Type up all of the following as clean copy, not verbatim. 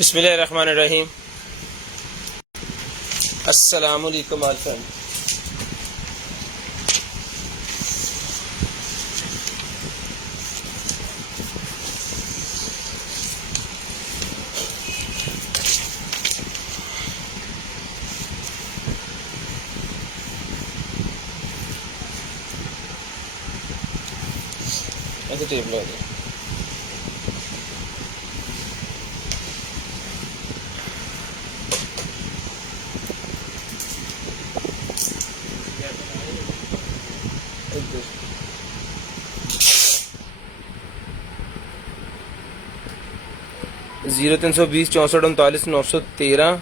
बिस्मिल्लाहिर्रहमानिर्रहीम। अस्सलामु अलैकुम ऑल फ्रेंड। ऐसे टेप लगा दे। ज़ीरो 320 64 39 913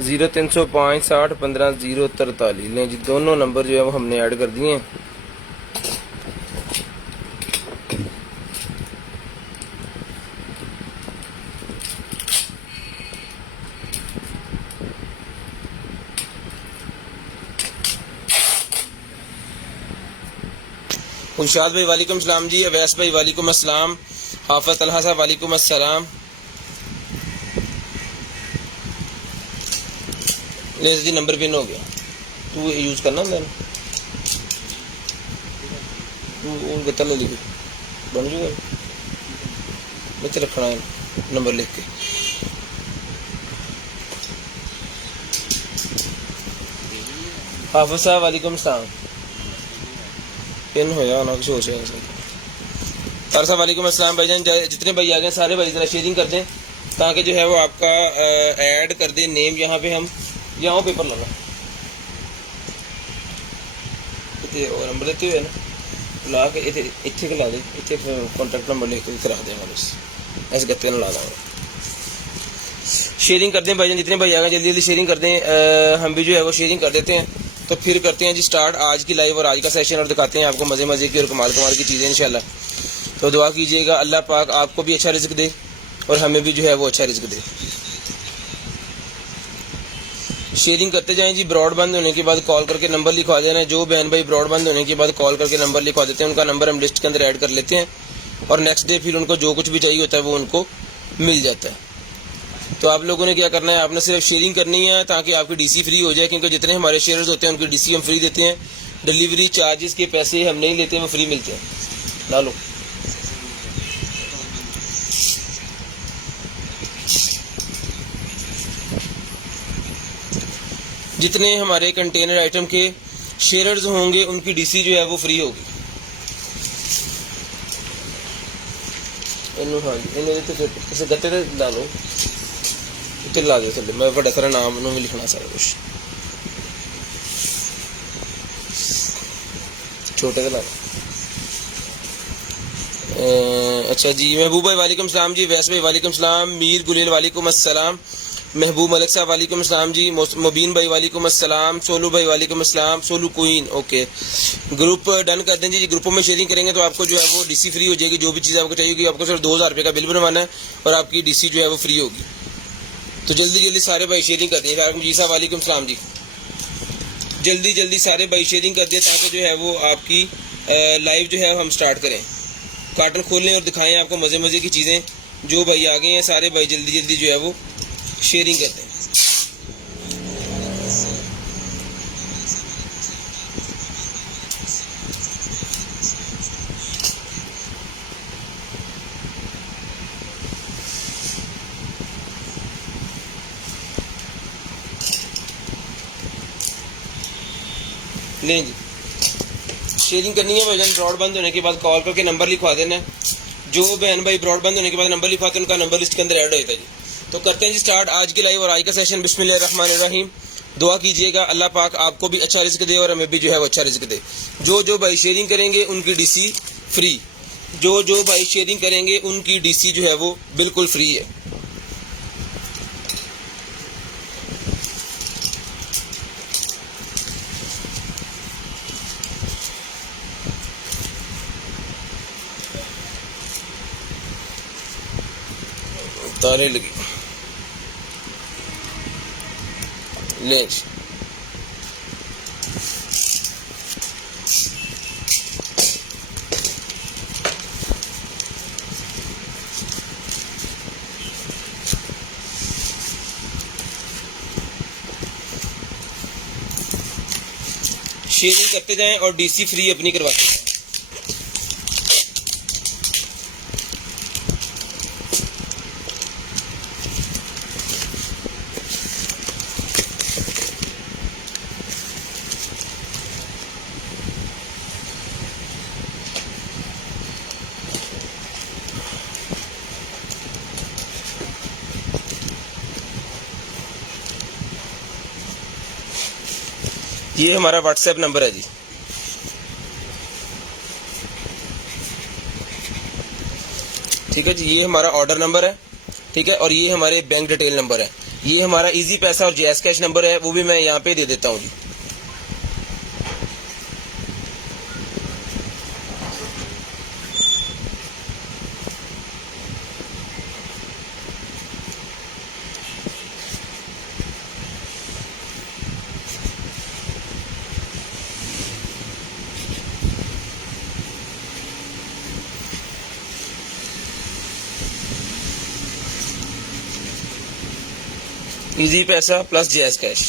0305 60 15 043। लें जी, दोनों नंबर जो है वो हमने ऐड कर दिए हैं। खुशाद भाई वालेकुम सलाम जी। अवैस भाई वालेकुम अस्सलाम। हाफिज तलहा साहब वालेकुम अस्सलाम। ले जी, नंबर पिन हो गया। तू यूज करना मैंने तू गत्ता ले लिखी बन जूगा बच्चे रखना है नंबर लिख के। हाफिज साहब वालेकुम सलाम। पिन होया ना कुछ हो जाएगा। तार साहब वालेकुम अस्सलाम। भाईजान जितने भाई आ गए सारे भाई जरा शेयरिंग कर दें ताकि जो है वो आपका ऐड कर दें नेम। यहाँ पे हम यहाँ पेपर लगा इतने और नंबर देते हुए ना ला के इतने के ला दे। इतने कॉन्टैक्ट नंबर लेके करा देंगे बस ऐसे गत्ते ना ला देंगे। शेयरिंग कर दें भाईजान, जितने भाई आ गए जल्दी जल्दी शेयरिंग कर दें। हम भी जो है वो शेयरिंग कर देते हैं। तो फिर करते हैं जी स्टार्ट आज की लाइव और आज का सेशन और दिखाते हैं आपको मज़े मज़े की और कमाल कमाल की चीज़ें इंशाल्लाह। तो दुआ कीजिएगा अल्लाह पाक आपको भी अच्छा रिज़्क दे और हमें भी जो है वो अच्छा रिज़्क दे। शेयरिंग करते जाएं जी। ब्रॉडबैंड होने के बाद कॉल करके नंबर लिखवा देना। जो बहन भाई ब्रॉडबैंड होने के बाद कॉल करके नंबर लिखवा देते हैं उनका नंबर हम लिस्ट के अंदर ऐड कर लेते हैं और नेक्स्ट डे फिर उनको जो कुछ भी चाहिए होता है वो उनको मिल जाता है। तो आप लोगों ने क्या करना है, आपने सिर्फ शेयरिंग करनी है ताकि आपकी डीसी फ्री हो जाए, क्योंकि जितने हमारे शेयर्स होते हैं उनकी डीसी हम फ्री देते हैं। डिलीवरी चार्जेस के पैसे हम नहीं लेते, वो फ्री मिलते हैं। ला लो। जितने हमारे कंटेनर आइटम के शेयर्स होंगे उनकी डीसी जो है वो फ्री होगी। हाँ जी, इन्हें गत्ते ला लो, ला दो थले। मैं बड़ा सारा नाम भी लिखना सारा कुछ छोटे ला। अच्छा जी, महबूब भाई वालेकुम सलाम जी। वैस भाई वालेकुम सलाम। मीर गुलेल वालेकुम अस्सलाम। महबूब मलिक साहब वालेकुम अस्सलाम जी। मुबीन भाई वालेकुम अस्सलाम। सोलू भाई वालेकुम अस्सलाम। सोलू क्वीन ओके। ग्रुप डन कर दें जी। ग्रुपों में शेयरिंग करेंगे तो आपको जो है वो डीसी फ्री हो जाएगी। जो भी चीज़ आपको चाहिए आपको सिर्फ 2000 रुपये का बिल बनवाना है और आपकी डीसी जो है वो फ्री होगी। तो जल्दी जल्दी सारे भाई शेयरिंग कर दिए। जी साहब वालेकुम सलाम जी। जल्दी जल्दी सारे भाई शेयरिंग कर दिए ताकि जो है वो आपकी लाइव जो है हम स्टार्ट करें। कार्टन खोलें और दिखाएं आपको मज़े मज़े की चीज़ें। जो भाई आ गए हैं सारे भाई जल्दी जल्दी जो है वो शेयरिंग कर दें। लें जी, शेयरिंग करनी है भाईजान। ब्रॉडबैंड होने के बाद कॉल करके नंबर लिखवा देना है। जो बहन भाई ब्रॉडबैंड होने के बाद नंबर लिखवाते हैं उनका नंबर लिस्ट के अंदर ऐड होता है जी। तो करते हैं जी स्टार्ट आज की लाइव और आज का सेशन। बिस्मिल्लाहिर्रहमानिर्रहीम। दुआ कीजिएगा अल्लाह पाक आपको भी अच्छा रिज़्क दे और हमें भी जो है वो अच्छा रिज़्क दे। जो जो भाई शेयरिंग करेंगे उनकी डीसी फ्री। जो जो भाई शेयरिंग करेंगे उनकी डीसी जो है वो बिल्कुल फ्री है। तारे लगी ले शेयरिंग करते जाएं और डीसी फ्री अपनी करवाते जाएं। ये हमारा व्हाट्सएप नंबर है जी। ठीक है जी, ये हमारा ऑर्डर नंबर है। ठीक है, और ये हमारे बैंक डिटेल नंबर है। ये हमारा इजी पैसा और जैज़ कैश नंबर है, वो भी मैं यहाँ पे दे देता हूँ जी। इजी पैसा प्लस जैज़ कैश।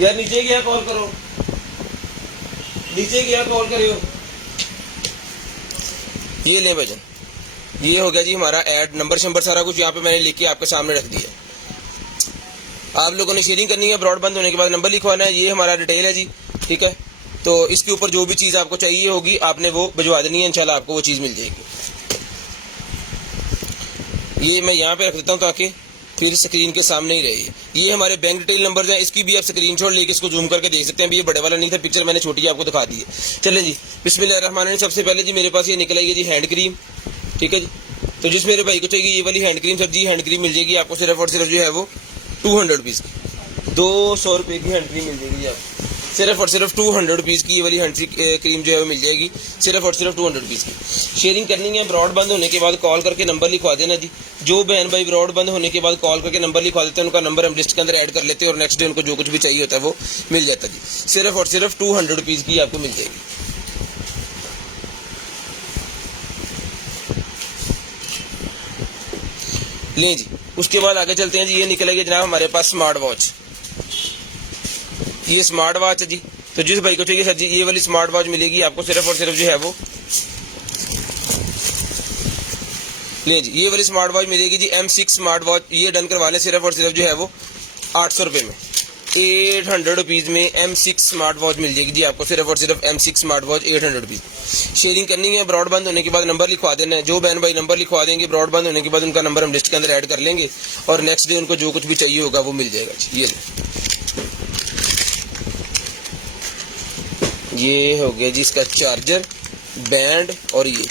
यार नीचे गया कॉल करो, नीचे गया कॉल करो। ये ले भजन, ये हो गया जी हमारा ऐड नंबर शंबर सारा कुछ यहाँ पे मैंने लिख के आपके सामने रख दिया। आप लोगों ने शेयरिंग करनी है, ब्रॉडबैंड होने के बाद नंबर लिखवाना है। ये हमारा डिटेल है जी। ठीक है, तो इसके ऊपर जो भी चीज़ आपको चाहिए होगी आपने वो भिजवा देनी है, इंशाल्लाह आपको वो चीज़ मिल जाएगी। ये मैं यहाँ पे रख देता हूँ ताकि फिर स्क्रीन के सामने ही रहे। ये हमारे बैंक डिटेल नंबर हैं, इसकी भी आप स्क्रीनशॉट लेके इसको जूम करके देख सकते हैं। ये बड़े वाला नहीं था, पिक्चर मैंने छोटी आपको दिखा दी है। चलें जी, बिस्मिल्लाहिर्रहमानिर्रहीम। सबसे पहले जी मेरे पास ये निकल आएगी जी हैंड क्रीम। ठीक है जी, तो जिस मेरे भाई को चाहिए ये वाली हैंड क्रीम, सब्जी हैंड क्रीम मिल जाएगी आपको सिर्फ और सिर्फ जो है वो 200 रुपीज़ की, 200 रुपये की हैंड क्रीम मिल जाएगी जी आपको। सिर्फ और सिर्फ 200 रुपीज़ की ये वाली हैंड क्रीम जो है वो मिल जाएगी, सिर्फ और सिर्फ 200 रुपीज़ की। शेयरिंग करनी है, ब्रॉड बंद होने के बाद कॉल करके नंबर लिखवा देना जी। जो बहन भाई ब्रॉड बंद होने के बाद कॉल करके नंबर लिखवा देते हैं, उनका नंबर हम लिस्ट के अंदर ऐड कर लेते हैं और नेक्स्ट डे उनको जो कुछ भी चाहिए होता है वो मिल जाता है जी। सिर्फ और सिर्फ 200 रुपीज़ की आपको मिल जाएगी। लें जी, उसके बाद आगे चलते हैं जी। ये निकलेगी जनाब हमारे पास स्मार्ट वॉच। ये स्मार्ट वॉच है जी, तो जिस भाई को चाहिए सर जी ये वाली स्मार्ट वॉच मिलेगी आपको सिर्फ और सिर्फ जो है वो, ले जी ये वाली स्मार्ट वॉच मिलेगी जी M6 स्मार्ट वॉच। ये डन करवा लें सिर्फ और सिर्फ जो है वो 800 रुपये में, 800 रुपीज़ में M6 स्मार्ट वॉच मिल जाएगी जी आपको, सिर्फ और सिर्फ M6 smart watch 800 rupees. Sharing करनी है, ब्रॉडबैंड होने के बाद नंबर लिखवा देना है। जो बहन भाई नंबर लिखवा देंगे ब्रॉडबैंड होने के बाद उनका नंबर हम लिस्ट के अंदर ऐड कर लेंगे और नेक्स्ट डे उनको जो कुछ भी चाहिए होगा वो मिल जाएगा जी। ये हो गया जी इसका चार्जर, बैंड और ये।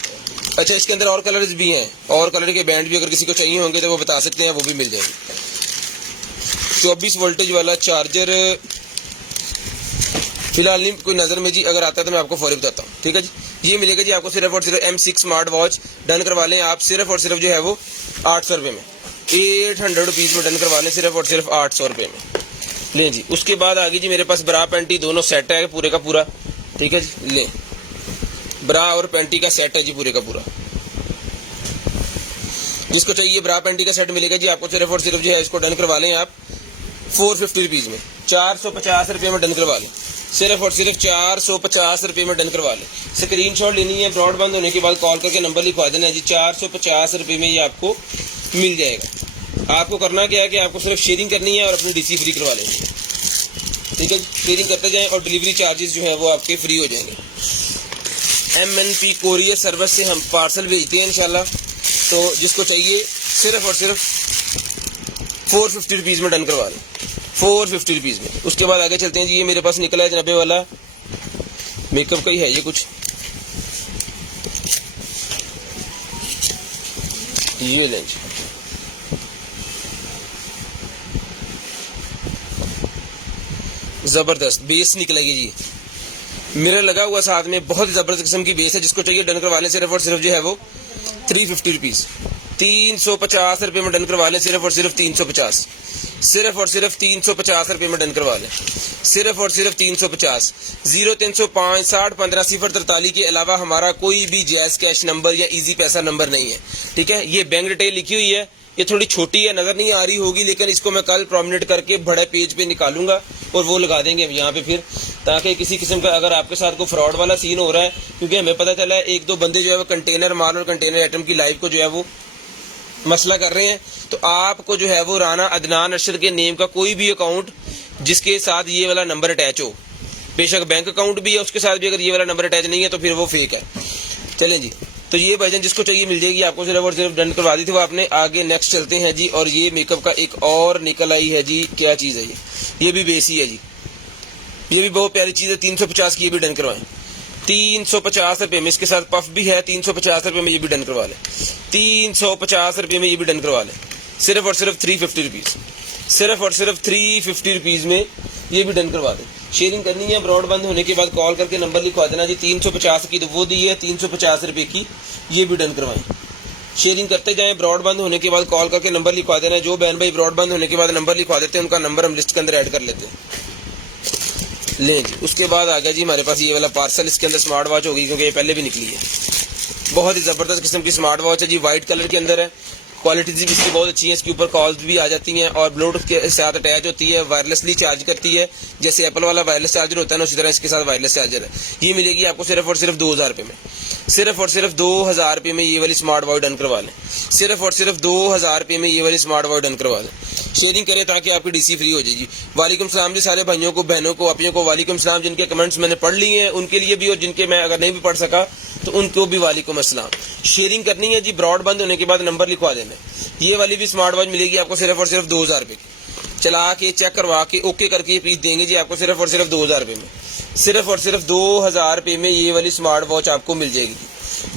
अच्छा, इसके अंदर और कलर्स भी हैं, और कलर के बैंड भी अगर किसी को चाहिए होंगे तो वो बता सकते हैं, वो भी मिल जाएंगे। 24 वोल्टेज वाला चार्जर फिलहाल नहीं कोई नज़र में जी, अगर आता है तो मैं आपको फौरी बताता हूँ। ठीक है जी, ये मिलेगा जी आपको सिर्फ और सिर्फ M6 स्मार्ट वॉच। डन करवा लें आप सिर्फ और सिर्फ जो है वो 800 रुपये में, 800 रुपीज़ में डन करवा लें सिर्फ और सिर्फ 800 रुपये में। लें जी, उसके बाद आगे जी मेरे पास ब्रा पैंटी दोनों सेट है पूरे का पूरा। ठीक है जी, लें ब्रा और पैंटी का सेट है जी पूरे का पूरा। जिसको चाहिए ब्रा पैंटी का सेट मिलेगा जी आपको सिर्फ और सिर्फ जो है इसको डन करवा लें आप 450 रुपीज़ में, 450 रुपये में डन करवा लें, सिर्फ और सिर्फ 450 रुपये में डन करवा लें। स्क्रीनशॉट लेनी है, ब्रॉडबैंड होने के बाद कॉल करके नंबर लिखवा देना है जी। 450 रुपये में ये आपको मिल जाएगा। आपको करना क्या है कि आपको सिर्फ शेयरिंग करनी है और अपनी डीसी फ्री करवा लेंगे। ठीक है, शेयरिंग करते जाएं और डिलीवरी चार्जेस जो है वो आपके फ्री हो जाएंगे। MNP कोरियर सर्विस से हम पार्सल भेजते हैं इंशाल्लाह। तो जिसको चाहिए सिर्फ और सिर्फ 450 रुपीज़ में डन करवा लें, 450 रुपीज़ में। उसके बाद आगे चलते हैं जी। ये मेरे पास निकला है जनाबे वाला मेकअप का ही है ये कुछ, ये लें जी। ज़बरदस्त बेस निकलेगी जी, मिरर लगा हुआ साथ में, बहुत ज़बरदस्त किस्म की बेस है। जिसको चाहिए डन करवा लें सिर्फ और सिर्फ जो है वो 350 रुपीज़, 350 रुपये में डन करवा लें सिर्फ और सिर्फ 350। सिर्फ और सिर्फ 350 रुपये में डन करवा लें, सिर्फ और सिर्फ 350। 0305 60 15 043 के अलावा हमारा कोई भी जैज़ कैश नंबर या इजी पैसा नंबर नहीं है, ठीक है। ये बैंक डिटेल लिखी हुई है, ये थोड़ी छोटी है, नज़र नहीं आ रही होगी, लेकिन इसको मैं कल प्रोमिनेट करके बड़े पेज पे निकालूंगा और वो लगा देंगे हम यहाँ पे फिर, ताकि किसी किस्म का अगर आपके साथ कोई फ्रॉड वाला सीन हो रहा है, क्योंकि हमें पता चला है एक दो बंदे जो है वो कंटेनर माल और कंटेनर आइटम की लाइव को जो है वो मसला कर रहे हैं, तो आपको जो है वो राना अदनान अरशद के नेम का कोई भी अकाउंट जिसके साथ ये वाला नंबर अटैच हो, बेशक बैंक अकाउंट भी है उसके साथ भी अगर ये वाला नंबर अटैच नहीं है तो फिर वो फेक है। चलें जी, तो ये वर्जन जिसको चाहिए मिल जाएगी आपको, सिर्फ और सिर्फ डन करवा दी थी वो आपने। आगे नेक्स्ट चलते हैं जी, और ये मेकअप का एक और निकल आई है जी, क्या चीज़ है ये भी बेसी है जी, ये भी बहुत प्यारी चीज़ है। 350 की ये भी डन करवाएं, 350 रुपये में, इसके साथ पफ भी है, 350 रुपये में ये भी डन करवा लें, 350 रुपये में ये भी डन करवा लें, सिर्फ और सिर्फ 350 रुपीज़, सिर्फ और सिर्फ 350 रुपीज़ में ये भी डन करवा दें। शेयरिंग करनी है, ब्रॉड बंद होने के बाद कॉल करके नंबर लिखवा देना जी। 350 की तो वो दी है, 350 रुपये की ये भी डन करवाएं। शेयरिंग करते जाएं, ब्रॉड बंद होने के बाद कॉल करके नंबर लिखवा देना है। जो बहन भाई ब्रॉड बंद होने के बाद नंबर लिखवा देते हैं उनका नंबर हम लिस्ट के अंदर ऐड कर लेते हैं। लें जी, उसके बाद आ गया जी हमारे पास ये वाला पार्सल, इसके अंदर स्मार्ट वॉच होगी क्योंकि ये पहले भी निकली है। बहुत ही ज़बरदस्त किस्म की स्मार्ट वॉच है जी, वाइट कलर के अंदर है, क्वालिटी भी इसकी बहुत अच्छी है, इसके ऊपर कॉल्स भी आ जाती हैं और ब्लूटूथ के साथ अटैच होती है, वायरलेसली चार्ज करती है, जैसे एप्पल वाला वायरलेस चार्जर होता है ना उसी तरह इसके साथ वायरलेस चार्जर है। ये मिलेगी आपको सिर्फ और सिर्फ 2000 रुपये में, सिर्फ और सिर्फ 2000 रुपये में ये वाली स्मार्ट वॉच डन करवा लें, सिर्फ और सिर्फ 2000 रुपये में ये वाली स्मार्ट वॉच डन करवा लें। शेयरिंग करें ताकि आपकी डीसी फ्री हो जाए जी। वालेकुम सलाम जी सारे भाइयों को, बहनों को, अपियों को वालेकुम सलाम। जिनके कमेंट्स मैंने पढ़ लिए हैं उनके लिए भी, और जिनके मैं अगर नहीं भी पढ़ सका तो उनको भी वालेकुम अस्सलाम। शेयरिंग करनी है जी, ब्रॉड बंद होने के बाद नंबर लिखवा देना। ये वाली भी स्मार्ट वॉच मिलेगी आपको सिर्फ और सिर्फ 2000 रुपये की, चला के चेक करवा के ओके करके ये पीस देंगे जी आपको सिर्फ और सिर्फ 2000 रुपये में, सिर्फ और सिर्फ 2000 रुपये में ये वाली स्मार्ट वॉच आपको मिल जाएगी,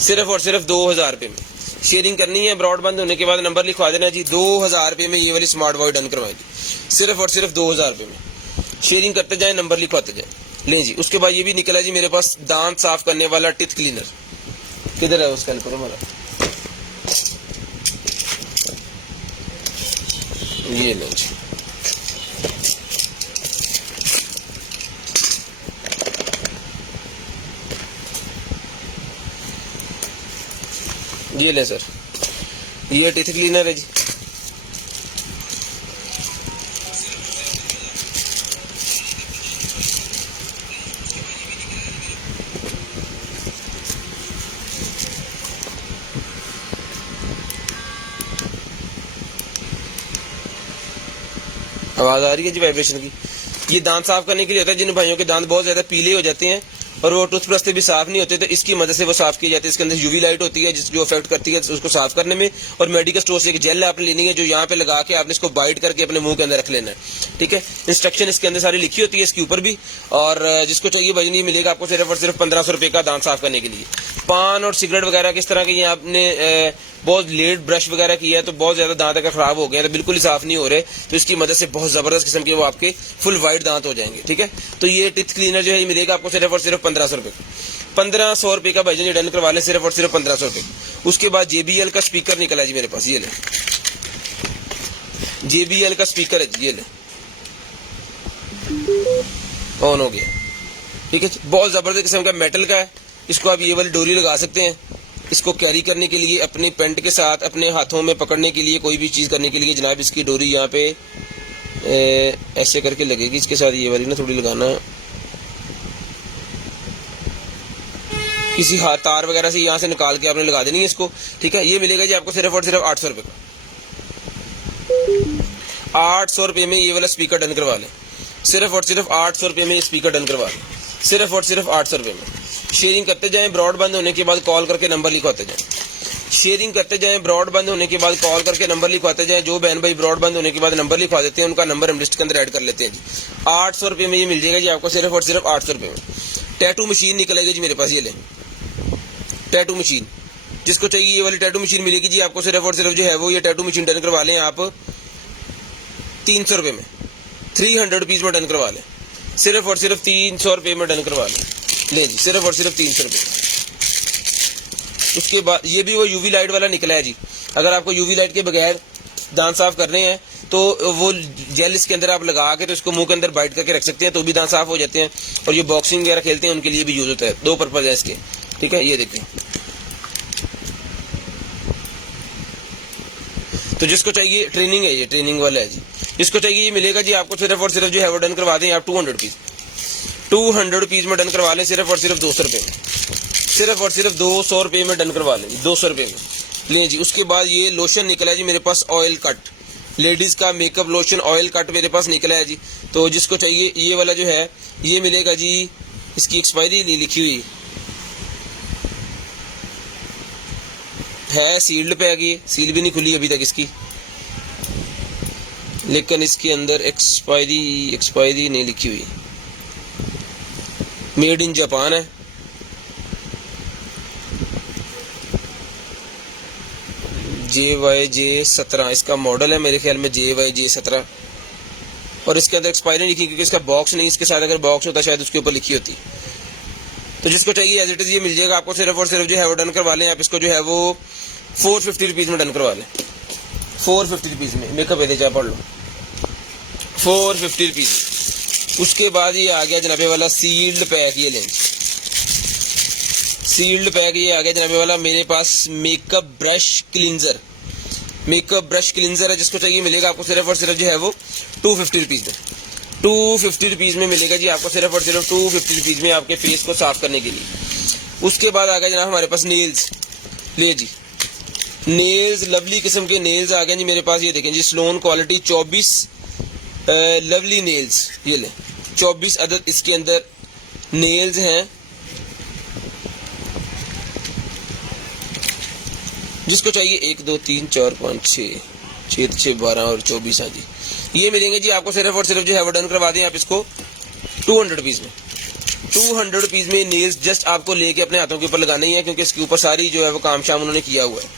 सिर्फ और सिर्फ 2000 रुपये में। शेयरिंग करनी है, ब्रॉड बंद होने के बाद नंबर लिखवा देना जी। 2000 रुपये में ये वाली स्मार्ट वॉच डन करवाएगी, सिर्फ और सिर्फ 2000 रुपये में। शेयरिंग करते जाए, नंबर लिखवाते जाए। लें जी, उसके बाद ये भी निकला जी मेरे पास दांत साफ करने वाला टिथ क्लीनर। किधर है उसका हेल्पर हमारा, ये लें जी। ये ले सर, ये टिथ क्लीनर है जी। आवाज आ रही है जी वाइब्रेशन की। ये दांत साफ करने के लिए होता है, जिन भाइयों के दांत बहुत ज्यादा पीले हो जाते हैं और वो टूथब्रश से भी साफ नहीं होते, तो इसकी मदद से वो साफ किए जाते हैं। इसके अंदर यूवी लाइट होती है जो अफेक्ट करती है उसको साफ करने में, और मेडिकल स्टोर से एक जेल आपने लेनी है जो यहाँ पे लगा के आपने इसको बाइट करके अपने मुंह के अंदर रख लेना है, ठीक है। इंस्ट्रक्शन इसके अंदर सारी लिखी होती है इसके ऊपर भी, और जिसको चाहिए भाई नहीं मिलेगा आपको सिर्फ और सिर्फ 1500 रुपये का दांत साफ करने के लिए। पान और सिगरेट वगैरह किस तरह के ये आपने बहुत लेट ब्रश वगैरह किया है तो बहुत ज्यादा दांत अगर खराब हो गए तो बिल्कुल ही साफ नहीं हो रहे, तो इसकी मदद से बहुत जबरदस्त किस्म के वो आपके फुल वाइट दांत हो जाएंगे, ठीक है। तो ये टिथ क्लीनर जो है ये मिलेगा आपको सिर्फ और सिर्फ 1500 रुपये, 1500 रुपये का भाईजान ये डन करवा ले, सिर्फ और सिर्फ 1500 रुपये। उसके बाद JBL का स्पीकर निकला जी मेरे पास, ये ले JBL का स्पीकर है जी, ये ले ऑन हो गया, ठीक है। बहुत जबरदस्त किस्म का मेटल का है, इसको आप ये वाली डोरी लगा सकते हैं, इसको कैरी करने के लिए अपनी पेंट के साथ अपने हाथों में पकड़ने के लिए, कोई भी चीज़ करने के लिए जनाब इसकी डोरी यहाँ पे ऐसे करके लगेगी। इसके साथ ये वाली ना थोड़ी लगाना, किसी हाथ तार वगैरह से यहाँ से निकाल के आपने लगा देनी है इसको, ठीक है। ये मिलेगा जी आपको सिर्फ और सिर्फ 800 रुपये का, 800 रुपये में ये वाला स्पीकर डन करवा लें, सिर्फ और सिर्फ 800 रुपये में ये स्पीकर डन करवा लें, सिर्फ और सिर्फ 800 रुपये में। शेयरिंग करते जाएं, ब्रॉड बंद होने के बाद कॉल करके नंबर लिखवाते जाएं। शेयरिंग करते जाएं, ब्रॉड बंद होने के बाद कॉल करके नंबर लिखवाते जाएं। जो बहन भाई ब्रॉड बंद होने के बाद नंबर लिखवा देते हैं उनका नंबर हम लिस्ट के अंदर ऐड कर लेते हैं जी। 800 रुपये में ये मिल जाएगा जी आपको, सिर्फ और सिर्फ 800 रुपये में। टैटू मशीन निकलेगी जी मेरे पास, ये ले टैटू मशीन, जिसको चाहिए ये वाली टैटू मशीन मिलेगी जी आपको सिर्फ और सिर्फ जो है वो ये टैटू मशीन डन करवा लें आप 300 रुपये में, 300 रुपीज़ में डन करवा लें, सिर्फ और सिर्फ 300 रुपये में डन करवा लें। ले जी, सिर्फ और सिर्फ 300 रुपये। उसके बाद ये भी वो यूवी लाइट वाला निकला है जी। अगर आपको यूवी लाइट के बगैर दांत साफ करने हैं तो वो जेल इसके अंदर आप लगा के तो इसको मुंह के अंदर बाइट करके रख सकते हैं, तो भी दांत साफ हो जाते हैं। और ये बॉक्सिंग वगैरह खेलते हैं उनके लिए भी यूज होता है। 2 पर्पज है इसके, ठीक है। ये देखें, तो जिसको चाहिए, ट्रेनिंग है ये, ट्रेनिंग वाला है जी। जिसको चाहिए ये मिलेगा जी आपको। सिर्फ और सिर्फ जो है वो डन करवा दें आप 200 रुपीज़, 200 रुपीज़ में डन करवा लें। सिर्फ और सिर्फ 200 रुपये में, सिर्फ और सिर्फ 200 रुपये में डन करवा लें जी, 200 रुपये में लें जी। उसके बाद ये लोशन निकला है जी मेरे पास, ऑयल कट, लेडीज़ का मेकअप लोशन ऑयल कट मेरे पास निकला है जी। तो जिसको चाहिए ये वाला जो है ये मिलेगा जी। इसकी एक्सपायरी नहीं लिखी हुई है, सील्ड पैक, ये सील भी नहीं खुली अभी तक इसकी, लेकिन इसके अंदर एक्सपायरी नहीं लिखी हुई। मेड इन जापान है। JYJ17 इसका मॉडल है मेरे ख्याल में, JYJ17। और इसके अंदर एक्सपायरी लिखी क्योंकि इसका बॉक्स नहीं, इसके साथ अगर बॉक्स होता शायद उसके ऊपर लिखी होती। तो जिसको चाहिए एज इट इज ये मिल जाएगा आपको। सिर्फ और सिर्फ जो है वो डन करवा लें आप इसको, जो है वो 450 रुपीज़ में डन करवा लें। 450 रुपीज़ में मेकअप है, चाहे पढ़ लो, 450 रुपीज़। उसके बाद ये आ गया जनाबे वाला सील्ड पैक, ये लें सील्ड पैक, ये आ गया जनाबे वाला मेरे पास makeup brush cleanser. Makeup brush cleanser है, जिसको चाहिए मिलेगा आपको सिर्फ और सिर्फ जो है वो 250 रुपीज़ में। 250 रुपीज़ में मिलेगा जी आपको, सिर्फ और सिर्फ 250 रुपीज़ में आपके फेस को साफ करने के लिए। उसके बाद आ गया जनाब हमारे पास नेल्स, ले जी नेल्स, लवली किस्म के नेल्स आ गए जी मेरे पास। ये देखें जी, स्लोन क्वालिटी 24 लवली नेल्स, ये लें 24 अदद इसके अंदर नेल्स हैं। जिसको चाहिए 1 2 3 4 5 6 6 6 12 और 24 हाँ जी, ये मिलेंगे जी आपको। सिर्फ और सिर्फ जो है वो डन करवा दें आप इसको 200 रुपीज़ में। 200 रुपीज़ में नेल्स जस्ट आपको लेके अपने हाथों के ऊपर लगाना ही है, क्योंकि इसके ऊपर सारी जो है वो काम शाम उन्होंने किया हुआ है।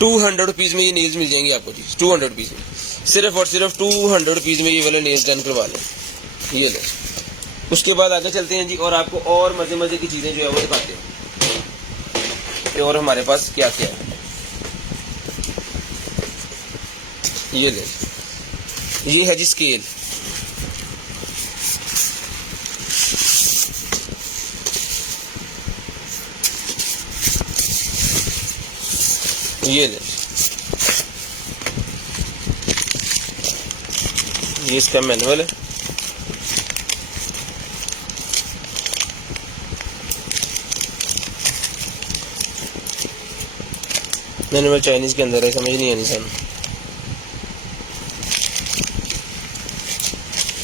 200 रुपीज़ में ये नेल्स मिल जाएंगे आपको जी, 200 रुपीज़ में। सिर्फ और सिर्फ 200 रुपीज़ में ये वाले नेल्स डन करवा लें, ये लें। उसके बाद आगे चलते हैं जी और आपको और मज़े मज़े की चीज़ें जो है वो दिखाते हैं कि और हमारे पास क्या क्या है। ये ले, ये है जी स्केल। ये ले, ये इसका मैनुअल है। मैनुअल चाइनीज के अंदर है, समझ नहीं आनी सन।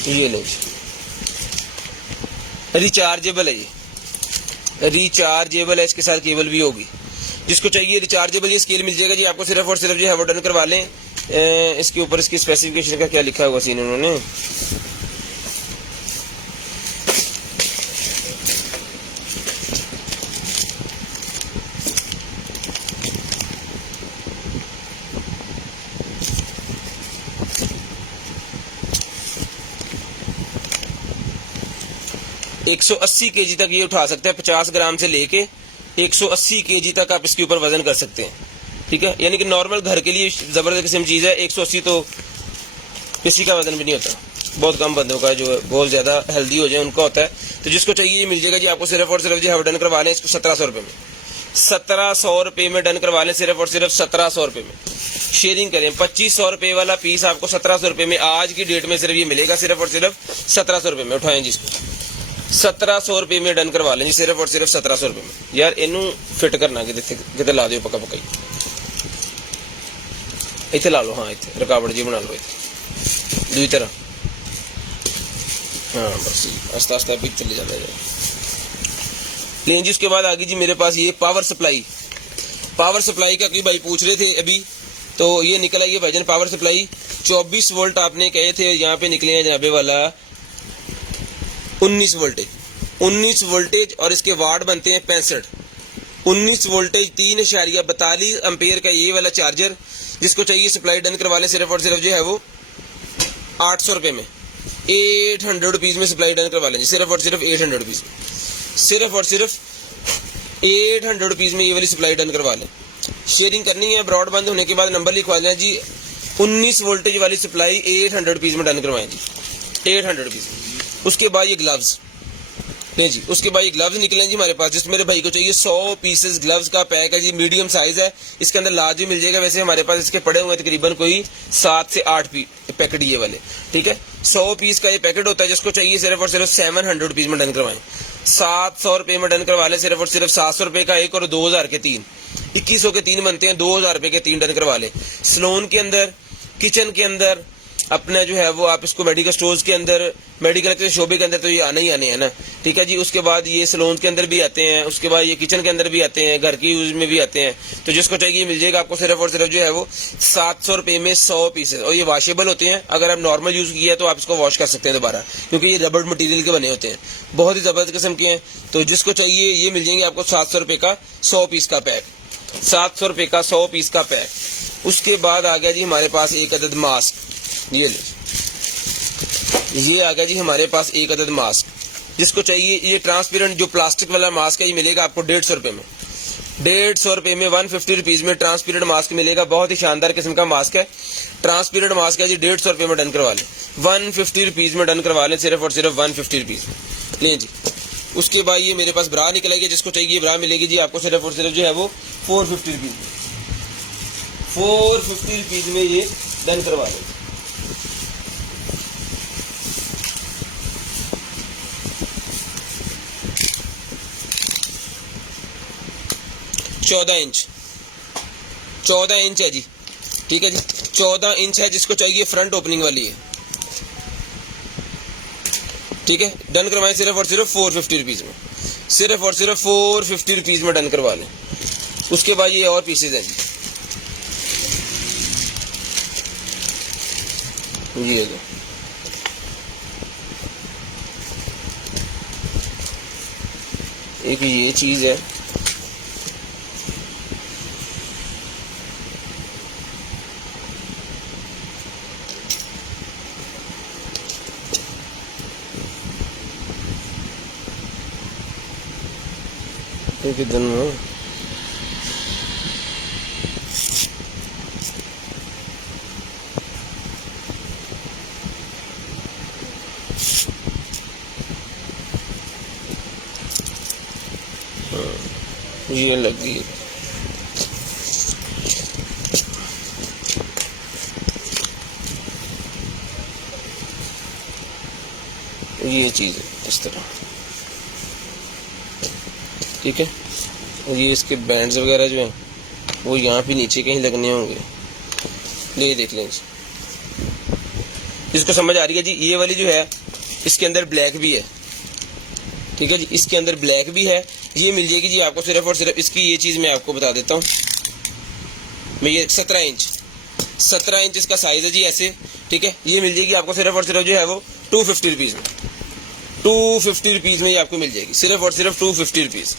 ये लो, रिचार्जेबल है, ये रिचार्जेबल है, इसके साथ केबल भी होगी। जिसको चाहिए रिचार्जेबल ये स्केल मिल जाएगा जी आपको। सिर्फ और सिर्फ जो है वो डन करवा लें। इसके ऊपर इसकी स्पेसिफिकेशन का क्या लिखा हुआ सीन उन्होंने, एक 180 kg तक ये उठा सकते हैं। 50 ग्राम से लेके 180 kg तक आप इसके ऊपर वजन कर सकते हैं, ठीक है। यानी कि नॉर्मल घर के लिए जबरदस्त किस्म चीज़ है। 180 तो किसी का वजन भी नहीं होता, बहुत कम बंदों का जो है बहुत ज़्यादा हेल्दी हो जाए उनका होता है। तो जिसको चाहिए ये मिल जाएगा जी आपको। सिर्फ और सिर्फ जो है डन करवा लें इसको 1700 रुपये में। 1700 रुपये में डन करवा लें, सिर्फ और सिर्फ 1700 रुपये में। शेयरिंग करें, 2500 रुपये वाला पीस आपको 1700 रुपये में आज की डेट में सिर्फ ये मिलेगा। सिर्फ और सिर्फ 1700 रुपये में उठाएं जिसको, 1700 रुपये में डन करवा लें जी, सिर्फ और सिर्फ 1700 रुपये में। यार इनू फिट करना कितने ला दो पक्का पक्का इतने ला लो। हाँ इतने रुकावट जी बना लो इतने दूसरी तरह। हाँ बस आस्ता आस्ता भी चले जाता है लेकिन जी। उसके बाद आ गई जी मेरे पास ये पावर सप्लाई। पावर सप्लाई का कई भाई पूछ रहे थे अभी, तो ये निकला ये वर्जन पावर सप्लाई 24 वोल्ट आपने कहे थे, यहाँ पे निकले हैं जनाबे वाला 19 वोल्टेज। 19 वोल्टेज और इसके वाट बनते हैं 65। 19 वोल्टेज 3.42 एम्पेयर का ये वाला चार्जर। जिसको चाहिए सप्लाई डन करवा लें, सिर्फ और सिर्फ जो है वो 800 रुपये में, 800 रुपीज़ में सप्लाई डन करवा लें, सिर्फ और सिर्फ 800 रुपीज़ में। सिर्फ और सिर्फ 800 रुपीज़ में ये वाली सप्लाई डन करवा लें। शेयरिंग करनी है, ब्रॉडबैंड होने के बाद नंबर लिखवा लें जी 19 वोल्टेज वाली सप्लाई 800 रुपीज़ में डन करवाएं जी, 800 रुपीज़। उसके बाद ये ग्लव्स नहीं जी, उसके बाद ये ग्लव्स निकले जी हमारे पास, जिस मेरे भाई को चाहिए 100 पीसेस ग्लव्स का पैक है जी, मीडियम साइज है, इसके अंदर लार्ज भी मिल जाएगा। वैसे हमारे पास इसके पड़े हुए तकरीबन कोई 7 से 8 पैकेट ये वाले, ठीक है। 100 पीस का ये पैकेट होता है, जिसको चाहिए सिर्फ और सिर्फ 700 रुपीज़ में डन करवाएं। 700 रुपये में डन करवा लें, सिर्फ और सिर्फ 700 रुपये का एक और 2000 के 3, 2100 के 3 बनते हैं, 2000 रुपये के 3 डन करवा लें। सलोन के अंदर, किचन के अंदर, अपना जो है वो आप इसको मेडिकल स्टोर्स के अंदर, मेडिकल के शोबे के अंदर तो ये आने ही आने हैं ना, ठीक है जी। उसके बाद ये सलोन के अंदर भी आते हैं, उसके बाद ये किचन के अंदर भी आते हैं, घर की यूज में भी आते हैं। तो जिसको चाहिए मिल जाएगा आपको सिर्फ और सिर्फ जो है वो 700 रुपये में 100 पीसेस। और ये वॉशेबल होते हैं, अगर आप नॉर्मल यूज किया तो आप इसको वॉश कर सकते हैं दोबारा, क्योंकि ये रबड़ मटीरियल के बने होते हैं, बहुत ही जबरदस्त किस्म के हैं। तो जिसको चाहिए ये मिल जाएंगे आपको 700 रुपये का 100 पीस का पैक, 700 रुपये का 100 पीस का पैक। उसके बाद आ गया जी हमारे पास एक अदद मास्क, ये ले, ये आ गया जी हमारे पास एक अदद मास्क। जिसको चाहिए ये ट्रांसपेरेंट जो प्लास्टिक वाला मास्क है, ये मिलेगा आपको 150 रुपये में, 150 रुपये में 150 रुपीज़ में ट्रांसपेरेंट मास्क मिलेगा। बहुत ही शानदार किस्म का मास्क है, ट्रांसपेरेंट मास्क है जी, 150 रुपये में डन करवा लें, 150 रुपीज़ में डन करवा लें, सिर्फ और सिर्फ 150 रुपीज़ लें जी। उसके बाद ये मेरे पास ब्रा निकलेगी, जिसको चाहिए ब्रा मिलेगी जी आपको सिर्फ और सिर्फ जो है वो 450 रुपीज़, 450 रुपीज़ में ये डन करवा लें। 14 इंच है जी, ठीक है जी, 14 इंच है। जिसको चाहिए फ्रंट ओपनिंग वाली है, ठीक है, डन करवाएं सिर्फ और सिर्फ 450 रुपीज़ में, सिर्फ और सिर्फ 450 रुपीज़ में डन करवा लें। उसके बाद ये और पीसेज हैं जी, ये एक ये चीज़ है, किधर में ये लगी, ये चीज़ है इस तरह, ठीक है। और ये इसके बैंड्स वगैरह जो हैं वो यहाँ पे नीचे कहीं लगने होंगे, ये देख लें। इसको समझ आ रही है जी, ये वाली जो है इसके अंदर ब्लैक भी है, ठीक है जी, इसके अंदर ब्लैक भी है। ये मिल जाएगी जी आपको सिर्फ और सिर्फ, इसकी ये चीज़ मैं आपको बता देता हूँ, मैं ये 17 इंच इसका साइज़ है जी ऐसे, ठीक है। ये मिल जाएगी आपको सिर्फ और सिर्फ जो है वो 250 रुपीज़ में, 250 रुपीज़ में ये आपको मिल जाएगी, सिर्फ और सिर्फ 250 रुपीज़।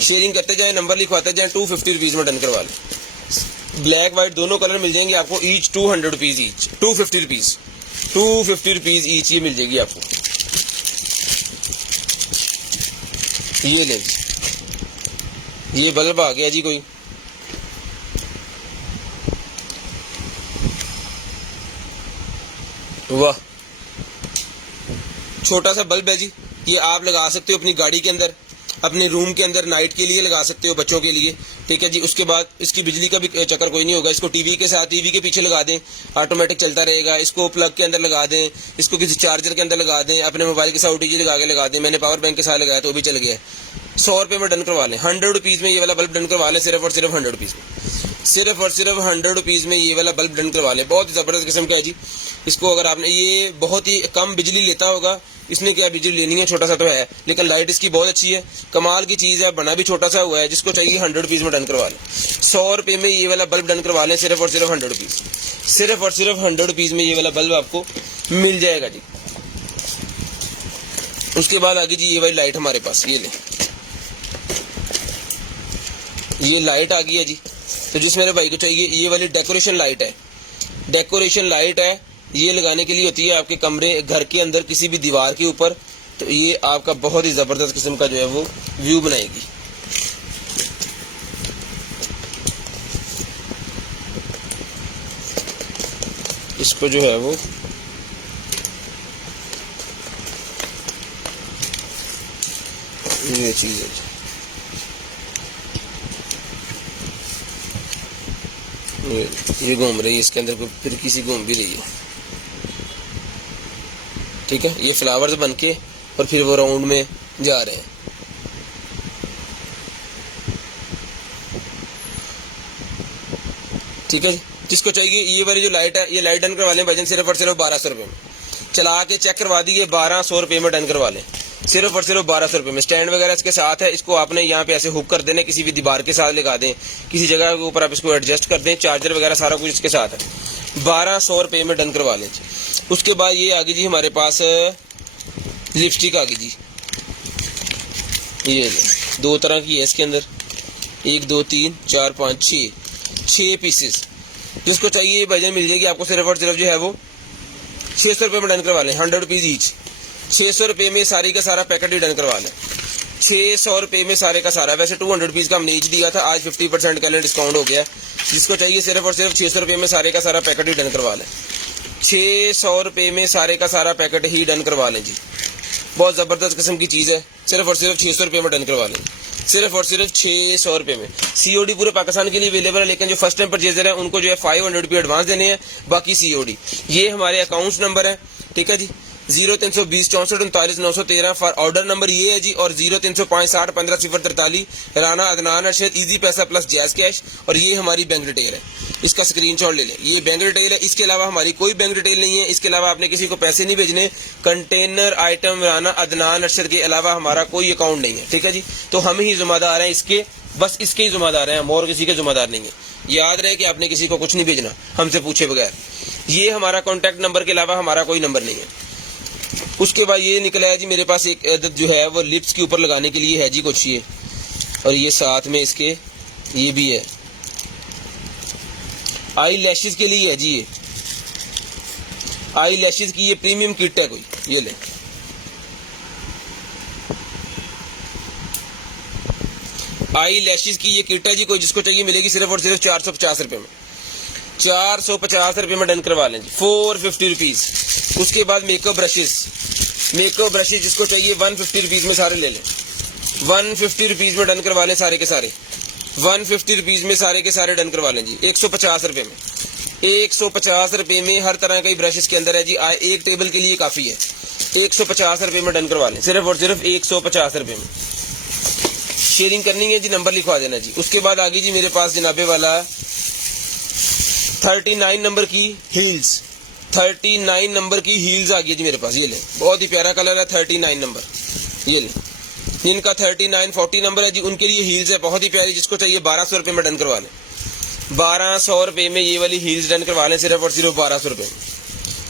शेयरिंग करते जाएं, नंबर लिखवाते जाएं, 250 रुपीज़ में डन करवा लें। ब्लैक वाइट दोनों कलर मिल जाएंगे आपको, each 200 rupees each, 250 rupees, 250 rupees each ये मिल जाएगी आपको। ये ले, ये बल्ब आ गया जी कोई, वाह, छोटा सा बल्ब है जी, ये आप लगा सकते हो अपनी गाड़ी के अंदर, अपने रूम के अंदर नाइट के लिए लगा सकते हो, बच्चों के लिए, ठीक है जी। उसके बाद इसकी बिजली का भी चक्कर कोई नहीं होगा, इसको टीवी के साथ, टीवी के पीछे लगा दें, ऑटोमेटिक चलता रहेगा। इसको प्लग के अंदर लगा दें, इसको किसी चार्जर के अंदर लगा दें, अपने मोबाइल के साथ OTG लगा दें। मैंने पावर बैंक के साथ लगाया तो भी चल गया। 100 रुपये में डन करवा लें, 100 रुपीज़ में ये वाला बल्ब डन करवा लें, सिर्फ और सिर्फ 100 रुपीज़ में, सिर्फ और सिर्फ 100 रुपीज़ में ये वाला बल्ब डन करवा लें। बहुत ज़बरदस्त किस्म का है जी। इसको अगर आपने, ये बहुत ही कम बिजली लेता होगा, इसने क्या बिजली लेनी है, छोटा सा तो है, लेकिन लाइट इसकी बहुत अच्छी है, कमाल की चीज़ है, बना भी छोटा सा हुआ है। जिसको चाहिए 100 रुपीज़ में डन करवा लें, 100 रुपये में ये वाला बल्ब डन करवा लें, सिर्फ और सिर्फ 100 रुपीज़, सिर्फ और सिर्फ 100 रुपीज़ में ये वाला बल्ब आपको मिल जाएगा जी। उसके बाद आगे जी ये वाली लाइट हमारे पास, ये ले, ये लाइट आ गई है जी। तो जिस मेरे भाई को चाहिए, ये वाली डेकोरेशन लाइट है, डेकोरेशन लाइट है, ये लगाने के लिए होती है आपके कमरे, घर के अंदर किसी भी दीवार के ऊपर। तो ये आपका बहुत ही ज़बरदस्त किस्म का जो है वो व्यू बनाएगी। इसको जो है वो ये चीज़ है, ये घूम रही है इसके अंदर, कोई फिर किसी घूम भी रही है। ठीक है, ये फ्लावर्स बन के और फिर वो राउंड में जा रहे हैं। ठीक है, जिसको चाहिए ये वाली जो लाइट है, ये लाइट डन करवा लें भाईजान सिर्फ और सिर्फ 1200 रुपये में। चला के चेक करवा दी, 1200 रुपये में डन करवा लें, सिर्फ और सिर्फ 1200 रुपये में। स्टैंड वगैरह इसके साथ है, इसको आपने यहाँ पे ऐसे हुक कर देना, किसी भी दीवार के साथ लगा दें, किसी जगह के ऊपर आप इसको एडजस्ट कर दें, चार्जर वगैरह सारा कुछ इसके साथ है। 1200 रुपये में डन करवा लें। उसके बाद ये आ गई जी हमारे पास लिपस्टिक आ गई जी, ये दो तरह की है इसके अंदर, 1 2 3 4 5 6 पीसेस। जिसको चाहिए भाईजान मिल जाएगी आपको सिर्फ और सिर्फ जो है वो 600 रुपये में डन करवा लें, 100 रुपीज़ ईच। 600 रुपये में सारी का सारा पैकेट ही डन करवा लें, 600 रुपये में सारे का सारा। वैसे 200 रुपीज़ का हमने ईच दिया था, आज 50% का डिस्काउंट हो गया। जिसको चाहिए सिर्फ और सिर्फ 600 रुपये में सारे का सारा पैकेट ही डन करवा लें, 600 रुपये में सारे का सारा पैकेट ही डन करवा लें जी। बहुत ज़बरदस्त किस्म की चीज़ है, सिर्फ और सिर्फ 600 रुपये में डन करवा लें, सिर्फ और सिर्फ 600 रुपये में। COD पूरे पाकिस्तान के लिए अवेलेबल है, लेकिन जो फर्स्ट टाइम परचेजर है उनको जो है 500 रुपये एडवांस देने हैं, बाकी COD। ये हमारे अकाउंट्स नंबर है, ठीक है जी, 0320 64 39 913 फॉर ऑर्डर नंबर ये है जी, और 0305 60 15 043 राना अदनान अरशद इजी पैसा प्लस जैज कैश। और ये हमारी बैंक डिटेल है, इसका स्क्रीनशॉट ले लें, ये बैंक डिटेल है। इसके अलावा हमारी कोई बैंक डिटेल नहीं है, इसके अलावा आपने किसी को पैसे नहीं भेजने। कंटेनर आइटम राना अदनान अरशद के अलावा हमारा कोई अकाउंट नहीं है, ठीक है जी। तो हम ही जिम्मेदार हैं इसके, बस इसके ही जिम्मेदार हैं हम, और किसी के जिम्मेदार नहीं है। याद रहे कि आपने किसी को कुछ नहीं भेजना हमसे पूछे बगैर। ये हमारा कॉन्टैक्ट नंबर के अलावा हमारा कोई नंबर नहीं है। उसके बाद ये निकला है जी मेरे पास एक अदद जो है वो लिप्स के ऊपर लगाने के लिए है जी कुछ ये, और ये साथ में इसके ये भी है, आई लैशेस के लिए है जी। ये आई लैशेस की ये प्रीमियम किट है कोई, ये ले आई लैशेस की ये किट है जी कोई, जिसको चाहिए मिलेगी सिर्फ और सिर्फ 450 रुपये में, 450 रुपये में डन करवा लें जी, 450 रुपीज़। उसके बाद मेकअप ब्रशेस जिसको चाहिए 150 रुपीज़ में सारे ले लें, 150 रुपीज़ में डन करवा लें सारे के सारे, 150 रुपीज़ में सारे के सारे डन करवा लें जी, 150 रुपये में, 150 रुपये में हर तरह का ब्रश इसके अंदर है जी। एक टेबल के लिए काफ़ी है, 150 रुपये में डन करवा लें, सिर्फ और सिर्फ 150 रुपये में। शेयरिंग करनी है जी, नंबर लिखवा देना जी। उसके बाद आगे जी मेरे पास जनाबे वाला 39 नंबर की हील्स, 39 नंबर की हील्स आ गई जी मेरे पास, ये ले, बहुत ही प्यारा कलर है 39 नंबर, ये ले। जिनका 39 40 नंबर है जी उनके लिए हील्स है बहुत ही प्यारी, जिसको चाहिए 1200 रुपये में डन करवा लें, 1200 रुपये में ये वाली हील्स डन करवा लें, सिर्फ और सिर्फ 1200 रुपये में,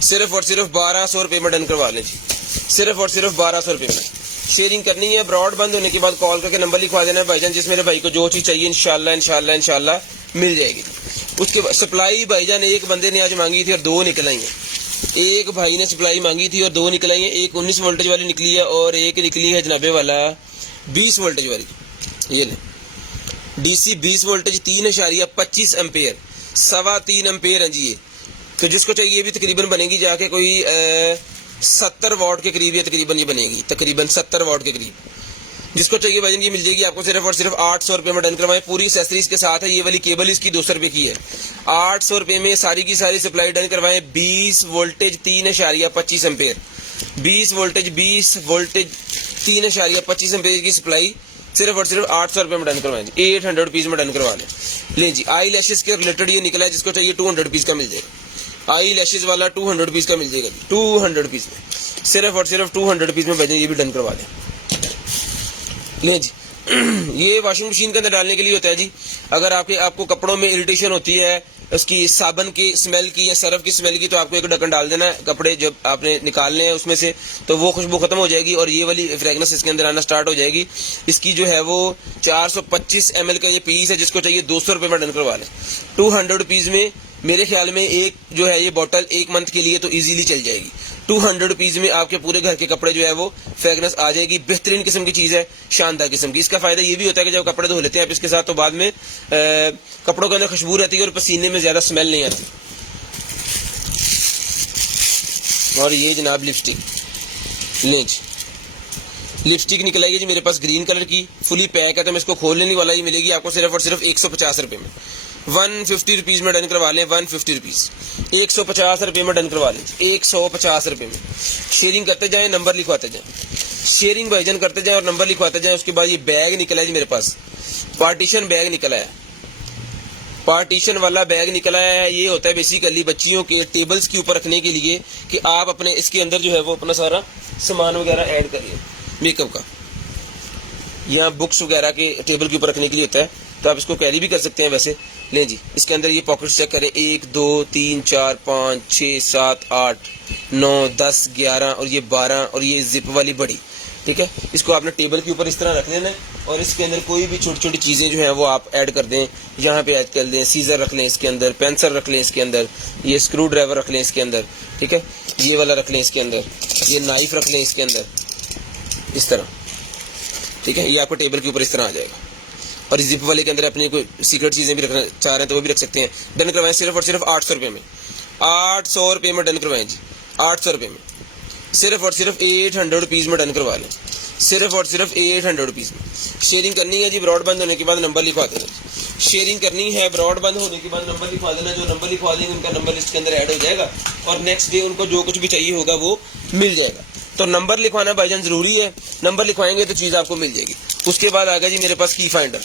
सिर्फ और सिर्फ 1200 रुपये में डन करवा लें जी, सिर्फ और सिर्फ 1200 रुपये में। शेयरिंग करनी है, ब्रॉड बंद होने के बाद कॉल करके नंबर लिखवा देना है भाईजान, जिस मेरे भाई को जो चीज़ चाहिए इंशाल्लाह मिल जाएगी। उसके बाद सप्लाई भाईजान एक बंदे ने आज मांगी थी और 2 निकल आई हैं, एक भाई ने सप्लाई मांगी थी और 2 निकल आई हैं, एक 19 वोल्टेज वाली निकली है और एक निकली है जनाबे वाला 20 वोल्टेज वाली, ये ले DC 20 वोल्टेज 3.25 एम्पेयर, 3.25 एम्पेयर है जी ये। तो जिसको चाहिए ये भी तकरीबन बनेगी जाके कोई 70 वाट के करीब, ये तकरीबन ये बनेगी तकरीबन 70 वाट के करीब। जिसको चाहिए भाईजान ये मिल जाएगी आपको सिर्फ और सिर्फ 800 रुपये में डन करवाएं, पूरी एक्सेसरीज के साथ है। ये वाली केबल इसकी 200 रुपये की है, 800 रुपये में सारी की सारी सप्लाई डन करवाएं। 20 वोल्टेज 3.25 एम्पेयर, 20 वोल्टेज 3.25 एम्पेयर की सप्लाई सिर्फ और सिर्फ 800 रुपये में डन करवाएं जी, 800 रुपीज़ में डन करवा लें जी। आई लैशेस के रिलेटेड ये निकला है, जिसको चाहिए 200 रुपीज़ का मिल जाएगा, आई लैशेस वाला 200 रुपीज़ का मिल जाएगा जी, 200 रुपीज़ में, सिर्फ और सिर्फ 200 रुपीज़ में भाईजान ये भी डन करवा लें जी। ये वॉशिंग मशीन के अंदर डालने के लिए होता है जी। अगर आपको कपड़ों में इरिटेशन होती है उसकी साबन की स्मेल की या सरफ की स्मेल की, तो आपको एक ढक्कन डाल देना है, कपड़े जब आपने निकालने हैं उसमें से तो वो खुशबू खत्म हो जाएगी और ये वाली फ्रेगनेंस इसके अंदर आना स्टार्ट हो जाएगी। इसकी जो है वो 425 ml का ये पीस है, जिसको चाहिए 200 रुपये में डन करवा लें, 200 रुपीज़ में। मेरे ख्याल में एक जो है ये बॉटल 1 मंथ के लिए तो इजीली चल जाएगी। 200 रुपीज़ में आपके पूरे घर के कपड़े जो है वो फ्रेगनेंस आ जाएगी। बेहतरीन किस्म की चीज़ है, शानदार किस्म की। इसका फ़ायदा ये भी होता है कि जब कपड़े धो लेते हैं आप इसके साथ, तो बाद में कपड़ों के अंदर खुशबू रहती है और पसीने में ज़्यादा स्मेल नहीं आती। और ये जनाब लिपस्टिक, लें जी लिपस्टिक निकल आएगी जी मेरे पास ग्रीन कलर की, फुली पैक है, तो मैं इसको खोल लेने वाला ही मिलेगी आपको सिर्फ और सिर्फ 150 रुपये में। 150 रुपीज़ में डन करवा लें, 150 रुपीज़, 150 रुपये में डन करवा लें, 150 रुपये में। शेयरिंग करते जाएं, नंबर लिखवाते जाएं, शेयरिंग भाईजान करते जाएं और नंबर लिखवाते जाएं। उसके बाद ये बैग निकला है जी मेरे पास, पार्टीशन बैग निकला है, पार्टीशन वाला बैग निकला है। ये होता है बेसिकली बच्चियों के टेबल्स के ऊपर रखने के लिए कि आप अपने इसके अंदर जो है वो अपना सारा सामान वगैरह ऐड करिए मेकअप का, या बुक्स वगैरह के टेबल के ऊपर रखने के लिए होता है, तो आप इसको कैरी भी कर सकते हैं। वैसे लें जी, इसके अंदर ये पॉकेट चेक करें, 1 2 3 4 5 6 7 8 9 10 11 और ये 12 और ये जिप वाली बड़ी, ठीक है। इसको आपने टेबल के ऊपर इस तरह रख देना है और इसके अंदर कोई भी छोटी छोटी चीज़ें जो हैं वो आप ऐड कर दें, यहाँ पे ऐड कर दें। सीजर रख लें इसके अंदर, पेंसिल रख लें इसके अंदर, ये स्क्रू ड्राइवर रख लें इसके अंदर, ठीक है, ये वाला रख लें इसके अंदर, ये नाइफ रख लें इसके अंदर इस तरह, ठीक है। ये आपको टेबल के ऊपर इस तरह आ जाएगा। और जिप वाले के अंदर अपनी कोई सीक्रेट चीज़ें भी रखना चाह रहे हैं तो वो भी रख सकते हैं। डन करवाएं सिर्फ और सिर्फ 800 रुपये में, 800 रुपये में डन करवाएं जी, 800 रुपये में, सिर्फ और सिर्फ 800 रुपीज़ में डन करवा लें, सिर्फ और सिर्फ 800 रुपीज़ में। शेयरिंग करनी है जी, ब्रॉड बंद होने के बाद नंबर लिखवा देना। शेयरिंग करनी है, ब्रॉड बंद होने के बाद नंबर लिखवा देना। जो नंबर लिखवा देंगे उनका नंबर लिस्ट के अंदर ऐड हो जाएगा और नेक्स्ट डे उनको जो कुछ भी चाहिए होगा वो मिल जाएगा। तो नंबर लिखवाना भाईजान ज़रूरी है, नंबर लिखवाएंगे तो चीज़ आपको मिल जाएगी। उसके बाद आ गया जी मेरे पास की फाइंडर,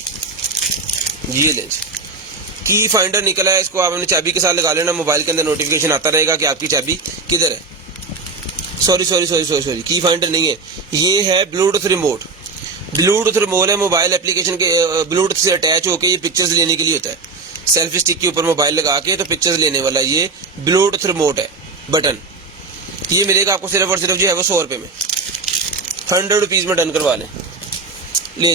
ये लें जी, की फाइंडर निकला है। इसको आप अपनी चाबी के साथ लगा लेना, मोबाइल के अंदर नोटिफिकेशन आता रहेगा कि आपकी चाबी किधर है। सॉरी, की फाइंडर नहीं है, ये है ब्लूटूथ रिमोट। ब्लूटूथ रिमोट है, मोबाइल एप्लीकेशन के ब्लूटूथ से अटैच होकर ये पिक्चर्स लेने के लिए होता है। सेल्फी स्टिक के ऊपर मोबाइल लगा के तो पिक्चर्स लेने वाला ये ब्लूटूथ रिमोट है, बटन। ये मिलेगा आपको सिर्फ और सिर्फ जो है वो 100 रुपये में, 100 रुपीज़ में डन करवा लें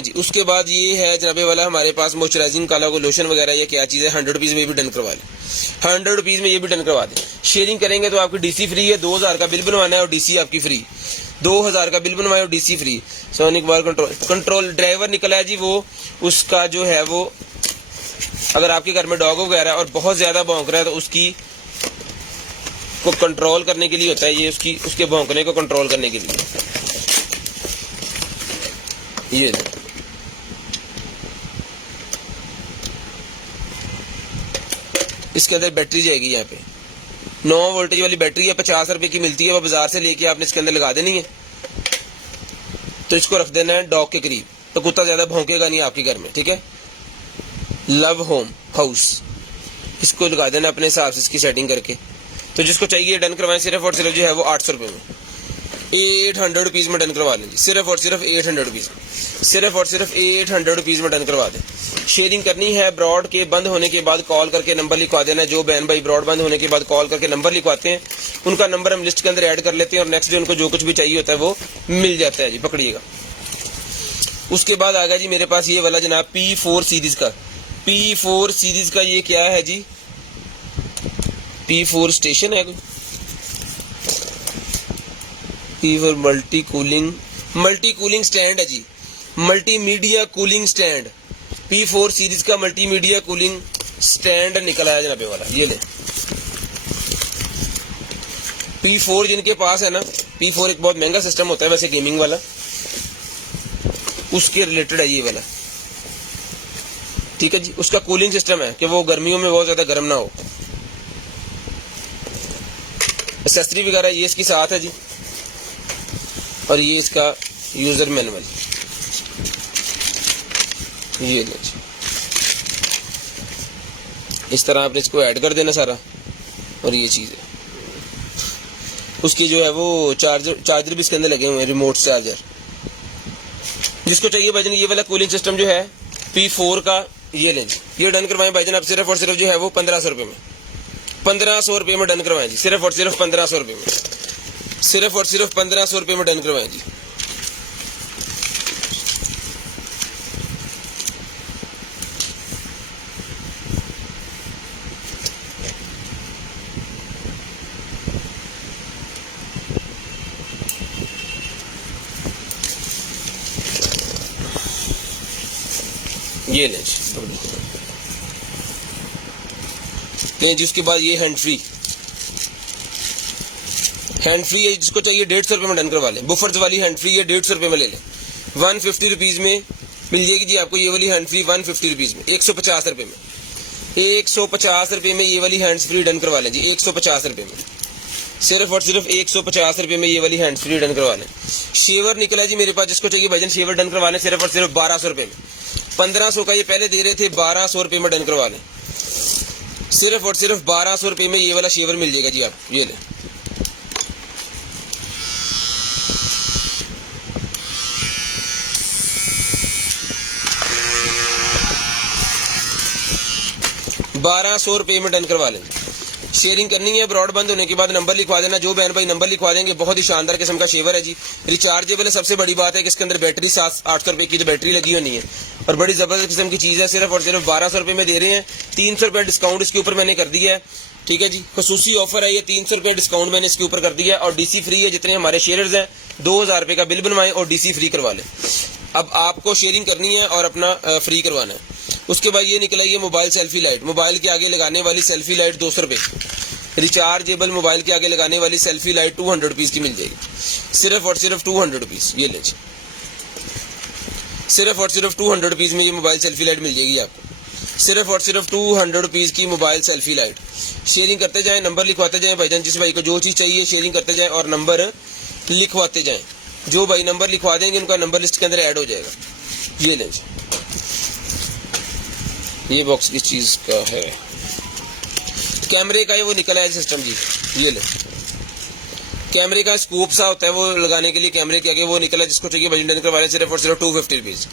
जी। उसके बाद ये है जनाबे वाला हमारे पास मॉइस्चराइजिंग काला को लोशन वगैरह, ये क्या चीज़ है, 100 रुपीज़ में भी डन करवा लें, 100 रुपीज़ में ये भी डन करवा दें। शेयरिंग करेंगे तो आपकी डीसी फ्री है, 2000 का बिल बनवाना है और डीसी आपकी फ्री, 2000 का बिल बनवाए और डीसी फ्री। सोनिक बार कंट्रोल ड्राइवर निकला है जी, वो उसका जो है वो अगर आपके घर में डॉग वगैरह और बहुत ज़्यादा भौंक रहा है तो उसकी को कंट्रोल करने के लिए होता है ये, उसके भौंकने को कंट्रोल करने के लिए। ये इसके अंदर बैटरी जाएगी, यहाँ पे 9 वोल्टेज वाली बैटरी है, 50 रुपए की मिलती है, वो बाजार से लेके आपने इसके अंदर लगा देनी है। तो इसको रख देना है डॉग के करीब, तो कुत्ता ज्यादा भौंकेगा नहीं आपके घर में, ठीक है। लव होम हाउस, इसको लगा देना अपने हिसाब से इसकी सेटिंग करके। तो जिसको चाहिए डन करवाएं, सिर्फ और सिर्फ जो है वो 800 रुपये में, 800 रुपीज़ में डन करवा लें जी, सिर्फ और सिर्फ 800 रुपीज़ में, सिर्फ और सिर्फ 800 रुपीज़ में डन करवा दें। शेयरिंग करनी है, ब्रॉड के बंद होने के बाद कॉल करके नंबर लिखवा देना। जो बहन भाई ब्रॉड बंद होने के बाद कॉल करके नंबर लिखवाते हैं उनका नंबर हम लिस्ट के अंदर ऐड कर लेते हैं और नेक्स्ट डे उनको जो कुछ भी चाहिए होता है वो मिल जाता है जी, पकड़िएगा। उसके बाद आ गया जी मेरे पास ये वाला जनाब P4 सीरीज का, P4 सीरीज का ये क्या है जी, P4 स्टेशन है, P4 मल्टी कूलिंग स्टैंड है जी, multimedia cooling stand. P4 series का मल्टीमीडिया कूलिंग स्टैंड निकला है जनाबे वाला, ये ले। P4 जिनके पास है ना, P4 एक बहुत महंगा सिस्टम होता है वैसे गेमिंग वाला, उसके रिलेटेड है ये वाला, ठीक है जी। उसका कूलिंग सिस्टम है कि वो गर्मियों में बहुत ज्यादा गर्म ना हो। एक्सेसरी वगैरह ये इसकी साथ है जी, और ये इसका यूजर मैनुअल, ये ले जी। इस तरह आपने इसको ऐड कर देना सारा, और ये चीज़ है उसकी जो है वो चार्जर भी इसके अंदर लगे हुए हैं, रिमोट चार्जर। जिसको चाहिए भाईजान ये वाला कूलिंग सिस्टम जो है P4 का, ये लें जी, ये डन करवाएं भाईजान आप सिर्फ और सिर्फ जो है वो 1500 रुपये में, 1500 रुपये में डन करवाएं जी, सिर्फ और सिर्फ 1500 रुपये में, सिर्फ और सिर्फ 1500 रुपये में डन करवाएं जी। ये लें जी। उसके बाद ये हैंड हैंड फ्री है, जिसको चाहिए 150 रुपये में डन करवा लें। बुफर्स वाली हैंड फ्री है, 150 रुपये में ले लें। 150 रुपीज़ में मिल जाएगी जी आपको ये वाली हैंड फ्री, 150 रुपीज़ में, 150 रुपये में। 150 रुपये में ये वाली हैंड्स फ्री डन करवा लें जी, 150 रुपये में, सिर्फ और सिर्फ 150 रुपये में ये वाली हैंड्स फ्री डन करवा लें। शेवर निकला जी मेरे पास, जिसको चाहिए भाईजान शेवर डन करवा लें, सिर्फ और सिर्फ 1200 रुपये में। 1500 का ये पहले दे रहे थे, 1200 रुपये में डन करवा लें। सिर्फ और सिर्फ 1200 रुपये में ये वाला शेवर मिल जाएगा जी, आप ये लें। ₹1200 में डन करवा लें। शेयरिंग करनी है, ब्रॉड बंद होने के बाद नंबर लिखवा देना। जो बहन भाई नंबर लिखवा देंगे, बहुत ही शानदार किस्म का शेवर है जी, रिचार्जेबल है। सबसे बड़ी बात है कि इसके अंदर बैटरी 700-800 रुपये की तो बैटरी लगी होनी है, और बड़ी ज़बरदस्त किस्म की चीज़ है। सिर्फ और सिर्फ 1200 रुपये में दे रहे हैं। 300 रुपये डिस्काउंट इसके ऊपर मैंने कर दिया है, ठीक है जी, खसूसी ऑफर है ये। 300 रुपये डिस्काउंट मैंने इसके ऊपर कर दिया है, और डीसी फ्री है। जितने हमारे शेयर्स हैं 2000 रुपये का बिल बनवाएं और डीसी फ्री करवा लें। अब आपको शेयरिंग करनी है और अपना फ्री करवाना है। उसके बाद ये निकला ये मोबाइल सेल्फी लाइट, मोबाइल के आगे लगाने वाली सेल्फी लाइट 200 रुपये, रिचार्जेबल मोबाइल के आगे लगाने वाली सेल्फी लाइट 200 रुपीज़ की मिल जाएगी। सिर्फ और सिर्फ 200 रुपीज़, ये लें। सिर्फ और सिर्फ 200 रुपीज़ में ये मोबाइल सेल्फी लाइट मिल जाएगी आपको। सिर्फ और सिर्फ 200 रुपीज़ की मोबाइल सेल्फी लाइट। शेयरिंग करते जाएं, नंबर लिखवाते जाएं भाईजान। जिस भाई को जो चीज़ चाहिए शेयरिंग करते जाएं और नंबर लिखवाते जाएं। जो भाई नंबर लिखवा देंगे उनका नंबर लिस्ट के अंदर ऐड हो जाएगा। ये लें, ये बॉक्स किस चीज़ का है? कैमरे का ये वो निकला है सिस्टम जी, ये ले। कैमरे का स्कूप सा होता है वो लगाने के लिए कैमरे के आगे, वो निकला। जिसको चाहिए भाई डन करवा लें। सिर्फ और सिर्फ 250 रुपीज़,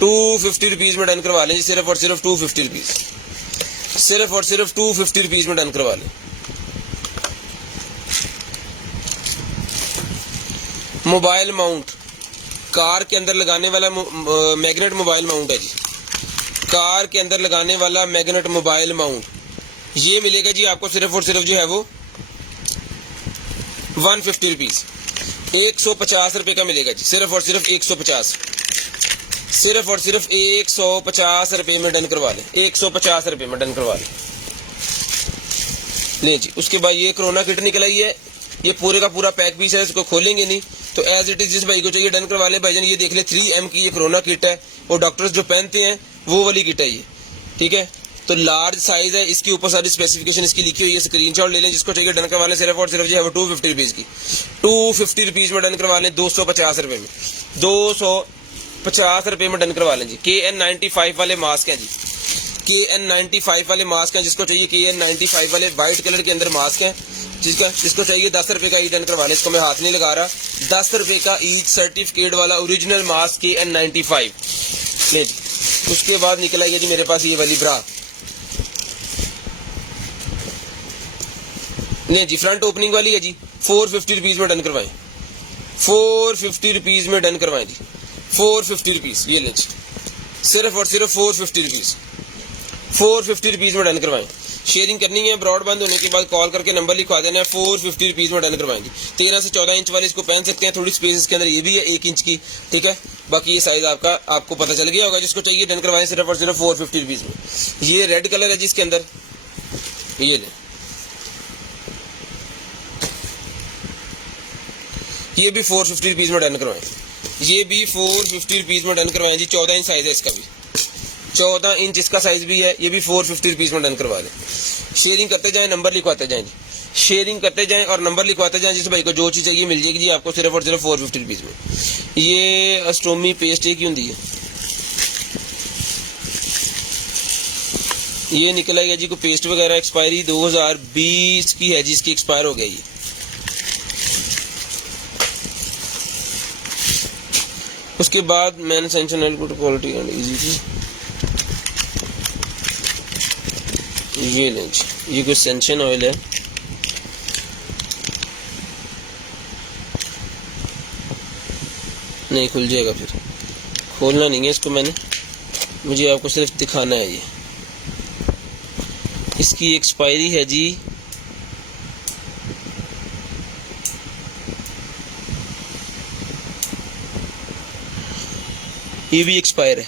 250 रुपीज़ में डन करवा लें जी। सिर्फ और सिर्फ 250 रुपीज़, सिर्फ और सिर्फ 250 रुपीज़ में डन करवा लें। मोबाइल माउंट, कार के अंदर लगाने वाला मैग्नेट मोबाइल माउंट है जी। कार के अंदर लगाने वाला मैग्नेट मोबाइल माउंट, ये मिलेगा जी आपको सिर्फ और सिर्फ जो है वो 150 रुपीज़, 150 रुपये का मिलेगा जी। सिर्फ और सिर्फ 150, सिर्फ और सिर्फ 150 रुपये में डन करवा लें। 150 रुपये में डन करवा लें। ले जी। उसके बाद ये कोरोना किट निकल आई है, ये पूरे का पूरा पैक पीस है, इसको खोलेंगे नहीं तो एज इट इज जिस भाई को चाहिए डन करवा ले भाईजान। ये देख ले 3M की ये कोरोना किट है, और डॉक्टर्स जो पहनते हैं वो वाली किट है ये, ठीक है। तो लार्ज साइज है, इसके ऊपर सारी स्पेसिफिकेशन इसकी लिखी हुई है, स्क्रीनशॉट ले लें। जिसको चाहिए डन करवा लें। सिर्फ और सिर्फ जो है वो 250 रुपीज़ की, 250 रुपीज़ में डन करवा लें। 250 रुपये में, 250 रुपये में डन करवा लें जी। KN95 वाले मास्क हैं जी, KN95 वाले मास्क हैं। जिसको चाहिए KN95 वाले वाइट कलर के अंदर मास्क हैं, जिसको चाहिए 10 रुपये का ईच डन करवा लें। इसको मैं हाथ नहीं लगा रहा, 10 रुपये का ईच सर्टिफिकेट वाला ओरिजिनल मास्क KN95 ले जी। उसके बाद निकला जी मेरे पास ये वाली ब्रा, नहीं जी, फ्रंट ओपनिंग वाली है जी। 450 रुपीज़ में डन करवाएं, 450 रुपीज़ में डन करवाएं जी। 450 रुपीज़, ये लें जी। सिर्फ और सिर्फ 450 रुपीज़, 450 रुपीज़ में डन करवाएं। शेयरिंग करनी है, ब्रॉड बंद होने के बाद कॉल करके नंबर लिखवा देना है। 450 रुपीज़ में डन करवाएंगे। 13 से 14 इंच वाले इसको पहन सकते हैं, थोड़ी स्पेस इसके अंदर ये भी है 1 इंच की, ठीक है। बाकी ये साइज आपको पता चल गया होगा। जिसको चाहिए डन करवाएं सिर्फ और सिर्फ 450 रुपीज़ में। ये रेड कलर है जिसके अंदर, ये लें। ये भी 450 रुपीज़ में डन करवाएं, ये भी 450 रुपीज़ में डन करवाएं जी। 14 इंच साइज है इसका भी, 14 इंच इसका साइज भी है। ये भी 450 रुपीज़ में डन करवा लें। शेयरिंग करते जाएं, नंबर लिखवाते जाएं जी। शेयरिंग करते जाएं और नंबर लिखवाते जाएं। जिस भाई को जो चीज़ चाहिए मिल जाएगी जी आपको सिर्फ और सिर्फ 450 रुपीज़ में। ये अस्टोमी पेस्ट एक ही होती है, ये निकला है जी को पेस्ट वगैरह। एक्सपायरी 2020 की है जी, इसकी एक्सपायर हो गई है। उसके बाद मैन सेंशन oil, good quality and easy की, ये लें जी। ये कुछ सेंशन ऑयल है, नहीं खुल जाएगा, फिर खोलना नहीं है इसको मैंने, मुझे आपको सिर्फ दिखाना है। ये इसकी एक्सपायरी है जी ये भी एक्सपायर है,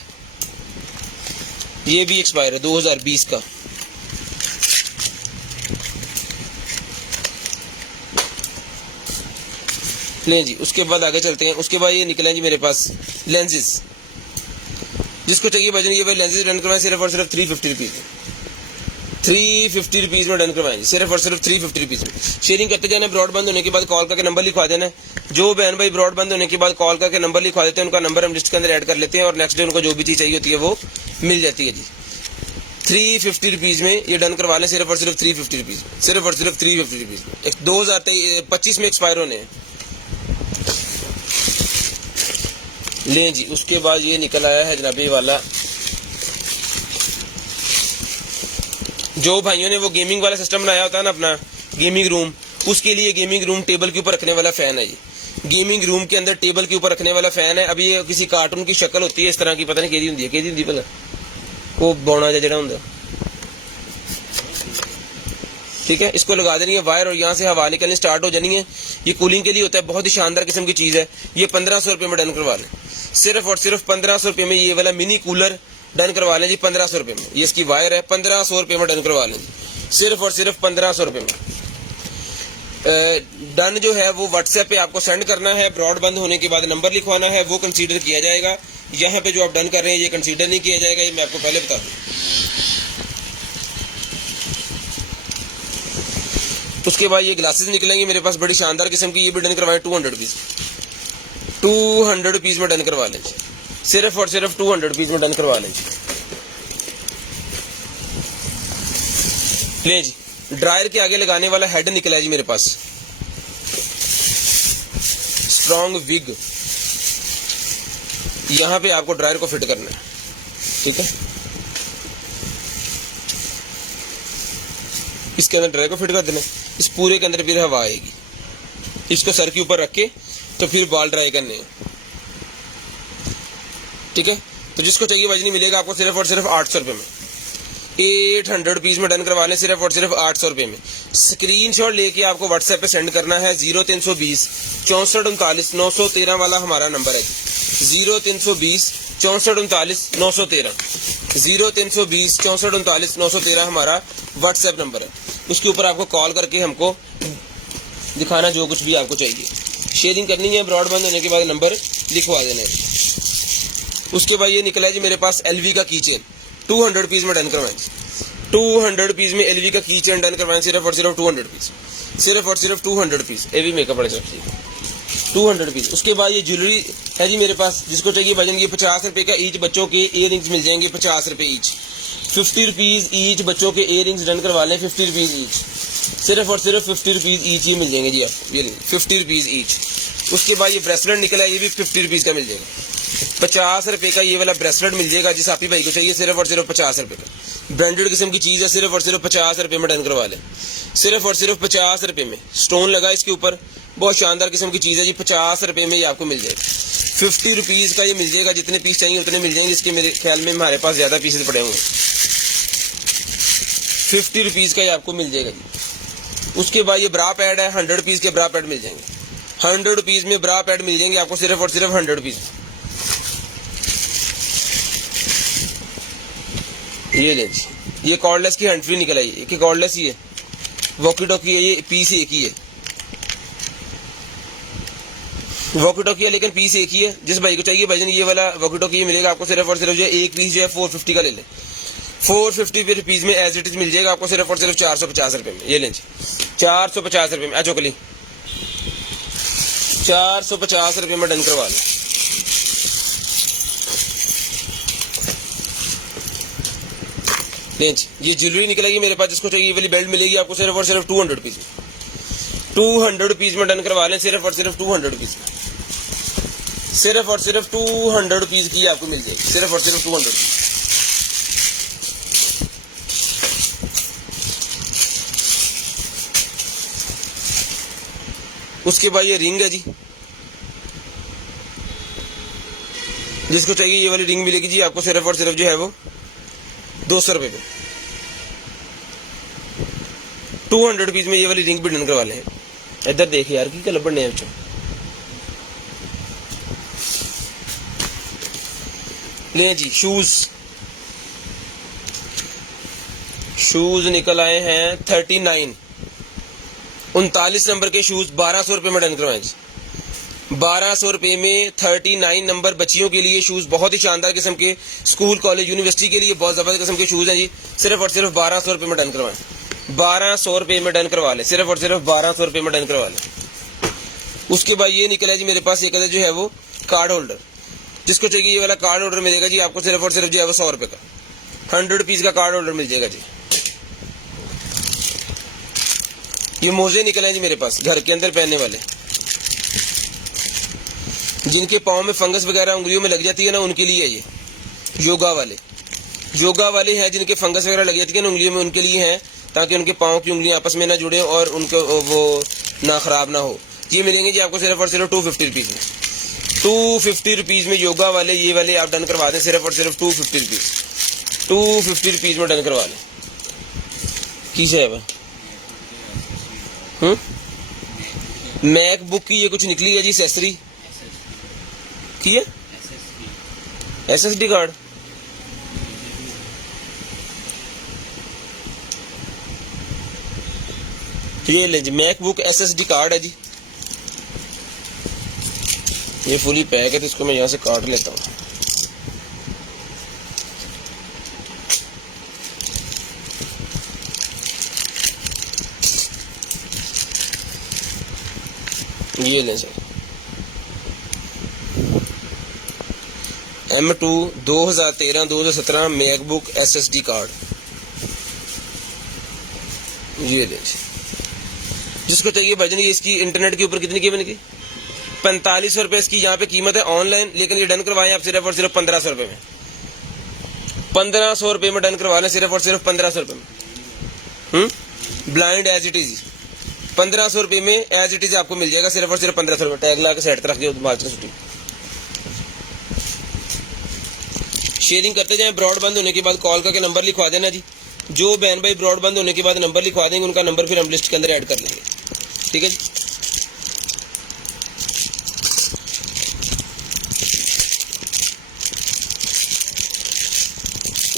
ये भी एक्सपायर है 2020 का। लें जी, उसके बाद आगे चलते हैं। उसके बाद ये निकले जी मेरे पास लेंसेज, जिसको चाहिए वजन ये भाई लेंसेज डन करवाएं सिर्फ और सिर्फ 350 रुपीज़ में, 350 रुपीज़ में डन करवाएं जी, सिर्फ और सिर्फ 350 रुपीज़ में। शेयरिंग करते जाना, ब्रॉड बंद होने के बाद कॉल करके नंबर लिखवा देना। जो बहन भाई ब्रॉड बंद होने के बाद कॉल करके नंबर लिखवा देते हैं, उनका नंबर हम लिस्ट के अंदर ऐड कर लेते हैं और नेक्स्ट डे उनको जो भी चीज़ चाहिए होती है वो मिल जाती है जी। 350 रुपीज़ में ये डन करवा लें, सिर्फ और सिर्फ 350 रुपीज़ में, सिर्फ और सिर्फ 350 रुपीज़ में। 2025 में एक्सपायर होने हैं। लें जी, उसके बाद ये निकल आया है जनाबी वाला, जो भाइयों ने वो गेमिंग वाला सिस्टम बनाया होता है ना अपना गेमिंग रूम, उसके लिए गेमिंग रूम टेबल के ऊपर रखने वाला फैन है ये। गेमिंग रूम के अंदर टेबल के ऊपर रखने वाला फैन है। अभी ये किसी कार्टून की शक्ल होती है इस तरह की, पता नहीं केदी होती है, केदी होती भला वो बौना जड़ा होंगे, ठीक है। इसको लगा देनी है वायर और यहाँ से हवा निकलनी स्टार्ट हो जानी है। ये कूलिंग के लिए होता है, बहुत ही शानदार किस्म की चीज़ है। ये 1500 रुपये में डन करवा लें, सिर्फ और सिर्फ 1500 रुपये में ये वाला मिनी कूलर डन करवा लें जी, 1500 रुपये में। ये इसकी वायर है, 1500 रुपये में डन करवा लें, सिर्फ और सिर्फ 1500 रुपये में। डन जो है वो व्हाट्सएप पे आपको सेंड करना है, ब्रॉड बंद होने के बाद नंबर लिखवाना है, वो कंसीडर किया जाएगा। यहाँ पे जो आप डन कर रहे हैं ये कंसीडर नहीं किया जाएगा, ये मैं आपको पहले बता दूँ। उसके बाद ये ग्लासेस निकलेंगे मेरे पास बड़ी शानदार किस्म की, ये भी डन करवाएं 200 रुपीज़, 200 रुपीज़ में डन करवा लें, सिर्फ और सिर्फ 200 रुपीज़ में डन करवा लें। ले जी, ड्रायर के आगे लगाने वाला हेड निकला है जी मेरे पास, स्ट्रॉन्ग विग। यहां पे आपको ड्रायर को फिट करना है, ठीक है। इसके अंदर ड्रायर को फिट कर देना, इस पूरे के अंदर फिर हवा आएगी। इसको सर के ऊपर रख के तो फिर बाल ड्राई करने हैं, ठीक है। तो जिसको चाहिए वजनी मिलेगा आपको सिर्फ और सिर्फ 800 रुपये में, 800 रुपीज़ में डन करवा लें, सिर्फ और सिर्फ 800 रुपये में। स्क्रीनशॉट लेके आपको व्हाट्सएप पे सेंड करना है। 0320 64 39 913 वाला हमारा नंबर है, 0320 64 39 913, 0320 64 39 913 हमारा व्हाट्सएप नंबर है। उसके ऊपर आपको कॉल करके हमको दिखाना जो कुछ भी आपको चाहिए। शेयरिंग करनी है, ब्रॉड बंद होने के बाद नंबर लिखवा देना है। उसके बाद ये निकला है जी मेरे पास एलवी का की चेन, 200 रुपीज़ में डन करवाएं, 200 रुपीज़ में एलवी का की चेन डन करवाएं, सिर्फ और सिर्फ 200 रुपीज़, सिर्फ और सिर्फ 200 रुपीज़। एवी मेकअप पड़ सकती है 200 रुपीज़। उसके बाद ये ज्वेलरी है जी मेरे पास, जिसको चाहिए वजन ये 50 रुपये का ईच बच्चों के इयर रिंग्स मिल जाएंगे, 50 रुपये ईच, 50 रुपीज़ ईच बच्चों के इयर रिंग्स डन करवा लें, 50 रुपीज़ ईच, सिर्फ और सिर्फ 50 रुपीज़ ईच ही मिल जाएंगे जी आप, ये 50 रुपीज़ ईच। उसके बाद ये ब्रेसलेट निकला है, ये भी 50 रुपीज़ का मिल जाएगा, 50 रुपये का ये वाला ब्रेसलेट मिल जाएगा जिस आपकी भाई को चाहिए, सिर्फ और सिर्फ 50 रुपये का। ब्रांडेड किस्म की चीज़ है, सिर्फ और सिर्फ 50 रुपये में डन करवा लें, सिर्फ और सिर्फ 50 रुपये में। स्टोन लगा इसके ऊपर, बहुत शानदार किस्म की चीज़ है जी, 50 रुपये में ये आपको मिल जाएगा। 50 रुपीज़ का ये मिल जाएगा, जितने पीस चाहिए उतने मिल जाएंगे। इसके मेरे ख्याल में हमारे पास ज़्यादा पीसेस पड़े होंगे, 50 रुपीज़ का ये आपको मिल जाएगा जी। उसके बाद ये ब्रा पैड है, 100 रुपीज़ के ब्रा पैड मिल जाएंगे, 100 रुपीज़ में ब्रा पैड मिल जाएंगे आपको, सिर्फ और सिर्फ 100 रुपीज़। ये लें जी, ये कॉर्डलेस की हैंड फ्री निकल आई, एक कॉर्डलेस ही है, वॉकी टॉकी है, ये पीस एक ही है, वॉकी टॉकी है लेकिन पीस एक ही है। जिस भाई को चाहिए भाईजान ये वाला वॉकी टॉकी मिलेगा आपको, सिर्फ और सिर्फ जो एक पीस जो है 450 का ले लें, 450 रुपीज़ में एज इट इज मिल जाएगा आपको, सिर्फ और सिर्फ 450 रुपये में। ये लें जी, 450 रुपये में चोकली, 450 रुपये में डन करवा लें। ये ज्वेलरी निकलेगी मेरे पास, जिसको चाहिए ये वाली बेल्ट मिलेगी आपको, सिर्फ और सिर्फ 200 रुपीज़ में, 200 रुपीज़ में डन करवा लें, सिर्फ और सिर्फ 200 रुपीज़, सिर्फ और सिर्फ 200 रुपीज़ की आपको मिल जाएगी, सिर्फ और सिर्फ 200 रुपीज़। उसके बाद ये रिंग है जी, जिसको चाहिए ये वाली रिंग मिलेगी जी आपको, सिर्फ और सिर्फ जो है वो 200 रुपये में, 200 रुपीज़ में ये वाली रिंग भी डन करवा लें। इधर देखिए यार की कल बढ़ने बच्चों। ले जी, शूज निकल आए हैं 39 39 नंबर के शूज 1200 रुपये में डन करवाएं जी, 1200 रुपये में 39 नंबर बच्चियों के लिए शूज, बहुत ही शानदार किस्म के, स्कूल कॉलेज यूनिवर्सिटी के लिए बहुत जबरदस्त किस्म के शूज हैं जी। सिर्फ और सिर्फ 1200 रुपये में डन करवाएं, 1200 रुपये में डन करवा लें, सिर्फ और सिर्फ 1200 रुपये में डन करवा लें। उसके बाद ये निकला जी मेरे पास एक जो है वो कार्ड होल्डर, जिसको चाहिए ये वाला कार्ड होल्डर मिलेगा जी आपको सिर्फ और सिर्फ जो है वो 100 रुपये का, 100 रुपीज़ का कार्ड होल्डर मिल जाएगा जी। ये मोजे निकले हैं जी मेरे पास घर के अंदर पहनने वाले, जिनके पाँव में फंगस वगैरह उंगलियों में लग जाती है ना, उनके लिए ये योगा वाले हैं, जिनके फंगस वगैरह लग जाती है ना उंगलियों में, उनके लिए हैं, ताकि उनके पाँव की उंगलियां आपस में ना जुड़े और उनको वो ना खराब ना हो। ये मिलेंगे जी आपको सिर्फ और सिर्फ 250 रुपीज़ में, 250 रुपीज़ में योगा वाले ये वाले आप डन करवा दें, सिर्फ और सिर्फ 250 रुपीज़, 250 रुपीज़ में डन करवा लें। किसे है मैकबुक की ये कुछ निकली है जी एसेसरी की है, SSD कार्ड, तो ये ले जी मैकबुक SSD कार्ड है जी, ये फुली पैक है, तो इसको मैं यहाँ से काट लेता हूँ। ये लें sir M2 2013-2017 MacBook SSD card, ये लें जिसको चाहिए भाईजान। ये इसकी इंटरनेट के ऊपर कितनी कीमत की, 4500 रुपये इसकी यहाँ पे कीमत है ऑनलाइन, लेकिन ये डन करवाएं आप सिर्फ और सिर्फ 1500 रुपये में, 1500 रुपये में डन करवा लें, सिर्फ और सिर्फ 1500 रुपये में। ब्लाइंड एज इट इज 1500 रुपये में एज इट इज आपको मिल जाएगा, सिर्फ और सिर्फ 1500 रुपये। टैग ला के साइड रख दिया मार्केट छुट्टी। शेयरिंग करते जाएं, ब्रॉड बंद होने के बाद कॉल करके नंबर लिखवा देना जी। जो बहन भाई ब्रॉड बंद होने के बाद नंबर लिखवा देंगे उनका नंबर फिर हम लिस्ट के अंदर ऐड कर लेंगे, ठीक है जी।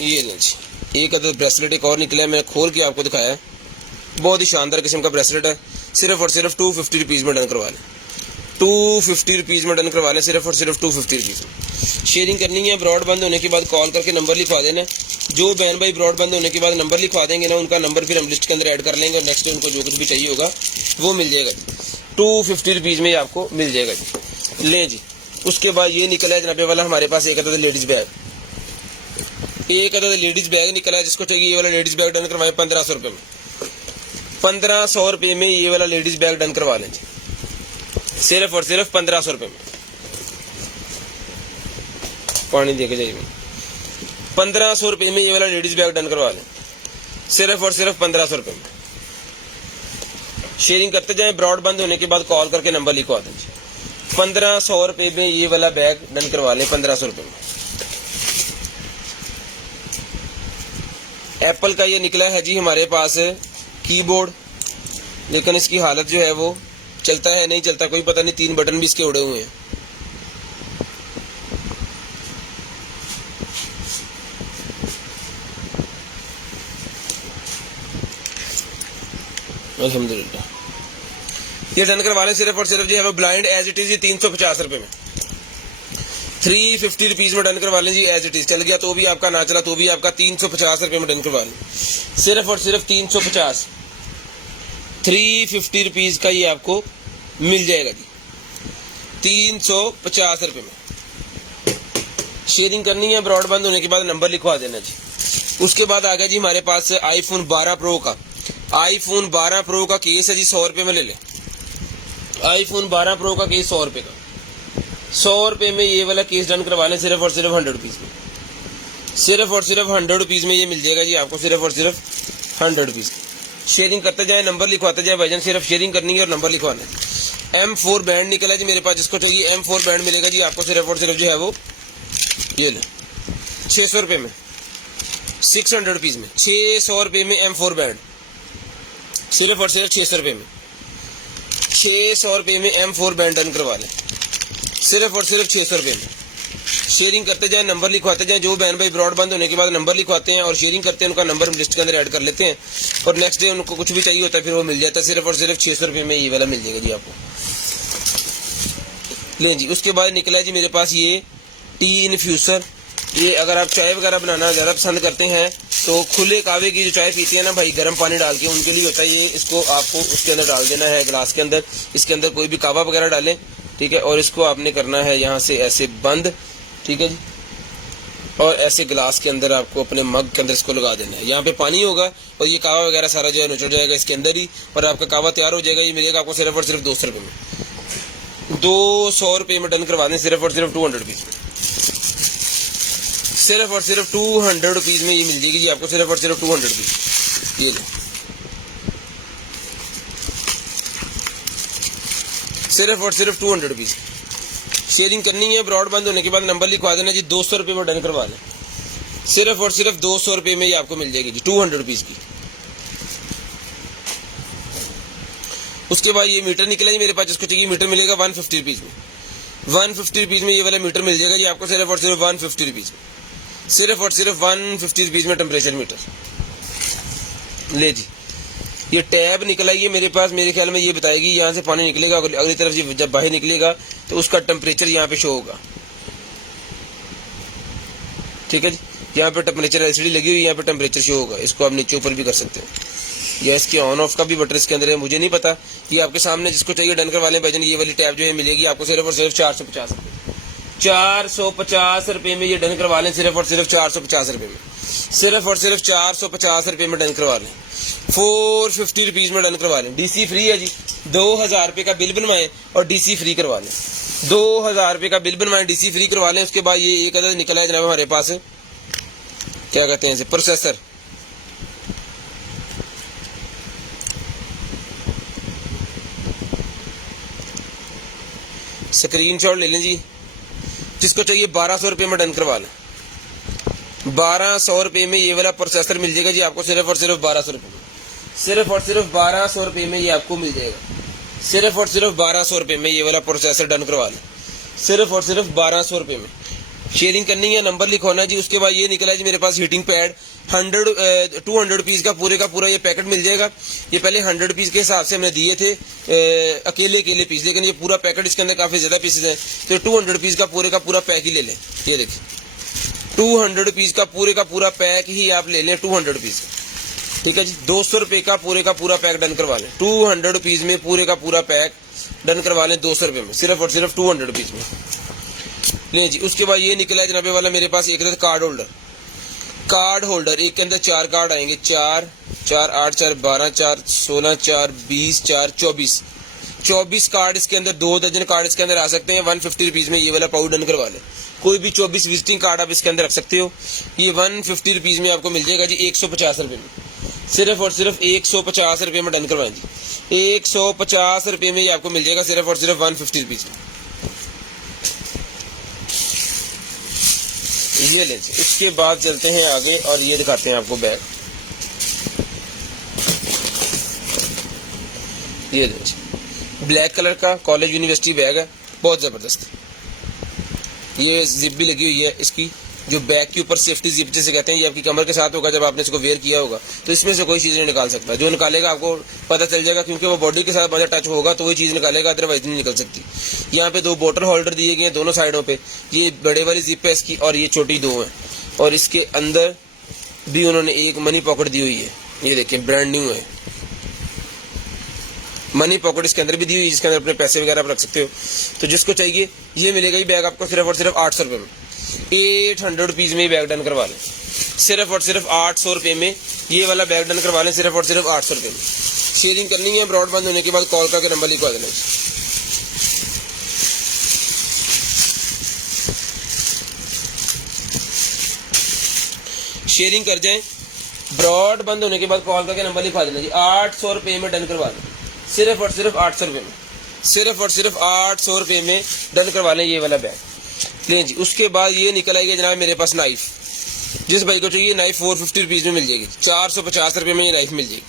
ये लें जी, एक अदर ब्रेसलेट एक और निकला है, मैंने खोल के आपको दिखाया है, बहुत ही शानदार किस्म का ब्रेसलेट है, सिर्फ और सिर्फ 250 रुपीज़ में डन करवा लें, 250 रुपीज़ में डन करवा लें, सिर्फ और सिर्फ 250 रुपीज़ में। शेयरिंग करनी है, ब्रॉड बंद होने के बाद कॉल करके नंबर लिखवा देना। जो बहन भाई ब्रॉड बंद होने के बाद नंबर लिखवा देंगे ना, उनका नंबर फिर हम लिस्ट के अंदर ऐड कर लेंगे और नेक्स्ट डे उनको जो कुछ भी चाहिए होगा वो मिल जाएगा जी, 250 रुपीज़ में आपको मिल जाएगा जी। लें जी, उसके बाद ये निकला है जनाबे वाला हमारे पास एक अदद लेडीज़ बैग, एक अदद लेडीज़ बैग निकला है, जिसको चाहिए ये वाला लेडीज़ बैग डन करवाएं 1500 रुपये में, 1500 रुपये में ये वाला लेडीज़ बैग डन करवा लें जी, सिर्फ और सिर्फ 1500 रुपये में। पानी देके जाइए, 1500 रुपये में ये वाला लेडीज बैग डन करवा लें, सिर्फ और सिर्फ 1500 रुपये में। शेयरिंग करते जाएं, ब्रॉड बंद होने के बाद कॉल करके नंबर लिखवा दें जी, 1500 रुपये में ये वाला बैग डन करवा लें, 1500 रुपये में। एप्पल का ये निकला है जी हमारे पास कीबोर्ड, लेकिन इसकी हालत जो है वो चलता है नहीं चलता कोई पता नहीं, 3 बटन भी इसके उड़े हुए हैं। अल्हम्दुलिल्लाह, ये डन करवा लें, सिर्फ और सिर्फ जो है वो ब्लाइंड एज इट इज 350 रुपये में, 350 रुपीज़ में डन करवा लें जी। एज इट इज चल गया तो भी आपका, ना चला तो भी आपका, 350 रुपये में डन करवा लें, सिर्फ और सिर्फ 350, 350 रुपीज़ का ये आपको मिल जाएगा जी, 350 रुपये में। शेयरिंग करनी है, ब्रॉड बंद होने के बाद नंबर लिखवा देना जी। उसके बाद आ गया जी हमारे पास iPhone 12 प्रो का, iPhone 12 प्रो का केस है जी, 100 रुपये में ले लें। iPhone 12 प्रो का केस 100 रुपये का, 100 रुपये में ये वाला केस डन करवा लें, सिर्फ और सिर्फ 100 रुपीज़ में, सिर्फ और सिर्फ 100 रुपीज़ में ये मिल जाएगा जी आपको, सिर्फ और सिर्फ 100 रुपीज़। शेयरिंग करते जाए, नंबर लिखवाते जाए भाईजान, सिर्फ शेयरिंग करनी है और नंबर लिखवाना है। M4 बैंड निकला है जी मेरे पास, जिसको चाहिए M4 बैंड मिलेगा जी आपको, सिर्फ और सिर्फ जो है वो ये ले 600 रुपये में, 600 रुपीज़ में, 600 रुपये में M4 बैंड, सिर्फ और सिर्फ 600 रुपये में, 600 रुपये में M4 बैंड डन करवा लें, सिर्फ और सिर्फ 600 रुपये में। शेयरिंग करते जाएं, नंबर लिखवाते जाएं। जो बहन भाई ब्रॉड बंद होने के बाद नंबर लिखवाते हैं और शेयरिंग करते हैं, उनका नंबर हम लिस्ट के अंदर ऐड कर लेते हैं और नेक्स्ट डे उनको कुछ भी चाहिए होता है फिर वो मिल जाता है, सिर्फ और सिर्फ 600 रुपये में ये वाला मिल जाएगा जी आपको। लें जी। उसके बाद निकला जी मेरे पास ये टी इन्फ्यूज़र। ये अगर आप चाय वगैरह बनाना ज़्यादा पसंद करते हैं तो खुले कावे की जो चाय पीती है ना भाई, गर्म पानी डाल के, उनके लिए होता है ये। इसको आपको उसके अंदर डाल देना है गिलास के अंदर। इसके अंदर कोई भी कावा वगैरह डालें, ठीक है, और इसको आपने करना है यहाँ से ऐसे बंद, ठीक है जी। और ऐसे गिलास के अंदर आपको अपने मग के अंदर इसको लगा देना है। यहाँ पे पानी होगा और ये कावा वगैरह सारा जो है निचड़ जाएगा इसके अंदर ही, और आपका कावा तैयार हो जाएगा। ये मिलेगा आपको सिर्फ और सिर्फ 200 रुपये में। 200 रुपये में डन करवा दें, सिर्फ और सिर्फ 200 रुपीज़ में। सिर्फ और सिर्फ 200 रुपीज़ में ये मिल जाएगी जी आपको, सिर्फ और सिर्फ 200 रुपीज़। ये लो, सिर्फ और सिर्फ 200 रुपीज़। शेयरिंग करनी है, ब्रॉड बंद होने के बाद नंबर लिखवा देना जी, 200 रुपये में डन करवा लें। सिर्फ और सिर्फ 200 रुपये में ये आपको मिल जाएगी जी, 200 रुपीज़ की। उसके बाद ये मीटर निकला जी मेरे पास, जिसको चाहिए मीटर मिलेगा 150 रुपीज़ में। 150 रुपीज़ में ये वाला मीटर मिल जाएगा जी आपको, सिर्फ और सिर्फ 150 रुपीज़ में। सिर्फ और सिर्फ 150 रुपीज़ में टेम्परेचर मीटर। ले जी, ये टैब निकला ये मेरे पास, मेरे ख्याल में ये बताएगी यहाँ से पानी निकलेगा, अगली तरफ से जब बाहर निकलेगा तो उसका टेम्परेचर यहाँ पे शो होगा, ठीक है जी। यहाँ पे टेम्परेचर एलसीडी लगी हुई है, यहाँ पे टेम्परेचर शो होगा। इसको आप नीचे ऊपर भी कर सकते हैं, या इसके ऑन ऑफ का भी बटन इसके अंदर है, मुझे नहीं पता। ये आपके सामने, जिसको चाहिए डन करवा लें भाईजान। ये वाली टैब जो है मिलेगी आपको सिर्फ और सिर्फ 450 रुपये। 450 रुपये में ये डन करवा लें, सिर्फ और सिर्फ 450 रुपये में। सिर्फ और सिर्फ 450 रुपये में डन करवा लें। 450 रुपीज़ में डन करवा लें। डीसी फ्री है जी। 2000 रुपये का बिल बनवाएं और डीसी फ्री करवा लें। 2000 रुपये का बिल बनवाएं, डीसी फ्री करवा लें। उसके बाद ये एक अदद निकला है जनाब हमारे पास, क्या कहते हैं इसे, प्रोसेसर। स्क्रीनशॉट ले लें जी, जिसको चाहिए 1200 रुपये में डन करवा लें। 1200 रुपये में ये वाला प्रोसेसर मिल जाएगा जी आपको, सिर्फ और सिर्फ 1200 रुपये में। सिर्फ और सिर्फ 1200 रुपये में ये आपको मिल जाएगा। सिर्फ और सिर्फ 1200 रुपये में ये वाला प्रोसेसर डन करवा लें, सिर्फ और सिर्फ 1200 रुपये में। शेयरिंग करनी है, नंबर लिखवाना जी। उसके बाद ये निकला जी मेरे पास हीटिंग पैड। 200 रुपीज़ का पूरा ये पैकेट मिल जाएगा। ये पहले 100 रुपीज़ के हिसाब से हमने दिए थे अकेले पीस, लेकिन ये पूरा पैकेट, इसके अंदर काफ़ी ज़्यादा पीसेज हैं, तो 200 रुपीज़ का पूरा पैक ही ले लें। ये देखिए, 200 रुपीज़ का पूरा पैक ही आप ले लें, 200 रुपीज़, ठीक है जी। 200 रुपये का पूरा पैक डन करवा लें। 200 रुपीज़ में पूरा पैक डन करवा लें, 200 रुपये में, सिर्फ और सिर्फ 200 रुपीज़ में। लें जी। उसके बाद ये निकला है जनाबे वाला मेरे पास एक कार्ड होल्डर। एक के अंदर 4 कार्ड आएंगे, 4 4 8 4 12 4 16 4 20 4 24 कार्ड इसके अंदर, 2 दर्जन कार्ड इसके अंदर आ सकते हैं। 150 रुपीज़ में ये वाला पाउडर डन करवा लें। कोई भी 24 विजिटिंग कार्ड आप इसके अंदर रख सकते हो। ये 150 रुपीज़ में आपको मिल जाएगा जी, 150 रुपये में। सिर्फ और सिर्फ 150 रुपये में डन करवाएं जी। 150 रुपये में ये आपको मिल जाएगा, सिर्फ और सिर्फ 150 रुपीज़ में। ये लें। उसके बाद चलते हैं आगे और ये दिखाते हैं आपको बैग। ये लें, ब्लैक कलर का कॉलेज यूनिवर्सिटी बैग है, बहुत ज़बरदस्त। ये जिप भी लगी हुई है इसकी, जो बैग के ऊपर सेफ्टी जिप जिसे कहते हैं, ये आपकी कमर के साथ होगा जब आपने इसको वेयर किया होगा, तो इसमें से कोई चीज़ नहीं निकाल सकता। जो निकालेगा आपको पता चल जाएगा, क्योंकि वो बॉडी के साथ बंदा टच होगा तो वही चीज़ निकालेगा, अदरवाइज नहीं निकल सकती। यहाँ पे 2 बोतल होल्डर दिए गए हैं दोनों साइडों पे। ये बड़े वाली जिप है इसकी और ये छोटी 2 हैं। और इसके अंदर भी उन्होंने एक मनी पॉकेट दी हुई है, ये देखिए ब्रांड न्यू है। मनी पॉकेट इसके अंदर भी दी हुई है, जिसके अंदर अपने पैसे वगैरह आप रख सकते हो। तो जिसको चाहिए ये मिलेगा ही बैग आपको सिर्फ और सिर्फ 800 रुपये में। 800 रुपीज़ में बैग डन करवा लें, सिर्फ और सिर्फ 800 रुपये में ये वाला बैग डन करवा लें, सिर्फ और सिर्फ 800 रुपये में। शेयरिंग करनी है, ब्रॉड बंद होने के बाद कॉल करके नंबर लिखवा देना। शेयरिंग कर जाएं, ब्रॉड बंद होने के बाद कॉल करके नंबर लिखवा देना जी। 800 रुपये में डन करवा लें, सिर्फ और सिर्फ 800 रुपये में। सिर्फ और सिर्फ 800 रुपये में डन करवा लें ये वाला बैग। लें जी। उसके बाद ये निकल आएगा जनाब मेरे पास नाइफ। जिस भाई को चाहिए नाइफ 450 रुपीज़ में मिल जाएगी। 450 रुपये में ये नाइफ मिल जाएगी।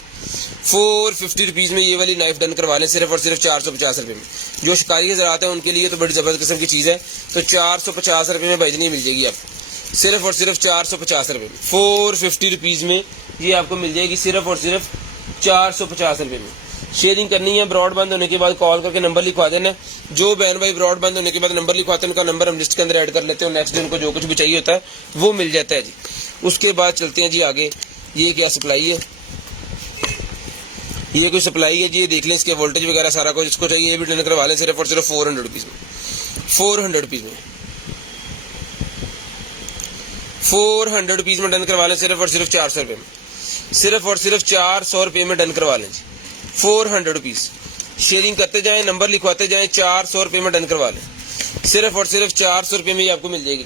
450 रुपीज़ में ये वाली नाइफ डन करवा लें, सिर्फ और सिर्फ 450 रुपये में। जो शिकारी हज़रात हैं उनके लिए तो बड़ी ज़बरदस्त किस्म की चीज़ है, तो 450 रुपये में भाई नहीं मिल जाएगी आपको, सिर्फ और सिर्फ 450 रुपये में। 450 रुपीज़ में ये आपको मिल जाएगी, सिर्फ और सिर्फ 450 रुपये में। शेयरिंग करनी है, ब्रॉड बंद होने के बाद कॉल करके नंबर लिखवा देना। जो बहन भाई ब्रॉडबैंड होने के बाद नंबर लिखवाते हैं उनका नंबर हम लिस्ट के अंदर ऐड कर लेते हैं, नेक्स्ट डे उनको जो कुछ भी चाहिए होता है वो मिल जाता है जी। उसके बाद चलते हैं जी आगे। ये क्या सप्लाई है, ये कोई सप्लाई है जी, ये देख लें इसके वोल्टेज वगैरह सारा कुछ। इसको चाहिए ये भी डन करवा लें सिर्फ और सिर्फ 400 रुपीज़ में, 400 रुपीज़ में, 400 रुपीज़ में डन करवा लें सिर्फ और सिर्फ 400 रुपये में, सिर्फ और सिर्फ 400 रुपये में डन करवा लें जी, 400 रुपीज़। शेयरिंग करते जाएं, नंबर लिखवाते जाएं, 400 रुपये में डन करवा लें, सिर्फ और सिर्फ 400 रुपये में ये आपको मिल जाएगी,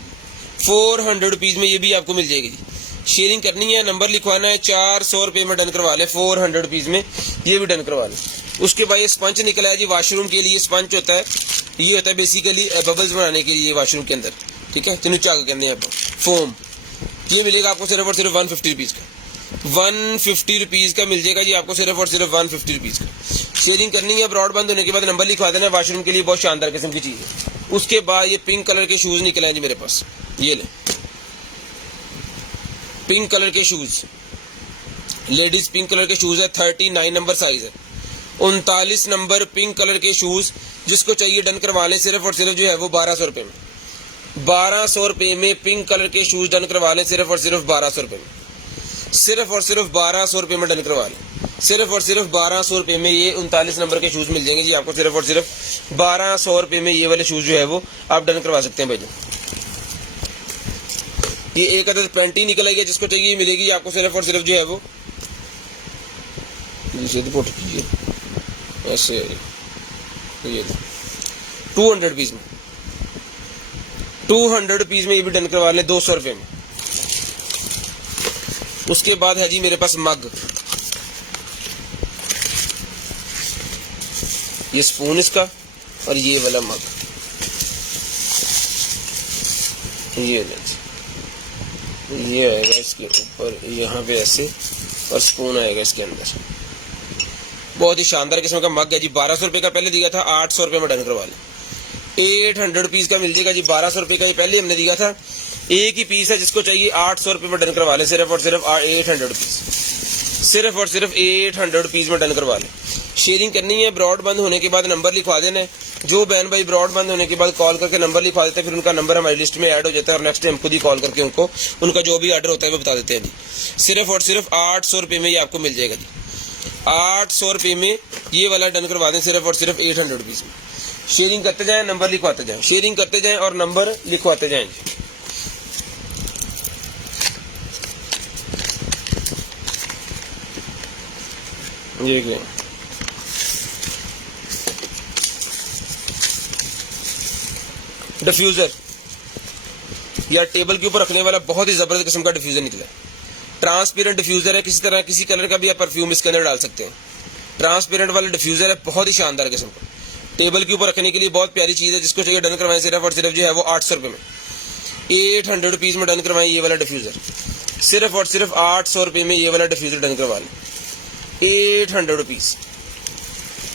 400 रुपीज़ में ये भी आपको मिल जाएगी जी। शेयरिंग करनी है, नंबर लिखवाना है, 400 रुपये में डन करवा लें, 400 रुपीज़ में ये भी डन करवा लें। उसके बाद ये स्पंज निकला है जी, वॉशरूम के लिए स्पंज होता है, ये होता है बेसिकली बबल्स बनाने के लिए वॉशरूम के अंदर, ठीक है। तेन चाक कहते हैं फोम, ये मिलेगा आपको सिर्फ और सिर्फ 150 रुपीज़ का, 150 रुपीज़ का मिल जाएगा जी आपको सिर्फ और सिर्फ 150 रुपीज़ का। शेयरिंग करनी है, ब्रॉडबैंड होने के बाद नंबर लिखवा देना, वॉशरूम के लिए बहुत शानदार किस्म की चीज़ है। उसके बाद ये पिंक कलर के शूज़ निकले हैं जी मेरे पास, ये ले पिंक कलर के शूज़, लेडीज पिंक कलर के शूज़ है, 39 नंबर साइज है, 39 नंबर पिंक कलर के शूज़। जिसको चाहिए डन करवा लें सिर्फ और सिर्फ जो है वो 1200 रुपये में, 1200 रुपये में पिंक कलर के शूज़ डन करवा लें सिर्फ और सिर्फ 1200 रुपये में, सिर्फ और सिर्फ 1200 रुपये में डन करवा लें, सिर्फ और सिर्फ 1200 रुपये में ये 39 नंबर के शूज़ मिल जाएंगे जी आपको, सिर्फ और सिर्फ 1200 रुपये में ये वाले शूज़ जो है वो आप डन करवा सकते हैं भाई। ये एक अदद पैंटी निकल आएगी, जिसको चाहिए मिलेगी आपको सिर्फ और सिर्फ जो है वो, कीजिए ऐसे, ये 200 रुपीज़ में, 200 रुपीज़ में ये भी डन करवा लें 200 रुपये में। उसके बाद है जी मेरे पास मग, ये स्पून इसका और ये वाला मग, ये आएगा इसके ऊपर यहाँ पे ऐसे, और स्पून आएगा इसके अंदर। बहुत ही शानदार किस्म का मग है जी, 1200 रुपये का पहले दिया था, 800 रुपये में डन करवा लें, 800 रुपीज़ का मिल जाएगा जी। 1200 रुपये का ये पहले हमने दिया था, एक ही पीस है, जिसको चाहिए 800 रुपये में डन करवा लें, सिर्फ और सिर्फ 800 रुपीज़, सिर्फ और सिर्फ 800 रुपीज़ में डन करवा लें। शेयरिंग करनी है, ब्रॉडबैंड होने के बाद नंबर लिखवा देना है। जो बहन भाई ब्रॉडबैंड होने के बाद कॉल करके नंबर लिखवा देते हैं, फिर उनका नंबर हमारी लिस्ट में ऐड हो जाता है और नेक्स्ट टाइम खुद ही कॉल करके उनको उनका जो भी ऑर्डर होता है वो बता देते हैं जी। सिर्फ और सिर्फ 800 रुपये में ये आपको मिल जाएगा जी, 800 रुपये में ये वाला डन करवा दें, सिर्फ और सिर्फ 800 रुपीज़ में। शेयरिंग करते जाएं, नंबर लिखवाते जाएं, शेयरिंग करते जाएं और नंबर लिखवाते जाएं जी। देख लें, डिफ्यूज़र या टेबल के ऊपर रखने वाला बहुत ही ज़बरदस्त किस्म का डिफ्यूज़र निकला है। ट्रांसपेरेंट डिफ्यूज़र है, किसी तरह किसी कलर का भी आप परफ्यूम इसके अंदर डाल सकते हैं। ट्रांसपेरेंट वाला डिफ्यूज़र है, बहुत ही शानदार किस्म का, टेबल के ऊपर रखने के लिए बहुत प्यारी चीज़ है। जिसको चाहिए डन करवाएं सिर्फ और सिर्फ जो है वो 800 रुपये में, 800 रुपीज़ में डन करवाएं ये वाला डिफ्यूज़र, सिर्फ और सिर्फ 800 रुपये में ये वाला डिफ्यूज़र डन करवा लें, 800 रुपीज़।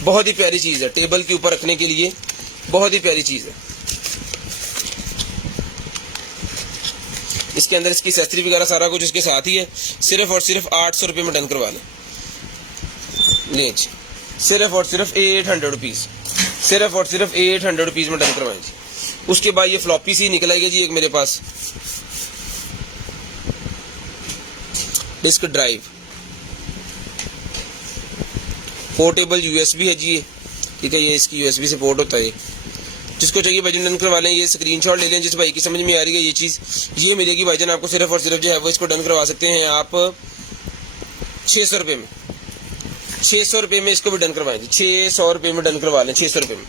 बहुत ही प्यारी चीज़ है, टेबल के ऊपर रखने के लिए बहुत ही प्यारी चीज़ है। इसके अंदर इसकी एक्सेसरी वगैरह सारा कुछ इसके साथ ही है, सिर्फ और सिर्फ 800 रुपये में डन करवा लें, सिर्फ और सिर्फ 800 रुपीज़, सिर्फ और सिर्फ 800 रुपीज़ में डन करवाएं जी। उसके बाद ये फ्लॉपी सी निकलेगी जी एक मेरे पास, डिस्क ड्राइव, पोर्टेबल यूएसबी है जी ये, ठीक है, ये इसकी यूएसबी से पोर्ट होता है। जिसको चाहिए भाईजान डन करवा लें, ये स्क्रीनशॉट ले लें, जिस भाई की समझ में आ रही है ये चीज़, ये मिलेगी भाईजान आपको सिर्फ और सिर्फ जो है वो इसको डन करवा सकते हैं आप 600 रुपये में, 600 रुपये में इसको भी डन करवाएं जी, 600 रुपये में डन करवा लें, 600 रुपये में।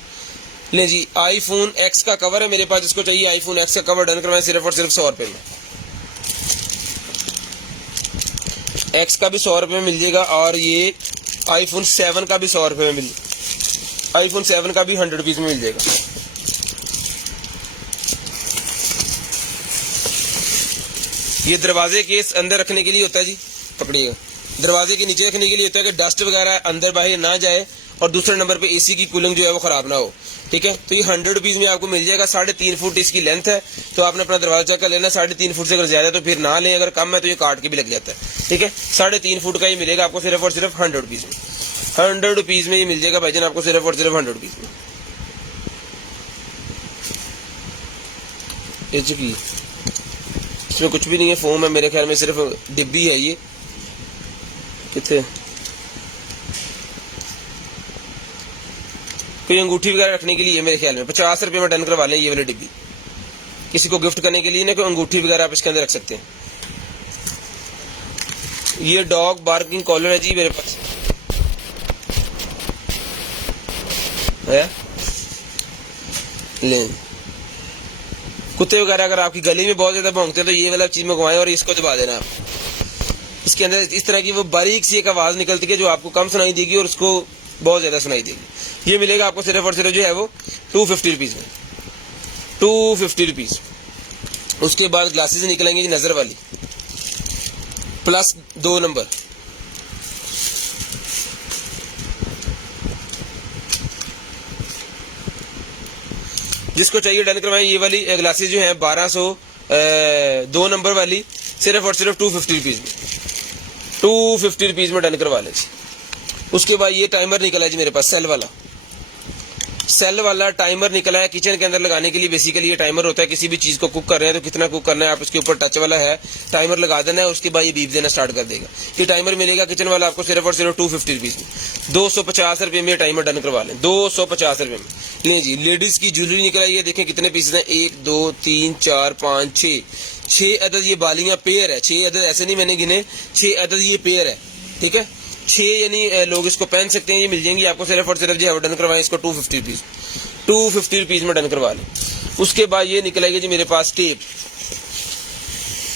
लें जी, आईफोन एक्स का कवर है मेरे पास, जिसको चाहिए आईफोन एक्स का कवर डन करवाएं सिर्फ और सिर्फ 100 रुपये में, एक्स का भी 100 रुपये में मिल जाएगा, और ये आईफोन 7 का भी 100 रुपये में मिल, आईफोन 7 का भी 100 रुपीज़ में मिल जाएगा। ये दरवाजे के अंदर रखने के लिए होता है जी, पकड़िएगा, दरवाजे के नीचे रखने के लिए होता है कि डस्ट वगैरह अंदर बाहर ना जाए, और दूसरे नंबर पे एसी की कूलिंग जो है वो ख़राब ना हो, ठीक है। तो ये 100 रुपीज़ में आपको मिल जाएगा, 3.5 फुट इसकी लेंथ है, तो आपने अपना दरवाजा चेक कर लेना, 3.5 फुट से अगर ज़्यादा तो फिर ना लें, अगर कम है तो ये काट के भी लग जाता है, ठीक है। 3.5 फुट का ये मिलेगा आपको सिर्फ और सिर्फ 100 रुपीज़ में, 100 रुपीज़ में ये मिल जाएगा भाईजान आपको सिर्फ और सिर्फ 100 रुपीज़ में। एच की, इसमें कुछ भी नहीं है, फोम है मेरे ख्याल में, सिर्फ डिब्बी है ये। कितने कोई अंगूठी वगैरह रखने के लिए मेरे ख्याल में 50 रुपये में डन करवा लें ये वाली डिब्बी, किसी को गिफ्ट करने के लिए ना, कोई अंगूठी वगैरह आप इसके अंदर रख सकते हैं। ये डॉग बार्किंग कॉलर है जी मेरे पास है। लें कुत्ते वगैरह अगर आपकी गली में बहुत ज्यादा भौंकते हैं तो ये वाला चीज मंगवाएं और इसको दबा देना आप। इसके अंदर इस तरह की वो बारीक सी एक आवाज निकलती है जो आपको कम सुनाई देगी और उसको बहुत ज्यादा सुनाई देगी। ये मिलेगा आपको सिर्फ और सिर्फ जो है वो 250 रुपीज में, 250 रुपीज। उसके बाद ग्लासेस निकलेंगे जी नजर वाली, प्लस 2 नंबर, जिसको चाहिए डन करवाएं। ये वाली ग्लासेस जो है 1200 2 नंबर वाली, सिर्फ और सिर्फ 250 रुपीज में, 250 रुपीज में डन करवा लें। उसके बाद ये टाइमर निकला है जी मेरे पास, सेल वाला टाइमर निकला है किचन के अंदर लगाने के लिए। बेसिकली ये टाइमर होता है, किसी भी चीज को कुक कर रहे हैं तो कितना कुक करना है आप उसके ऊपर टच वाला है, टाइमर लगा देना है, उसके बाद ये बीप देना स्टार्ट कर देगा। ये टाइमर मिलेगा किचन वाला आपको सिर्फ और सिर्फ 250 रुपीज में, 250 रुपये में टाइमर डन करवा लें, 250 रुपये में। ले जी लेडीज की ज्वेलरी निकला है, ये देखें कितने पीसेस हैं, 1 2 3 4 5 6 अदद ये बालियां पेयर है, 6 अदद ऐसे नहीं मैंने गिने, 6 अदद ये पेयर है, ठीक है। 6 यानी लोग इसको पहन सकते हैं, ये मिल जाएंगी आपको सिर्फ और सिर्फ जो है डन करवाएं इसको 250 रुपीज, 250 रुपीज में डन करवा लें। उसके बाद ये निकलेगी जी मेरे पास टेप,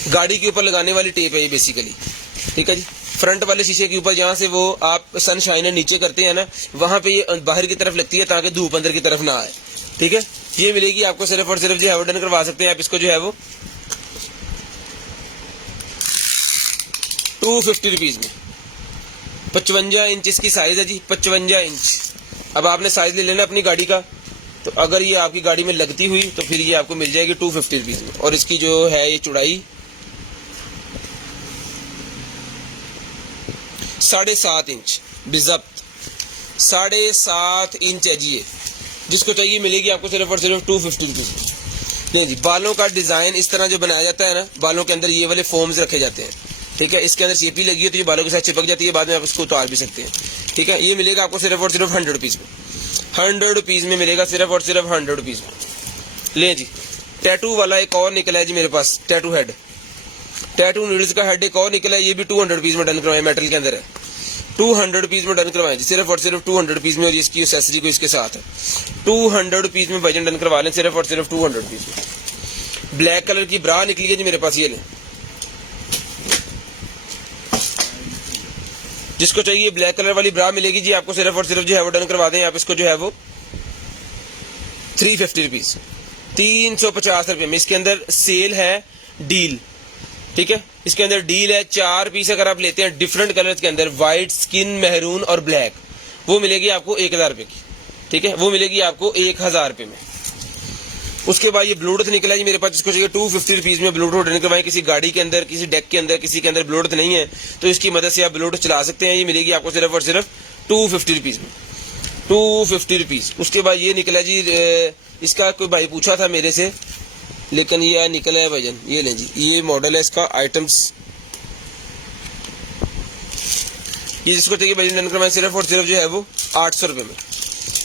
गाड़ी के ऊपर लगाने वाली टेप है ये बेसिकली, ठीक है जी। फ्रंट वाले शीशे के ऊपर जहां से वो आप सनशाइनर नीचे करते हैं ना, वहां पे ये बाहर की तरफ लगती है ताकि धूप अंदर की तरफ ना आए, ठीक है। ये मिलेगी आपको सिर्फ और सिर्फ जो है डन करवा सकते हैं आप इसको जो है वो 250 रुपीज में। 55 इंच इसकी साइज है जी, 55 इंच। अब आपने साइज ले लेना अपनी गाड़ी का, तो अगर ये आपकी गाड़ी में लगती हुई तो फिर ये आपको मिल जाएगी 250 रुपीज में। और इसकी जो है ये चौड़ाई 7.5 इंच, बिजब्त 7.5 इंच है जी ये, जिसको चाहिए मिलेगी आपको सिर्फ और सिर्फ 250 रुपीज में। नहीं जी, बालों का डिजाइन इस तरह जो बनाया जाता है ना, बालों के अंदर ये वाले फोम्स रखे जाते हैं, ठीक है। इसके अंदर चेपी लगी है तो ये बालों के साथ चिपक जाती है, बाद में आप इसको उतार भी सकते हैं, ठीक है। ये मिलेगा आपको सिर्फ और सिर्फ 100 रुपीज में, 100 रुपीज में मिलेगा, सिर्फ और सिर्फ 100 रुपीज में। ले जी टैटू वाला एक और निकला है जी मेरे पास, टैटू हेड, टैटू नीडल्स का हेड एक और निकला है, ये भी 200 रुपीज में डन करवाए, मेटल के अंदर है, 200 रुपीज में डन करवाए जी, सिर्फ और सिर्फ 200 रुपीज में। और इसकी एक्सेसरी को इसके साथ है, 200 रुपीज में वजन डन करवा लें, सिर्फ और सिर्फ 200 रुपीज में। ब्लैक कलर की ब्रा निकली है जी मेरे पास, ये लें, जिसको चाहिए ब्लैक कलर वाली ब्रा मिलेगी जी आपको सिर्फ और सिर्फ जो है वो डन करवा दें आप इसको जो है वो 350 रुपीज, 350 रुपये में। इसके अंदर सेल है, डील, ठीक है। इसके अंदर डील है, 4 पीस अगर आप लेते हैं डिफरेंट कलर्स के अंदर, व्हाइट, स्किन, मेहरून और ब्लैक, वो मिलेगी आपको 1000 रुपये की, ठीक है। वो मिलेगी आपको 1000 रुपये में। उसके बाद ये ब्लूटूथ निकला जी मेरे पास, जिसको चाहिए 250 रुपीज में ब्लूटूथ डन करवाएं। किसी गाड़ी के अंदर, किसी डेक के अंदर, किसी के अंदर ब्लूटूथ नहीं है तो इसकी मदद से आप ब्लूटूथ चला सकते हैं। ये मिलेगी आपको सिर्फ और सिर्फ 250 रुपीज में, 250 रुपीज। उसके बाद ये निकला जी, इसका कोई भाई पूछा था मेरे से, लेकिन ये निकला है वजन, ये लें जी, ये मॉडल है इसका, आइटम्स, ये जिसको चाहिए वजन डन करवाएं सिर्फ और सिर्फ जो है वो 800 रुपये में,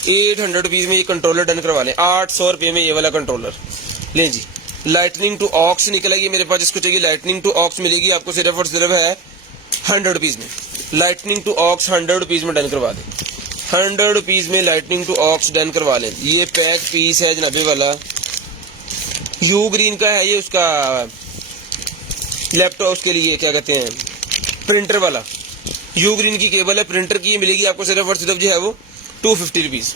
800 रुपीज में ये कंट्रोलर डन करवा लें, 800 रुपये में ये वाला कंट्रोलर। लें जी लाइटनिंग टू ऑक्स निकलेगी मेरे पास, जिसको चाहिए लाइटनिंग टू ऑक्स मिलेगी आपको सिर्फ और सिर्फ है 100 रुपीज में, लाइटनिंग टू ऑक्स 100 रुपीज में डन करवा दें, 100 रुपीज में लाइटनिंग टू ऑक्स डन करवा लें। ये पैक पीस है जनाबे वाला, यू ग्रीन का है ये, उसका लैपटॉप, उसके लिए क्या कहते हैं, प्रिंटर वाला, यू ग्रीन की केबल है प्रिंटर की, मिलेगी आपको सिर्फ और सिर्फ जो है वो 250 रुपीज,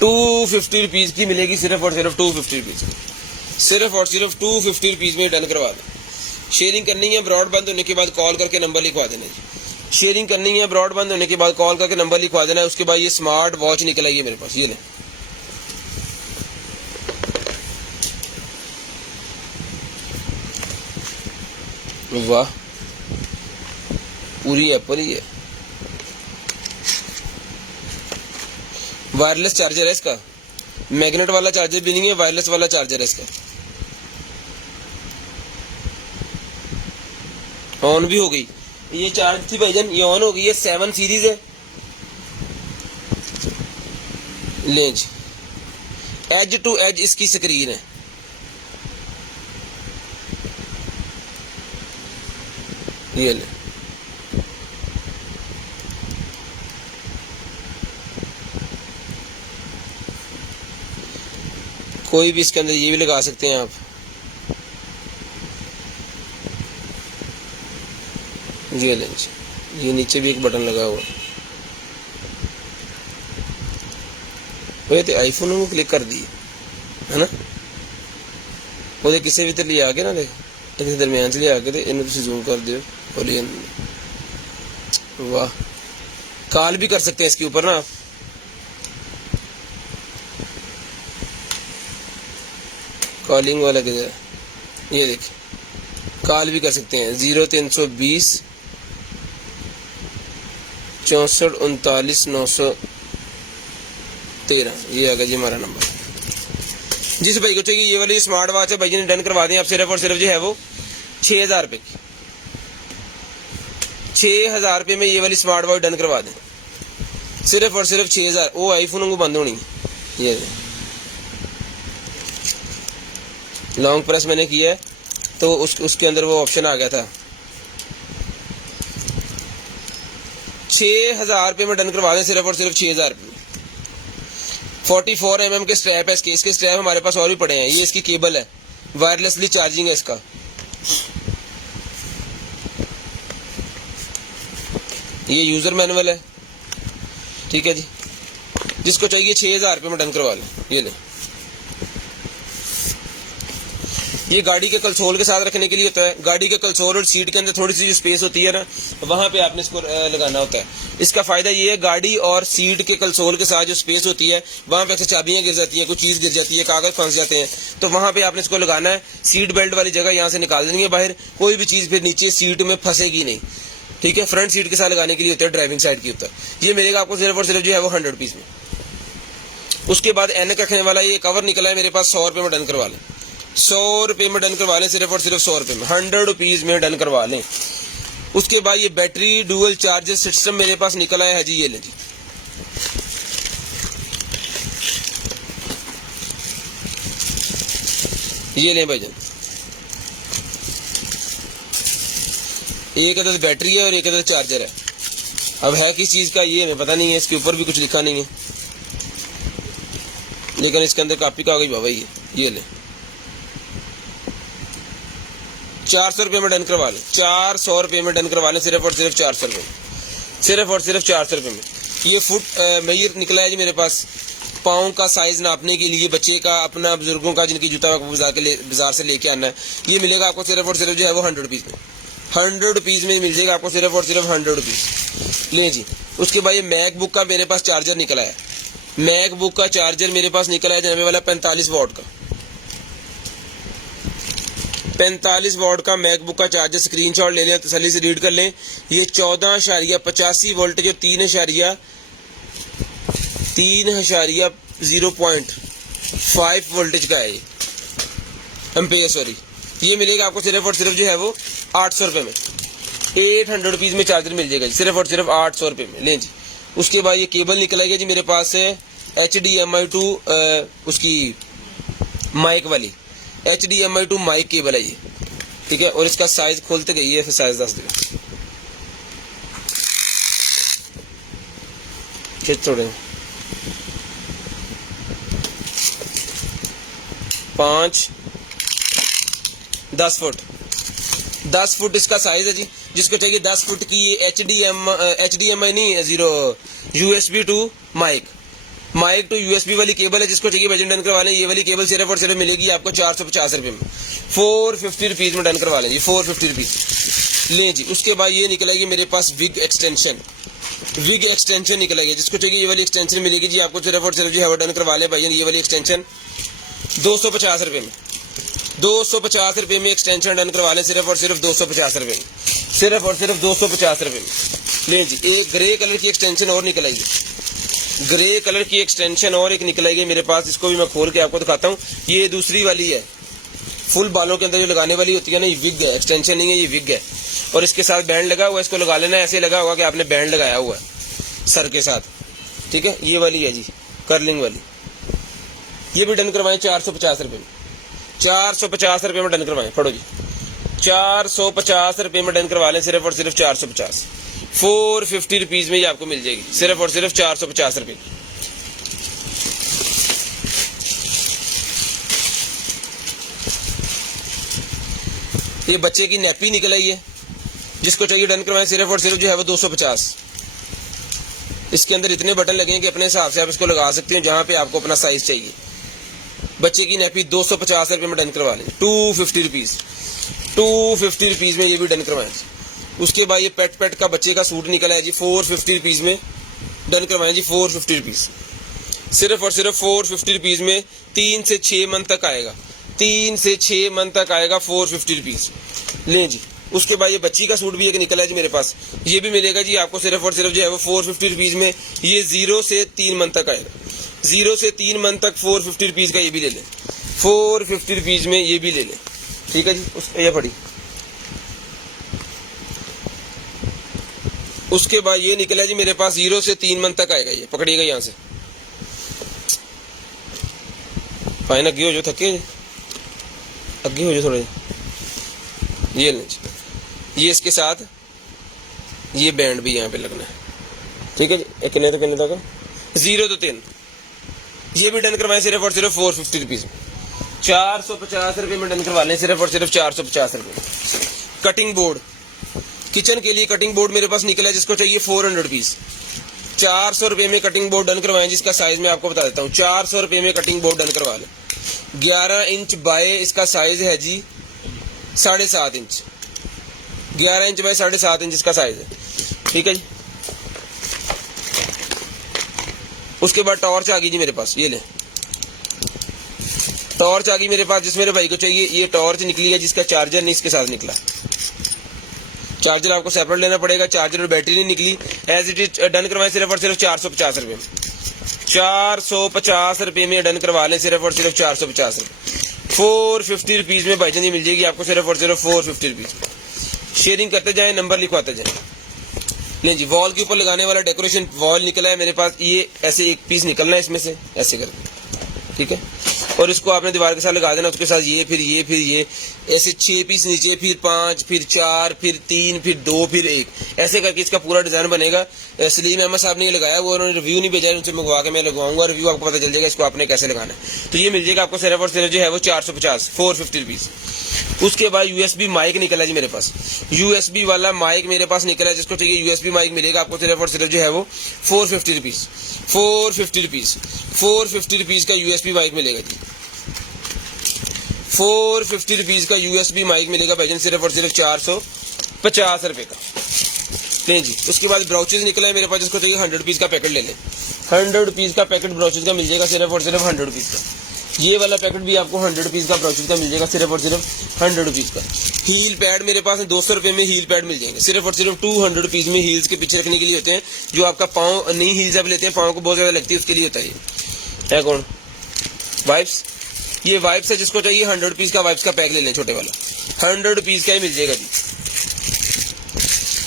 250 रुपीज की मिलेगी, सिर्फ और सिर्फ 250 रुपीज, सिर्फ और सिर्फ 250 रुपीज में डन करवा दें। शेयरिंग करनी है, ब्रॉड बंद होने के बाद कॉल करके नंबर लिखवा देना जी, शेयरिंग करनी है, ब्रॉड बंद होने के बाद कॉल करके नंबर लिखवा देना है। उसके बाद ये स्मार्ट वॉच निकल आई है मेरे पास, ये लें, वाह पूरी एप्पल ही है, वायरलेस चार्जर है इसका, मैग्नेट वाला चार्जर भी नहीं है, वायरलेस वाला चार्जर है इसका। ऑन भी हो गई, ये चार्ज थी भाईजान, ये ऑन हो गई है। 7 सीरीज है। ले जी, एज टू एज इसकी स्क्रीन है। ये ले, कोई भी इसके अंदर ये भी लगा सकते हैं आप। ये ले, ये नीचे भी एक बटन लगा हुआ वो तो आईफोन में क्लिक कर दी है ना, वो किसी भी तरह ले आके ना, देख इतने दरमियान से ले आके तो इन्हें जूम कर दियो और ये वाह, कॉल भी कर सकते हैं इसके ऊपर ना। कॉलिंग वाला किधर, ये देखिए कॉल भी कर सकते हैं। 0320 64 39 913, ये आ गया जी हमारा नंबर। जिस भाई को चाहिए ये वाली स्मार्ट वॉच है, भाई ने डन करवा दें आप। सिर्फ और सिर्फ जो है वो 6000 रुपये की, 6000 रुपये में ये वाली स्मार्ट वॉच डन करवा दें। सिर्फ और सिर्फ 6000। वो आईफोन को बंद होनी है। ये लॉन्ग प्रेस मैंने किया है तो उसके अंदर वो ऑप्शन आ गया था। 6000 रुपये में डन करवा दें, सिर्फ और सिर्फ 6000 रुपये। 44 mm के स्ट्रैप है इसके स्ट्रैप हमारे पास और भी पड़े हैं। ये इसकी केबल है, वायरलेसली चार्जिंग है इसका। ये यूजर मैनुअल है, ठीक है जी। जिसको चाहिए 6000 रुपये में डन करवा लें। ये ले, ये गाड़ी के कंसोल के साथ रखने के लिए होता है। गाड़ी के कंसोल और सीट के अंदर थोड़ी सी जो स्पेस होती है ना, वहां पे आपने इसको लगाना होता है। इसका फायदा ये है, गाड़ी और सीट के कंसोल के साथ जो स्पेस होती है वहां पे अक्सर चाबियां गिर जाती है, कुछ चीज गिर जाती है, कागज फंस जाते हैं, तो वहां पे आपने इसको लगाना है। सीट बेल्ट वाली जगह यहाँ से निकाल देनी है बाहर, कोई भी चीज फिर नीचे सीट में फंसेगी नहीं, ठीक है। फ्रंट सीट के साथ लगाने के लिए होता है, ड्राइविंग साइड के ऊपर। ये मिलेगा आपको सिर्फ और सिर्फ जो है वो 100 रुपीज में। उसके बाद एनक रखने वाला ये कवर निकला है मेरे पास, 100 रुपये में डन करवा लें। 100 रुपये में डन करवा लें, सिर्फ और सिर्फ 100 रुपये में, 100 रुपीज में डन करवा लें। उसके बाद ये बैटरी डुअल चार्जर सिस्टम मेरे पास निकला है जी। ये ले जी, ये लें भाईजान। एक अदद बैटरी है और एक अदद चार्जर है। अब है किस चीज का ये हमें पता नहीं है, इसके ऊपर भी कुछ लिखा नहीं है, लेकिन इसके अंदर कॉपी का गई बाबा। ये ले, 400 रुपये में डन करवा लें। 400 रुपये में डन करवा लें, सिर्फ और सिर्फ 400 रुपये में, सिर्फ और सिर्फ 400 रुपये में। ये फुट मेजर निकला है जी मेरे पास, पाँव का साइज नापने के लिए, बच्चे का, अपना, बुजुर्गों का जिनकी जूता बाजार से लेके आना है। ये मिलेगा आपको सिर्फ और सिर्फ जो है वो 100 रुपीज़ में, 100 रुपीज़ में मिल जाएगा आपको सिर्फ और सिर्फ 100 रुपीज़। लें जी। उसके बाद ये मैकबुक का मेरे पास चार्जर निकला है। मैकबुक का चार्जर मेरे पास निकला है जनाबे वाला 45 वॉट का, 45 वॉट का मैकबुक का चार्जर। स्क्रीनशॉट ले लें, तसल्ली से रीड कर लें। ये 14.85 वोल्ट जो 3.05 वोल्टेज का है, ये एम्पेयर, सॉरी। ये मिलेगा आपको सिर्फ और सिर्फ जो है वो 800 रुपये में, 800 रुपीज़ में चार्जर मिल जाएगा जी, सिर्फ और सिर्फ 800 रुपये में। लें जी। उसके बाद ये केबल निकलेगा जी मेरे पास है HDMI टू उसकी माइक वाली, HDMI टू माइक केबल है ये, ठीक है। और इसका साइज खोलते गई है, फिर साइज 10 देगा थोड़े 5 10 फुट, 10 फुट इसका साइज है जी। जिसको चाहिए 10 फुट की ये HDMI नहीं, USB to mic to USB वाली केबल है। जिसको चाहिए बजट डन करवा लें। ये वाली केबल सिर्फ और सिर्फ मिलेगी आपको 450 रुपये में, 450 रुपीज़ में डन करवा लें जी, 450 रुपीज़। लें जी। उसके बाद ये निकलेगी मेरे पास विग एक्सटेंशन निकलेगी। जिसको चाहिए ये वाली एक्सटेंशन मिलेगी जी आपको सिर्फ और सिर्फ जो है वो डन करवा लें भाई। ये वाली एक्सटेंशन 250 रुपये में, 250 रुपये में एक्सटेंशन डन करवा लें, सिर्फ और सिर्फ 250 रुपये में, सिर्फ और सिर्फ 250 रुपये में। लें जी। एक ग्रे कलर की एक्सटेंशन और निकल आई ग्रे कलर की एक्सटेंशन और एक निकल आई है मेरे पास, इसको भी मैं खोल के आपको दिखाता हूँ। ये दूसरी वाली है, फुल बालों के अंदर जो लगाने वाली होती है ना, ये विग है, एक्सटेंशन नहीं है, ये विग है। और इसके साथ बैंड लगा हुआ है, इसको लगा लेना है, ऐसे लगा होगा कि आपने बैंड लगाया हुआ है सर के साथ, ठीक है। ये वाली है जी कर्लिंग वाली, ये भी डन करवाएं 450 रुपये में, 450 रुपये में डन करवाएं। पढ़ो जी, 450 रुपये में डन करवा लें, सिर्फ और सिर्फ 450, 450 रुपीज में ये आपको मिल जाएगी, सिर्फ और सिर्फ 450 रुपये। ये बच्चे की नैपी निकल आई है, जिसको चाहिए डन करवाएं, सिर्फ और सिर्फ जो है वो 250। इसके अंदर इतने बटन लगे हैं कि अपने हिसाब से आप इसको लगा सकते हैं जहां पे आपको अपना साइज चाहिए। बच्चे की नैपी 250 रुपये में डन करवा लें, 250 रुपीज, 250 रुपीज में ये भी डन करवाएं। उसके बाद ये पेट का बच्चे का सूट निकला है जी, 450 रुपीज में डन करवाएं जी, 450 रुपीज, सिर्फ और सिर्फ 450 रुपीज में 3 से 6 मंथ तक आएगा, 3 से 6 मंथ तक आएगा, 450 रुपीज लें जी। उसके बाद ये बच्ची का सूट भी एक निकला है जी मेरे पास, ये भी मिलेगा जी आपको सिर्फ और सिर्फ जो है वो 450 रुपीज में। ये 0 से 3 मंथ तक आएगा, 0 से 3 मंथ तक 450 रुपीज का ये भी ले लें, 450 रुपीज में ये भी ले लें, ठीक है जी। ये पड़ी, उसके बाद ये निकला जी मेरे पास 0 से 3 मंथ तक आएगा, ये पकड़िएगा यहाँ से, फाइन अगे हो जो, थके अगे हो जो थोड़े, ये लें जी। ये इसके साथ ये बैंड भी यहाँ पे लगना है, ठीक है जी। कितने तक 0 to 3, ये भी डन करवाएं सिर्फ और सिर्फ 450 रुपीज में, 450 रुपये में डन करवा लें, सिर्फ और सिर्फ 450 रुपये। कटिंग बोर्ड, किचन के लिए कटिंग बोर्ड मेरे पास निकला है, जिसको चाहिए 400 रुपीज, 400 रुपये में कटिंग बोर्ड डन करवाएं, जिसका साइज मैं आपको बता देता हूँ, 400 रुपये में कटिंग बोर्ड डन करवा लें। 11 इंच बाय इसका साइज है जी 7.5 इंच, 11 इंच बाय 7.5 इंच इसका साइज है, ठीक है जी। उसके बाद टॉर्च आ गई जी मेरे पास, ये ले टॉर्च आ गई मेरे पास, जिस मेरे भाई को चाहिए। ये टॉर्च निकली है जिसका चार्जर नहीं इसके साथ निकला, चार्जर आपको सेपरेट लेना पड़ेगा, चार्जर और बैटरी नहीं निकली, एज इट इज डन करवाएं सिर्फ और सिर्फ 450 रुपये में, 450 रुपये में डन करवा लें, सिर्फ और सिर्फ 450 रुपये, 450 रुपीज में भाईजान मिल जाएगी आपको, सिर्फ और सिर्फ 450 रुपीज। शेयरिंग करते जाएं, नंबर लिखवाते जाएं। नहीं जी, वॉल के ऊपर लगाने वाला डेकोरेशन वॉल निकला है मेरे पास, ये ऐसे एक पीस निकलना है इसमें से, ऐसे करके, ठीक है। और इसको आपने दीवार के साथ लगा देना, उसके साथ ये फिर ये ऐसे 6 पीस नीचे, फिर 5, फिर 4, फिर 3, फिर 2, फिर 1, ऐसे करके इसका पूरा डिजाइन बनेगा। सलीम अहमद साहब ने ये लगाया, वो उन्होंने रिव्यू नहीं भेजा, उनसे मंगवा के मैं लगवाऊंगा, रिव्यू आपको पता चल जाएगा इसको आपने कैसे लगाना है। तो ये मिल जाएगा आपको सिर्फ और सिर्फ जो है वो 450, 450 रुपीज। उसके बाद यूएसबी माइक निकला जी मेरे पास, यूएसबी वाला माइक मेरे पास निकला है, जिसको चाहिए यूएसबी माइक मिलेगा आपको सिर्फ और सिर्फ जो है वो 450 रुपीज, 450 रुपीज, 450 रुपीज का यूएसबी माइक मिलेगा जी, 450 रुपीज का यूएसबी माइक मिलेगा भाईजान, सिर्फ और सिर्फ 450 रुपए का। नहीं जी, उसके बाद ब्राउचेज निकला है मेरे पास, जिसको चाहिए 100 रुपीज का पैकेट ले लें, 100 रुपीज का पैकेट ब्राउचेज का मिल जाएगा, सिर्फ और सिर्फ 100 रुपीज का। ये वाला पैकेट भी आपको 100 रुपीज का ब्राउचेज का मिल जाएगा, सिर्फ और सिर्फ 100 रुपीज का। हील पैड मेरे पास है, 200 रुपए में हील पैड मिल जाएंगे, सिर्फ और सिर्फ 200 रुपीज में। हील्स के पीछे रखने के लिए होते हैं, जो आपका पाँव नई हील्स आप लेते हैं, पाँव को बहुत ज्यादा लगती है, उसके लिए होता है कौन वाइप्स, ये वाइप्स है, जिसको चाहिए 100 रुपीज का वाइप्स का पैक ले लें, छोटे वाला 100 रुपीज का ही मिल जाएगा जी।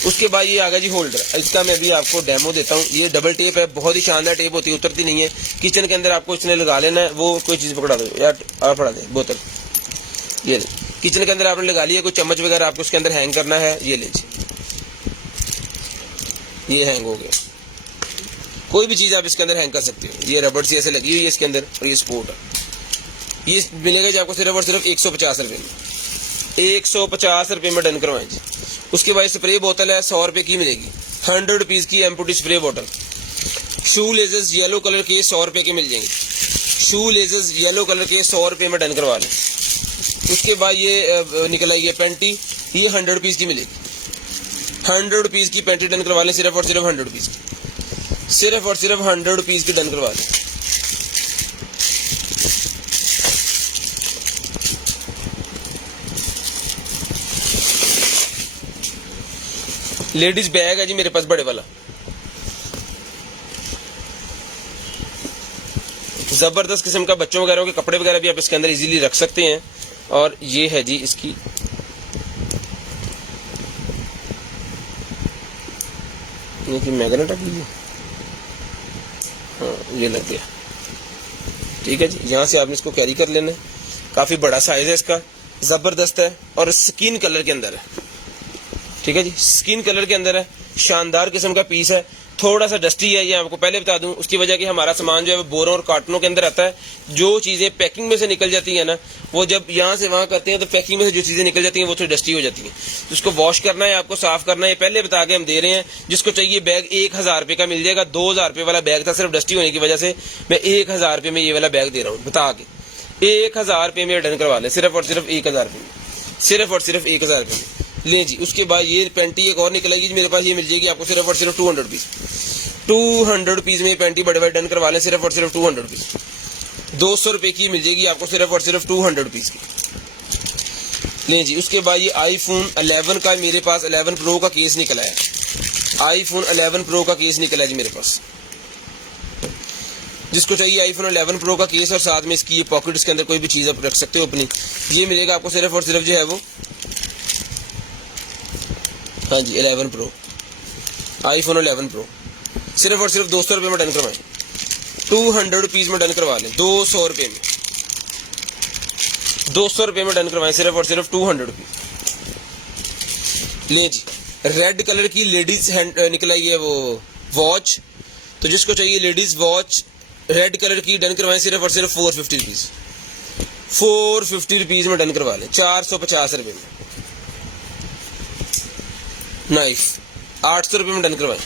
उसके बाद ये आ गया जी होल्डर, इसका मैं भी आपको डेमो देता हूँ। ये डबल टेप है, बहुत ही शानदार टेप होती है, उतरती नहीं है। किचन के अंदर आपको इसने लगा लेना है, वो कोई चीज पकड़ा दो यार, पकड़ा दे बोतल, ये किचन के अंदर आपने लगा लिया, कोई चम्मच वगैरह आपको उसके अंदर हैंग करना है, ये ले जी, ये हैंग हो गया। कोई भी चीज आप इसके अंदर हैंग कर सकते हो, ये रबड़ सी ऐसे लगी हुई है इसके अंदर, और ये स्पोर्ट है। ये मिलेगा जी आपको सिर्फ और सिर्फ 150 रुपये में, 150 रुपये में डन करवाएं जी। उसके बाद स्प्रे बोतल है, 100 रुपये की मिलेगी, 100 रुपीज की एम्पूटी स्प्रे बोतल। शू लेजर्स येलो कलर के 100 रुपये के मिल जाएंगे, शू लेजर्स येलो कलर के 100 रुपये में डन करवा लें। उसके बाद ये निकल आई है पेंटी, ये 100 रुपीज की मिलेगी, 100 रुपीज की पेंटी डन करवा लें, सिर्फ और सिर्फ 100 रुपीज की, सिर्फ और सिर्फ 100 रुपीज की डन करवा लें। लेडीज बैग है जी मेरे पास, बड़े वाला, ज़बरदस्त किस्म का बच्चों वगैरह के कपड़े वगैरह भी आप इसके अंदर इजीली रख सकते हैं। और ये है जी इसकी मैग्नेट है, हाँ ये लग गया। ठीक है जी, यहाँ से आपने इसको कैरी कर लेना है। काफ़ी बड़ा साइज़ है इसका, ज़बरदस्त है और स्किन कलर के अंदर है। ठीक है जी, स्किन कलर के अंदर है, शानदार किस्म का पीस है। थोड़ा सा डस्टी है, ये आपको पहले बता दूं, उसकी वजह कि हमारा सामान जो है वो बोरों और कार्टनों के अंदर आता है। जो चीज़ें पैकिंग में से निकल जाती है ना, वो जब यहाँ से वहाँ करते हैं तो पैकिंग में से जो चीज़ें निकल जाती हैं वो थोड़ी डस्टी हो जाती हैं। तो उसको वॉश करना है, आपको साफ करना है, पहले बता के हम दे रहे हैं। जिसको चाहिए बैग 1000 रुपये का मिल जाएगा। 2000 रुपये वाला बैग था, सिर्फ डस्टी होने की वजह से मैं 1000 रुपये में ये वाला बैग दे रहा हूँ बता के। 1000 रुपये में डन करवा लें, सिर्फ और सिर्फ 1000 रुपये में, सिर्फ और सिर्फ 1000 रुपये में लें जी। उसके बाद ये पैंटी एक और निकलेगी मेरे पास, ये मिल जाएगी आपको सिर्फ और सिर्फ 200 रुपीज़। 200 रुपीज़ में पैंटी बड़े बड़े डन करवा लें, सिर्फ और सिर्फ 200 रुपीज़। 200 रुपये की मिल जाएगी आपको सिर्फ और सिर्फ 200 रुपीज़ की लें जी। उसके बाद ये आईफोन 11 का मेरे पास 11 प्रो का केस निकला है। आईफोन 11 प्रो का केस निकला है जी मेरे पास। जिसको चाहिए आईफोन 11 प्रो का केस और साथ में इसकी ये पॉकेट, इसके अंदर कोई भी चीज़ आप रख सकते हो अपनी, ये मिलेगा आपको सिर्फ और सिर्फ जो है वो, हाँ जी 11 प्रो, आईफोन 11 प्रो सिर्फ और सिर्फ 200 रुपये में डन करवाएं। 200 रुपीज़ में डन करवा लें, 200 रुपये में, 200 रुपये में डन करवाएं, सिर्फ और सिर्फ 200 रुपीज़ लें जी। रेड कलर की लेडीज हैंड निकल आई है वो वॉच, तो जिसको चाहिए लेडीज वॉच रेड कलर की डन करवाएं, सिर्फ और सिर्फ 450 रुपीज़, 450 रुपीज़ में डन करवा लें, 450 रुपये में। नाइफ 800 रुपये में डन करवाएं,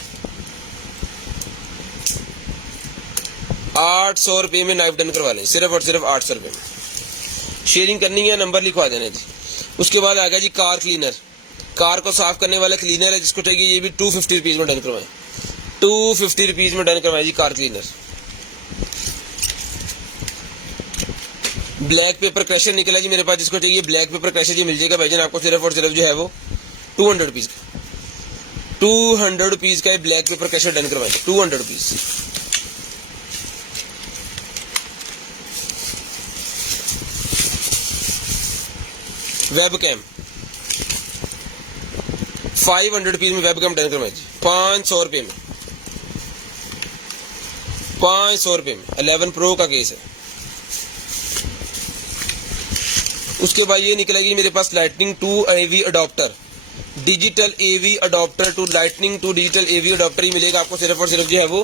800 रुपये में नाइफ डन करवा लें, सिर्फ और सिर्फ 800 रुपये में। शेयरिंग करनी है, नंबर लिखवा देना जी। उसके बाद आ गया जी कार क्लीनर, कार को साफ करने वाला क्लीनर है, जिसको चाहिए ये भी 250 रुपीज़ में डन करवाएं, 250 रुपीज़ में डन करवाएं जी car cleaner. Black pepper crusher निकला जी मेरे पास, जिसको चाहिए ब्लैक पेपर क्रशर जी मिल जाएगा भाईजान आपको सिर्फ और सिर्फ जो है वो 200 रुपीज़ का, 200 रुपीज़ का ब्लैक पेपर क्रशर डन करवाएं, 200 रुपीज़। वेब कैम 500 रुपीज़ में वेब कैम डन करवाएं जी, 500 रुपये में, 500 रुपये में 11 प्रो का केस है। उसके बाद ये निकलेगी मेरे पास lightning to AV adapter, digital AV adapter to lightning to digital AV adapter ही मिलेगा आपको सिर्फ और सिर्फ जो है वो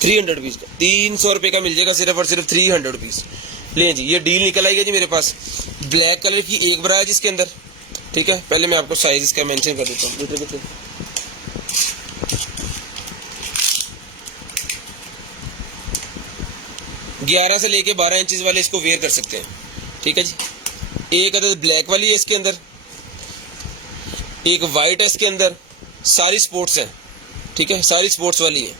300 रुपीज़ का, 300 रुपये का मिल जाएगा सिर्फ और सिर्फ 300 रुपीज़ लें जी। ये डील निकल आई है जी मेरे पास। ब्लैक कलर की एक ब्रा है जिसके अंदर, ठीक है, पहले मैं आपको साइज इसका मेंशन कर देता हूँ। 11 से लेके 12 इंचेस वाले इसको वेयर कर सकते हैं, ठीक है जी। एक अदद ब्लैक वाली है इसके अंदर, एक वाइट है इसके अंदर, सारी स्पोर्ट्स हैं, ठीक है, सारी स्पोर्ट्स वाली है।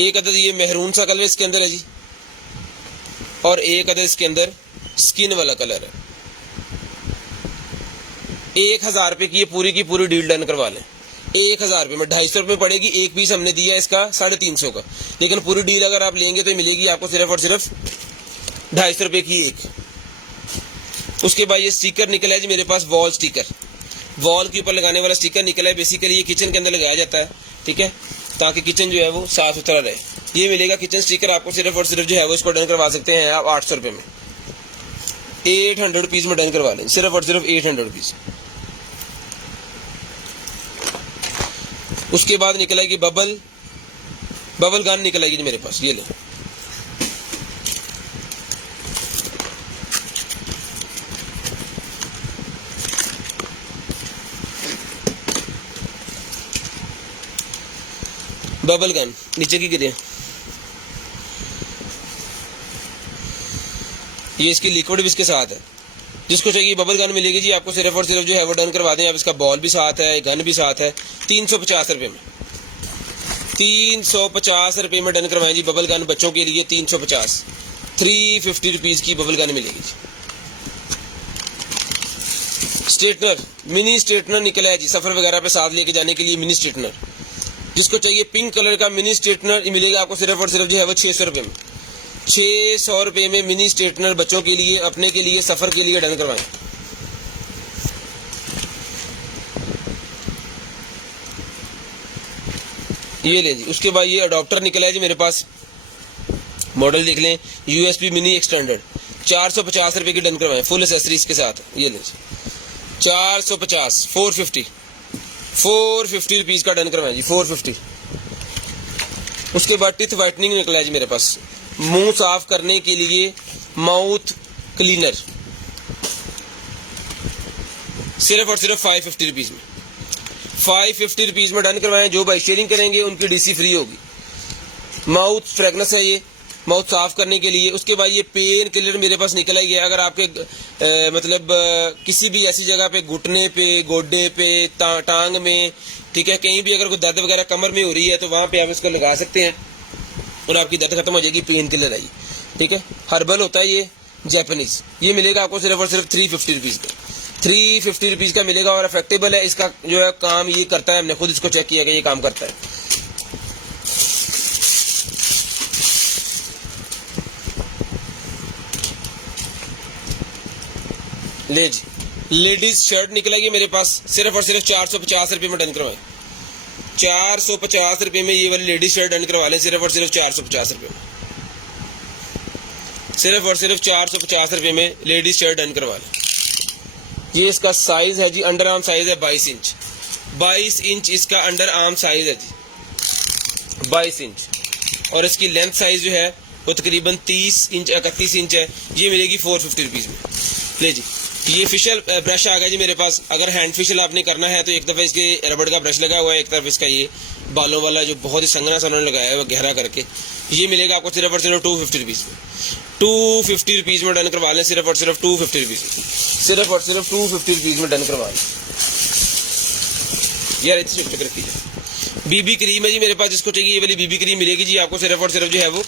एक अदद ये मेहरून सा कलर इसके अंदर है जी, और एक अदद इसके अंदर स्किन वाला कलर है। 1000 रुपये की ये पूरी की पूरी डील डन करवा लें, 1000 रुपये में 250 रुपये पड़ेगी। एक पीस हमने दिया इसका 350 का, लेकिन पूरी डील अगर आप लेंगे तो मिलेगी आपको सिर्फ और सिर्फ 250 रुपये की एक। उसके बाद ये स्टिकर निकला है जी मेरे पास, वॉल स्टिकर, वॉल के ऊपर लगाने वाला स्टिकर निकला है। बेसिकली ये किचन के अंदर लगाया जाता है, ठीक है, ताकि किचन जो है वो साफ सुथरा रहे। ये मिलेगा किचन स्टिकर आपको सिर्फ और सिर्फ जो है वो इसको डन करवा सकते हैं आप 800 रुपये में, 800 रुपीज़ में डन करवा लें, सिर्फ और सिर्फ 800 रुपीज़। उसके बाद निकलेगी बबल गन निकलेगी जी मेरे पास, ये ले, बबल गन नीचे की गिरे, ये इसकी लिक्विड भी इसके साथ है। जिसको चाहिए बबल गन मिलेगी जी आपको सिर्फ और सिर्फ जो है वो डन करवा दें आप। इसका बॉल भी साथ है, गन भी साथ है, 350 रुपये में, 350 रुपये में डन करवाएं जी बबल गन बच्चों के लिए 350, 350 रुपीज़ की बबल गन मिलेगी जी। स्ट्रेटनर, मिनी स्ट्रेटनर निकला है जी, सफ़र वगैरह पे साथ लेके जाने के लिए मिनी स्ट्रेटनर, जिसको चाहिए पिंक कलर का मिनी स्ट्रेटनर, ये मिलेगा आपको सिर्फ और सिर्फ जो है वो 600 रुपये में। 600 रुपये में मिनी स्ट्रेटनर बच्चों के लिए, अपने के लिए, सफ़र के लिए डन करवाएं। ये ले जी। उसके बाद ये अडॉप्टर निकला है जी मेरे पास, मॉडल देख लें, USB मिनी एक्सटेंडेड, 450 रुपये की डन करवाएं फुल एसेसरीज के साथ। ये ले जी 450, 450 रुपीज़ का डन करवाएं जी, 450। उसके बाद टिथ वाइटनिंग निकला है जी मेरे पास, मुंह साफ करने के लिए माउथ क्लीनर, सिर्फ और सिर्फ 550 रुपीज़ में। 550 रुपीज़ में डन करवाएं। जो भाई शेयरिंग करेंगे उनकी DC फ्री होगी। माउथ फ्रेगनेंस है ये, माउथ साफ करने के लिए। उसके बाद ये पेन किलर मेरे पास निकला ही है। अगर आपके किसी भी ऐसी जगह पे, घुटने पे, गोडे पे, टांग में, ठीक है, कहीं भी अगर कोई दर्द वगैरह कमर में हो रही है तो वहाँ पे आप इसको लगा सकते हैं और आपकी दर्द खत्म हो जाएगी। पेन किलर है ये, ठीक है, हर्बल होता है ये, जापानीज। ये मिलेगा आपको सिर्फ और सिर्फ 350 रुपीज़ का, 350 रुपीज़ का मिलेगा और अफेक्टेबल है। इसका जो है काम ये करता है, हमने खुद इसको चेक किया कि ये काम करता है। ले जी, लेडीज शर्ट निकलेगी मेरे पास, सिर्फ और सिर्फ 450 रुपये में डन करवाएं। 450 रुपये में ये वाली लेडीज शर्ट डन करवा लें, सिर्फ और सिर्फ 450 रुपये में। सिर्फ और सिर्फ 450 रुपये में लेडीज शर्ट डन करवा लें। ये इसका साइज है जी, अंडर आर्म साइज है 22 इंच। 22 इंच इसका अंडर आर्म साइज है जी, 22 इंच। और इसकी लेंथ साइज जो है वो तकरीबन 30 इंच 31 इंच है। ये मिलेगी 450 रुपीज़ में। ले जी, ये फिशल ब्रश आ गया जी मेरे पास। अगर हैंड फिशल आपने करना है तो एक दफ़ा इसके रबड़ का ब्रश लगा हुआ है, एक तरफ इसका ये बालों वाला जो बहुत ही संगना सा उन्होंने लगाया है वो गहरा करके। ये मिलेगा आपको सिर्फ और सिर्फ 250 रुपीज़ में। 250 रुपीज़ में डन करवा लें, सिर्फ और सिर्फ 250 रुपीज़ में। सिर्फ और सिर्फ 250 रुपीज़ में डन करवा लें यार। इतनी चुप रखी जाए। BB क्रीम है जी मेरे पास, जिसको चाहिए ये वाली BB क्रीम मिलेगी जी आपको सिर्फ और सिर्फ जो है वो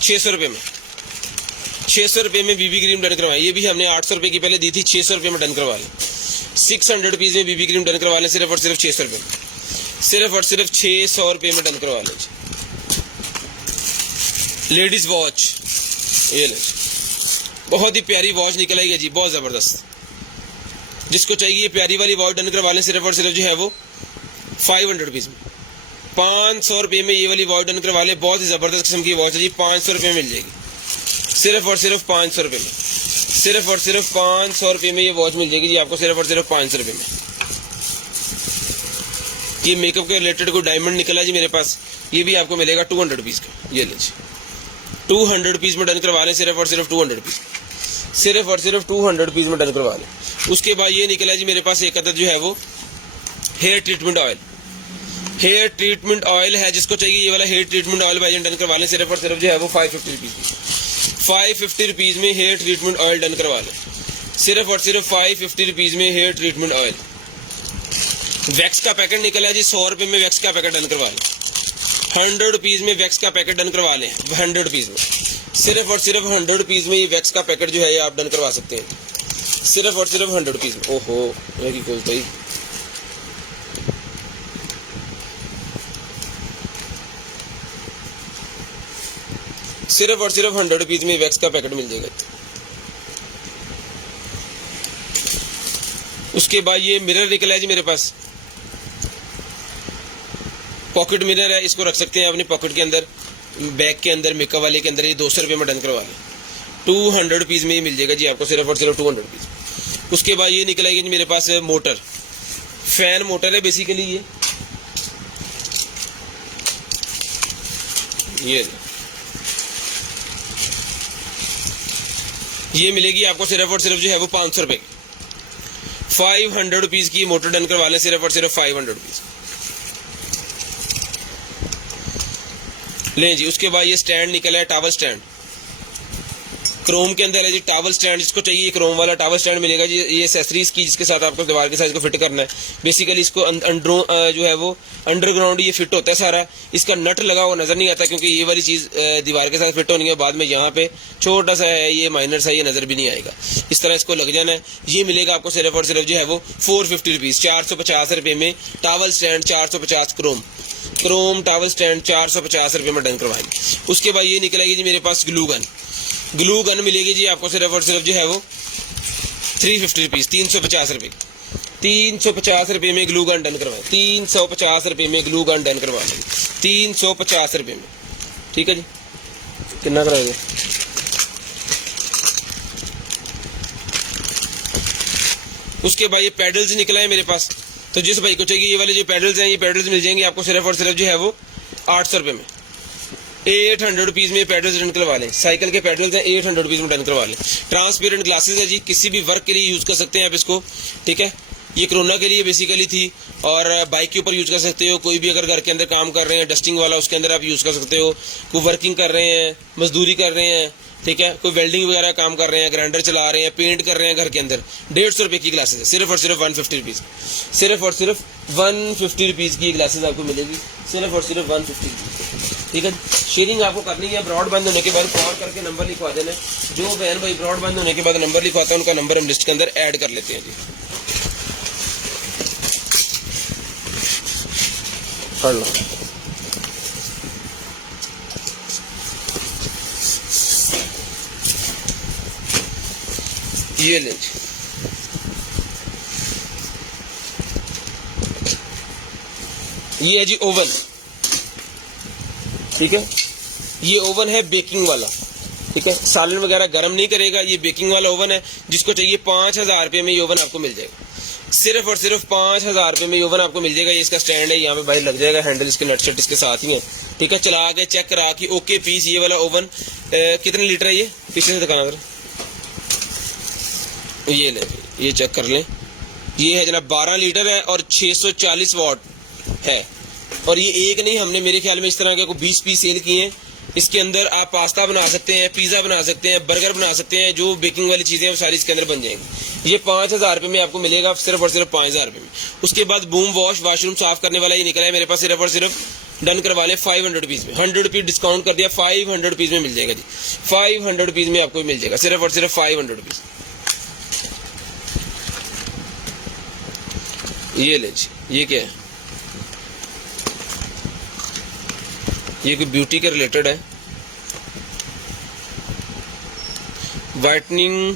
600 रुपये में। 600 रुपये में BB क्रीम डन करवाएं। ये भी हमने 800 रुपये की पहले दी थी, 600 रुपये में डन करवा लें। 600 रुपीज़ में BB क्रीम डन करवा लें, सिर्फ और सिर्फ 600 रुपये में। सिर्फ और सिर्फ 600 रुपये में डन करवा लें। लेडीज़ वॉच, ये ले, बहुत ही प्यारी वॉच निकल आई है जी, बहुत ज़बरदस्त। जिसको चाहिए प्यारी वाली वॉच डन करवा लें, सिर्फ और सिर्फ जो है वो 500 रुपीज़ में। 500 रुपये में ये वाली वॉच डन करवा लें। बहुत ही ज़बरदस्त किस्म की वॉच है जी, 500 रुपये में मिल जाएगी। सिर्फ और सिर्फ 500 रुपये में। सिर्फ और सिर्फ 500 रुपये में ये वॉच मिल जाएगी जी आपको, सिर्फ और सिर्फ 500 रुपये में। ये मेकअप के रिलेटेड कोई डायमंड निकला जी मेरे पास, ये भी आपको मिलेगा 200 रुपीज़ का। ये ले जी, 200 रुपीज़ में डन करवा लें, सिर्फ और सिर्फ 200 रुपीज़। सिर्फ और सिर्फ 200 रुपीज़ में डन करवा लें। उसके बाद ये निकला जी मेरे पास एक अदद जो है वो hair treatment oil. Hair treatment oil है, जिसको चाहिए ये वाला हेयर ट्रीटमेंट ऑयल भाईजान डन करवा लें, सिर्फ और सिर्फ जो है वो 550 रुपीज़ में। 550 रुपीज़ में हेयर ट्रीटमेंट ऑयल डन करवा लें, सिर्फ और सिर्फ 550 रुपीज़ में हेयर ट्रीटमेंट ऑयल। वैक्स का पैकेट निकला है जी, 100 रुपये में वैक्स का पैकेट डन करवा लें। 100 रुपीज़ में वैक्स का पैकेट डन करवा लें, 100 रुपीज़ में। सिर्फ और सिर्फ 100 रुपीज़ में ये वैक्स का पैकेट जो है ये आप डन करवा सकते हैं, सिर्फ और सिर्फ 100 रुपीज़ में। ओहो की खोलता ही, सिर्फ और सिर्फ 100 रुपीज़ में वैक्स का पैकेट मिल जाएगा। उसके बाद ये मिरर निकला है जी मेरे पास, पॉकेट मिरर है, इसको रख सकते हैं अपनी पॉकेट के अंदर, बैग के अंदर, मेकअप वाले के अंदर। ये 200 रुपये में डन करवा लें, 200 रुपीज़ में ये मिल जाएगा जी आपको, सिर्फ और सिर्फ 200 रुपीज़। उसके बाद ये निकला है जी मेरे पास मोटर, फैन मोटर है बेसिकली ये मिलेगी आपको सिर्फ और सिर्फ जो है वो 500 रुपये की। 500 रुपीज़ की मोटर डन करवा लें, सिर्फ और सिर्फ 500 रुपीज़ लें जी। उसके बाद ये स्टैंड निकला है, टावल स्टैंड, क्रोम के अंदर है जी टावल स्टैंड। जिसको चाहिए क्रोम वाला टावल स्टैंड मिलेगा जी। ये एक्सेसरीज की, जिसके साथ आपको दीवार के साथ इसको फिट करना है। बेसिकली इसको अंदरों जो है वो अंडरग्राउंड ये फिट होता है सारा। इसका नट लगा हुआ नज़र नहीं आता, क्योंकि ये वाली चीज़ दीवार के साथ फिट होने के बाद में यहाँ पे छोटा सा है, ये माइनर सा, ये नज़र भी नहीं आएगा। इस तरह इसको लग जाना है। ये मिलेगा आपको सिर्फ और सिर्फ जो है वो 450 रुपीज़, 450 रुपये में towel stand, 450 Chrome. Chrome towel stand 450 रुपये में डन करवाएंगे। उसके बाद ये निकलेगी जी मेरे पास ग्लू गन। ग्लू गन मिलेगी जी आपको सिर्फ और सिर्फ जो है वो 350 रुपीज़, 350 रुपये, 350 रुपये में ग्लू गन डन करवाएं। 350 रुपये में ग्लू गन डन करवा लेंगे, 350 रुपये में। ठीक है जी, कितना कराएंगे? उसके बाद ये पैडल्स निकला है मेरे पास, तो जिस भाई को चाहिए ये वाले जो पैडल्स हैं, ये पैडल्स मिल जाएंगे आपको सिर्फ और सिर्फ जो है वो 800 रुपये में। 800 रुपीज़ में पैडल्स डन करवा लें। साइकिल के पैडल्स हैं, 800 रुपीज़ में डन करवा लें। ट्रांसपेरेंट ग्लासेस है जी, किसी भी वर्क के लिए यूज़ कर सकते हैं आप इसको। ठीक है, ये कोरोना के लिए बेसिकली थी, और बाइक के ऊपर यूज़ कर सकते हो। कोई भी अगर घर के अंदर काम कर रहे हैं डस्टिंग वाला, उसके अंदर आप यूज़ कर सकते हो। कोई वर्किंग कर रहे हैं, मजदूरी कर रहे हैं, ठीक है, कोई वेल्डिंग वगैरह काम कर रहे हैं, ग्राइंडर चला रहे हैं, पेंट कर रहे हैं घर के अंदर, 150 रुपये की ग्लासेस है, सिर्फ और सिर्फ 150 रुपीज़, सिर्फ और सिर्फ 150 रुपीज़ की ग्लासेस आपको मिलेगी, सिर्फ और सिर्फ 150 रुपीज़। ठीक है, शेयरिंग आपको करनी है। ब्रॉडबैंड होने के बाद कॉल करके नंबर लिखवा देना। जो बहन भाई ब्रॉडबैंड होने के बाद नंबर लिखवाता है उनका नंबर हम लिस्ट के अंदर ऐड कर लेते हैं जी। पढ़ लो, ये ले, ये है जी ओवन। ठीक है, ये ओवन है बेकिंग वाला। ठीक है, सालन वगैरह गर्म नहीं करेगा, ये बेकिंग वाला ओवन है। जिसको चाहिए 5000 रुपये में ये ओवन आपको मिल जाएगा, सिर्फ और सिर्फ 5000 रुपये में ये ओवन आपको मिल जाएगा। ये इसका स्टैंड है, यहाँ पे बाहर लग जाएगा हैंडल, इसके नट शट इसके साथ ही है। ठीक है, चला के चेक करा कि ओके पीस। ये वाला ओवन कितने लीटर है? ये पीछे से दिखाना अगर, ये ले, ये चेक कर लें। ये है जनाब 12 लीटर है और 640 वाट है। और ये एक नहीं, हमने मेरे ख्याल में इस तरह के को 20 पीस सेल किए हैं। इसके अंदर आप पास्ता बना सकते हैं, पिज़्ज़ा बना सकते हैं, बर्गर बना सकते हैं, जो बेकिंग वाली चीज़ें हैं वो सारी इसके अंदर बन जाएंगी। ये 5000 रुपये में आपको मिलेगा, सिर्फ और सिर्फ 5000 रुपये में। उसके बाद बूम वॉश, वाशरूम साफ करने वाला ये निकला है मेरे पास, सिर्फ और सिर्फ डन करवा लें 500 रुपीज़ में। 100 रुपीज़ डिस्काउंट कर दिया, 500 रुपीज़ में मिल जाएगा जी। 500 रुपीज़ में आपको मिल जाएगा, सिर्फ और सिर्फ 500 रुपीज़। ये ले जी, ये क्या है? ये कोई ब्यूटी के रिलेटेड है, वाइटनिंग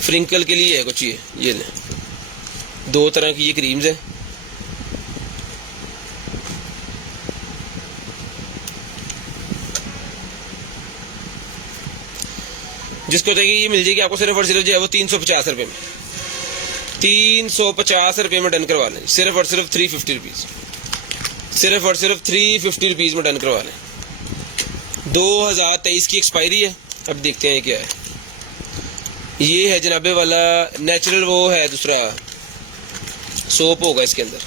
फ्रिंकल के लिए है कुछ। ये ले, 2 तरह की ये क्रीम्स है। जिसको चाहिए ये मिल जाएगी आपको सिर्फ और सिर्फ जो है वो 350 रुपये में। 350 रुपये में डन करवा लें, सिर्फ और सिर्फ 350 रुपीज़, सिर्फ और सिर्फ 350 रुपीज़ में डन करवा लें। 2023 की एक्सपायरी है। अब देखते हैं क्या है। ये है जनाबे वाला नेचुरल, वो है दूसरा सोप होगा इसके अंदर,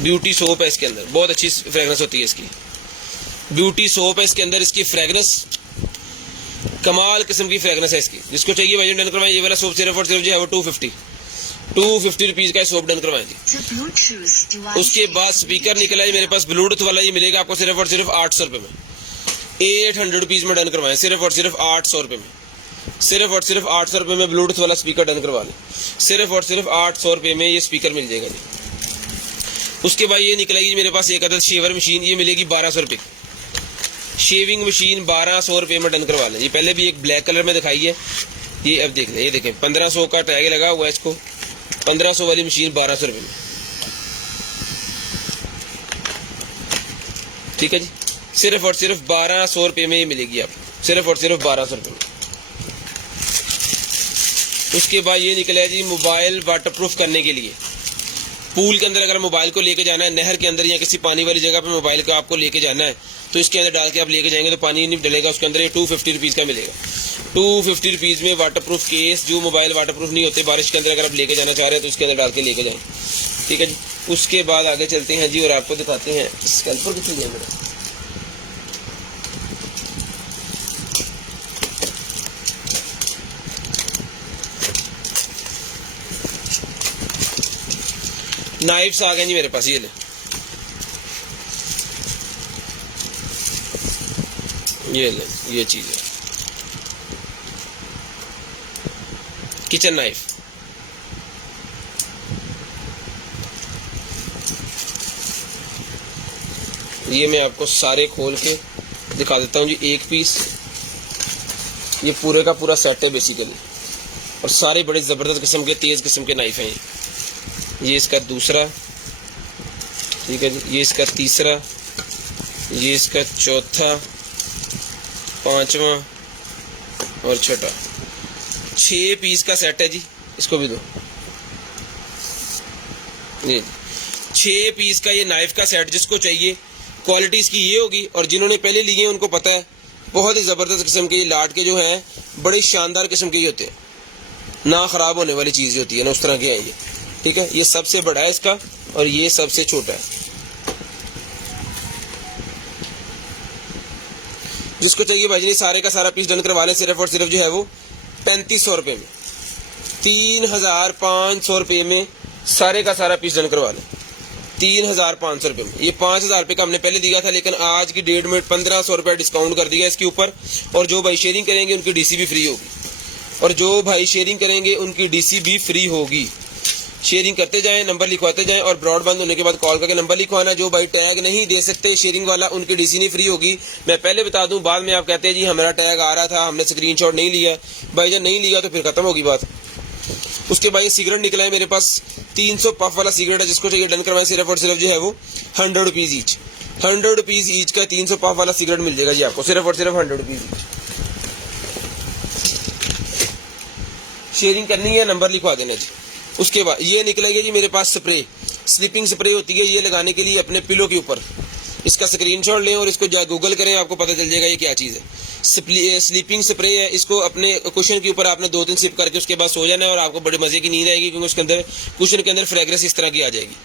ब्यूटी सोप है इसके अंदर, बहुत अच्छी फ्रेगनेंस होती है इसकी। ब्यूटी सोप है इसके अंदर, इसकी फ्रेगनेंस कमाल किस्म की फ्रेगनेंस है इसकी। जिसको चाहिए भाई डन करवाएं। ये वाला सोप सिर्फ और सिर्फ जो है वो 250 रुपीज़ का सोप डन करवाएं जी। उसके बाद स्पीकर निकला है मेरे पास ब्लूटूथ वाला, ये मिलेगा आपको सिर्फ और सिर्फ 800 रुपये में। 800 रुपीज़ में डन करवाएं, सिर्फ और सिर्फ 800 रुपये में, सिर्फ और सिर्फ 800 रुपये में ब्लूटूथ वाला स्पीकर डन करवा लें। सिर्फ और सिर्फ 800 रुपये में ये स्पीकर मिल जाएगा जी। उसके बाद ये निकलेगी मेरे पास एक अदद शेवर मशीन, ये मिलेगी 1200 रुपये की। शेविंग मशीन 1200 रुपये में डन करवा लें। ये पहले भी एक ब्लैक कलर में दिखाई है, ये अब देख लें। ये देखें 1500 का टैग लगा हुआ है इसको, 1500 वाली मशीन 1200 रुपये में। ठीक है जी, सिर्फ और सिर्फ 1200 रुपये में ये मिलेगी आपको, सिर्फ और सिर्फ 1200 रुपये में। उसके बाद ये निकला है जी मोबाइल वाटरप्रूफ करने के लिए। पूल के अंदर अगर मोबाइल को लेके जाना है, नहर के अंदर या किसी पानी वाली जगह पे मोबाइल को आपको लेके जाना है, तो इसके अंदर डाल के आप लेके जाएंगे तो पानी नहीं डलेगा उसके अंदर। ये 250 रुपीज़ का मिलेगा। 250 रुपीज़ में वाटरप्रूफ केस, जो मोबाइल वाटरप्रूफ नहीं होते बारिश के अंदर, अगर आप लेके जाना चाह रहे हैं तो उसके अंदर डाल के लेके जाएं। ठीक है जी। उसके बाद आगे चलते हैं जी और आपको दिखाते हैं स्कैल्पर कितने गया मेरा। नाइफ्स आ गए जी मेरे पास, ये ले, ये चीज है किचन नाइफ। ये मैं आपको सारे खोल के दिखा देता हूँ जी। एक पीस, ये पूरे का पूरा सेट है बेसिकली, और सारे बड़े ज़बरदस्त किस्म के तेज़ किस्म के नाइफ हैं। ये इसका दूसरा, ठीक है जी, ये इसका तीसरा, ये इसका चौथा, पांचवा और छठा। 6 पीस का सेट है जी। इसको भी दो। ये 6 पीस का ये नाइफ का सेट, जिसको चाहिए क्वालिटी इसकी ये होगी। और जिन्होंने पहले लिए हैं उनको पता है, बहुत ही ज़बरदस्त किस्म के ये लाट के जो हैं बड़े शानदार किस्म के ही होते हैं, ना ख़राब होने वाली चीज़ होती है ना, उस तरह के हैं ये। ठीक है, ये सबसे बड़ा है इसका और ये सबसे छोटा है। जिसको चाहिए भाई जी सारे का सारा पीस डन करवा लें, सिर्फ और सिर्फ जो है वो 3500 रुपये में, 3500 रुपये में सारे का सारा पीस डन करवा लें, 3500 रुपये में। ये 5000 रुपये का हमने पहले दिया था, लेकिन आज की डेट में 1500 रुपये डिस्काउंट कर दिया इसके ऊपर। और जो भाई शेयरिंग करेंगे उनकी डीसी भी फ्री होगी, और जो भाई शेयरिंग करेंगे उनकी डीसी भी फ्री होगी। शेयरिंग करते जाएं, नंबर लिखवाते जाएं, और ब्रॉड बंद होने के बाद कॉल करके नंबर लिखवाना। जो भाई टैग नहीं दे सकते शेयरिंग वाला, उनकी डीसी नहीं फ्री होगी। मैं पहले बता दूं, बाद में आप कहते हैं जी हमारा टैग आ रहा था, हमने स्क्रीनशॉट नहीं लिया। भाई जब नहीं लिया तो फिर खत्म होगी बात। उसके बाद ये सिगरेट निकला है मेरे पास, 300 पफ वाला सिगरेट है। जिसको चाहिए डन करवाएं, सिर्फ और सिर्फ जो है वो 100 रुपीज़ ईच, 100 रुपीज़ ईच का 300 पफ वाला सिगरेट मिल जाएगा जी आपको, सिर्फ और सिर्फ 100 रुपीज़ ईच। शेयरिंग करनी है, नंबर लिखवा देना जी। उसके बाद ये निकलेगी जी मेरे पास स्प्रे, स्लीपिंग स्प्रे होती है ये, लगाने के लिए अपने पिलो के ऊपर। इसका स्क्रीनशॉट लें और इसको गूगल करें, आपको पता चल जाएगा ये क्या चीज़ है। स्लीपिंग स्प्रे है, इसको अपने कुशन के ऊपर आपने 2-3 सिप करके उसके बाद सो जाना है, और आपको बड़े मजे की नींद आएगी, क्योंकि उसके अंदर कुशन के अंदर फ्रेग्रेंस इस तरह की आ जाएगी।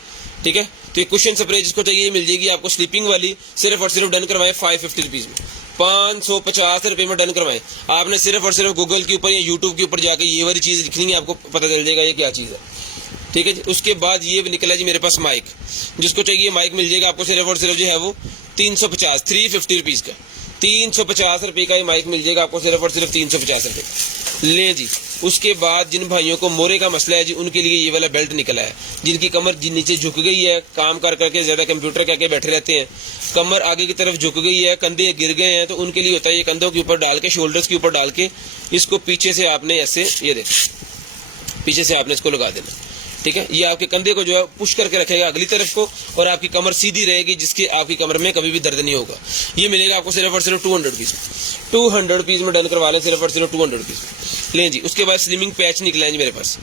ठीक है, तो ये कुशन स्प्रे जिसको चाहिए मिल जाएगी आपको, स्लीपिंग वाली। सिर्फ और सिर्फ डन करवाएं 550 रुपीज़ में, 550 रुपये में डन करवाएं। आपने सिर्फ और सिर्फ गूगल के ऊपर या यूट्यूब के ऊपर जाके ये वाली चीज़ लिखनी है, आपको पता चल जाएगा ये क्या चीज़ है। ठीक है जी। उसके बाद ये निकला जी मेरे पास माइक, जिसको चाहिए माइक मिल जाएगा आपको, सिर्फ और सिर्फ जो है वो 350 रुपीज़ का, 350 रुपये का ये माइक मिल जाएगा आपको, सिर्फ और सिर्फ 350 रुपये लें जी। उसके बाद जिन भाइयों को मोरे का मसला है जी, उनके लिए ये वाला बेल्ट निकला है। जिनकी कमर नीचे झुक गई है, काम कर करके ज़्यादा कंप्यूटर करके बैठे रहते हैं, कमर आगे की तरफ झुक गई है, कंधे गिर गए हैं, तो उनके लिए होता है ये कंधों के ऊपर डाल के, शोल्डर्स के ऊपर डाल के, इसको पीछे से आपने ऐसे, ये देख, पीछे से आपने इसको लगा देना। ठीक है, ये आपके कंधे को जो है पुश करके रखेगा अगली तरफ को, और आपकी कमर सीधी रहेगी, जिसके आपकी कमर में कभी भी दर्द नहीं होगा। ये मिलेगा आपको सिर्फ और सिर्फ 200 रुपीज़, 200 रुपीज़ में डन करवा लें, सिर्फ और सिर्फ 200 रुपीज़ लें जी। उसके बाद स्लिमिंग पैच निकले हैं जी मेरे पास,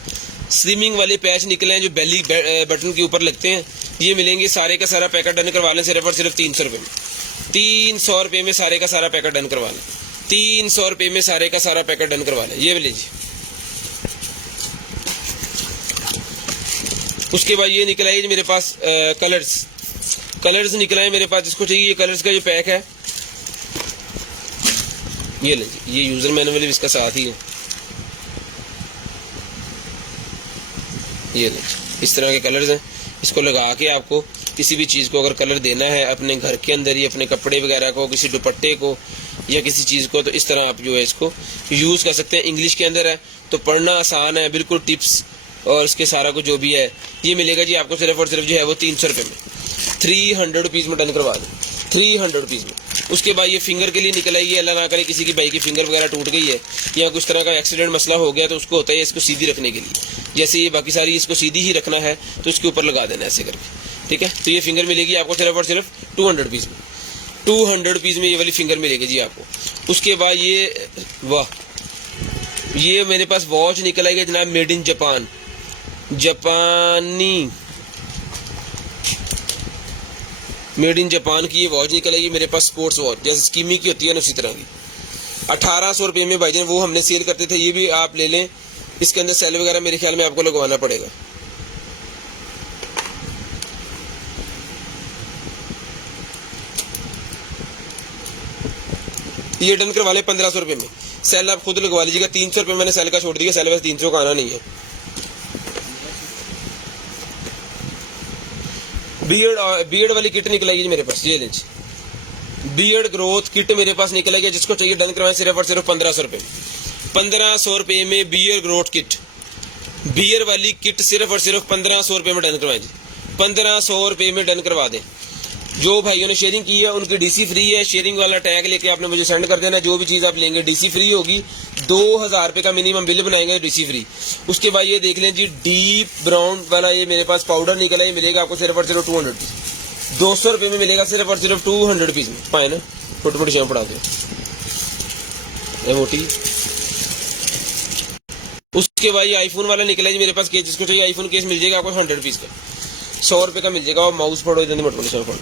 स्लिमिंग वाले पैच निकले हैं जो बेली बटन के ऊपर लगते हैं, ये मिलेंगे। सारे का सारा पैकेट डन करवा लें, सिर्फ और सिर्फ 300 रुपये में, 300 रुपये में सारे का सारा पैकेट डन करवा लें, 300 रुपये में सारे का सारा पैकेट डन करवा लें। ये लीजिए। उसके बाद ये निकला है जी मेरे पास कलर्स निकला है मेरे पास। जिसको चाहिए ये कलर्स का जो पैक है, ये लीजिए, ये यूजर मैनुअल भी इसका साथ ही है। ये लीजिए, इस तरह के कलर्स हैं। इसको लगा के आपको किसी भी चीज़ को अगर कलर देना है, अपने घर के अंदर या अपने कपड़े वगैरह को, किसी दुपट्टे को या किसी चीज़ को, तो इस तरह आप जो है इसको यूज़ कर सकते हैं। इंग्लिश के अंदर है तो पढ़ना आसान है, बिल्कुल टिप्स और इसके सारा कुछ जो भी है ये मिलेगा जी आपको, सिर्फ और सिर्फ जो है वो 300 रुपये में, 300 रुपीज़ में डन करवा दें, 300 रुपीज़ में। उसके बाद ये फिंगर के लिए निकला है, ये अल्लाह ना करे किसी की भाई की फिंगर वगैरह टूट गई है या कुछ तरह का एक्सीडेंट मसला हो गया, तो उसको होता है इसको सीधी रखने के लिए। जैसे ये बाकी सारी इसको सीधी ही रखना है तो उसके ऊपर लगा देना ऐसे करके। ठीक है, तो ये फिंगर मिलेगी आपको सिर्फ और सिर्फ 200 रुपीज़ में, 200 रुपीज़ में ये वाली फिंगर मिलेगी जी आपको। उसके बाद ये वाह, ये मेरे पास वॉच निकल आई है जनाब, मेड इन जापान, जापानी मेड इन जापान की ये वॉच निकल आई मेरे पास, स्पोर्ट्स वॉच जैसे स्कीमी की होती है ना उसी तरह की। 1800 रुपये में भाईजान वो हमने सेल करते थे, ये भी आप ले लें। इसके अंदर सेल वगैरह मेरे ख्याल में आपको लगवाना पड़ेगा। ये डन करवा ले 1500 रुपये में, सेल आप खुद लगवा लीजिएगा। 300 रुपये मैंने सेल का छोड़ दिया, सेल बस 300 का आना नहीं है। बियर्ड वाली किट निकलेगी मेरे पास, ये लीजिए, बियर्ड ग्रोथ किट मेरे पास निकलेगी। जिसको चाहिए डन करवाएं सिर्फ और सिर्फ 1500 रुपये में, 1500 रुपये में बियर ग्रोथ किट, बियर वाली किट सिर्फ और सिर्फ 1500 रुपये में डन करवाएं जी, 1500 रुपये में डन करवा दें। जो भाइयों ने शेयरिंग की है उनकी डीसी फ्री है। शेयरिंग वाला टैग लेके आपने मुझे सेंड कर देना। जो भी चीज़ आप लेंगे डीसी फ्री होगी। 2000 रुपये का मिनिमम बिल बनाएंगे डीसी फ्री। उसके बाद ये देख लें जी, डीप ब्राउन वाला ये मेरे पास पाउडर निकला है, ये मिलेगा आपको सिर्फ और सिर्फ 200 रुपीज़, 200 रुपये में मिलेगा सिर्फ और सिर्फ 200 रुपीज़ में। पाए ना, छोटी मोटी शेम पड़ा दो मोटी। उसके बाद ये आईफोन वाला निकला है जी मेरे पास केस, जिसको चाहिए आईफोन केस मिल जाएगा आपको 100 रुपीज़ का, 100 रुपये का मिल जाएगा। और माउस पढ़ो जल्दी मोटी मोटी शेम पढ़ो।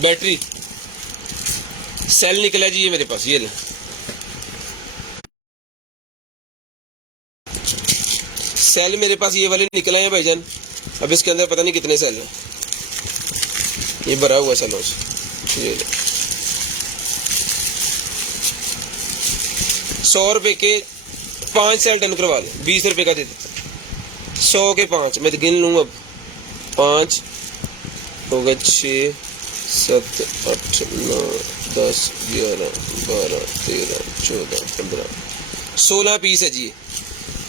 बैटरी सेल निकला है जी ये मेरे पास, ये ले सेल मेरे पास ये वाले निकले हैं भाईजान। अब इसके अंदर पता नहीं कितने सेल हैं, ये भरा हुआ सेलों से। ये 100 रुपये के 5 सेल डन करवा दे, 20 रुपये का दे दे। 100 के 5 मैं तो गिन लूँ अब। 5 हो गए, 6 7 8 9 10 11 12 13 14 15 16 पीस है जी।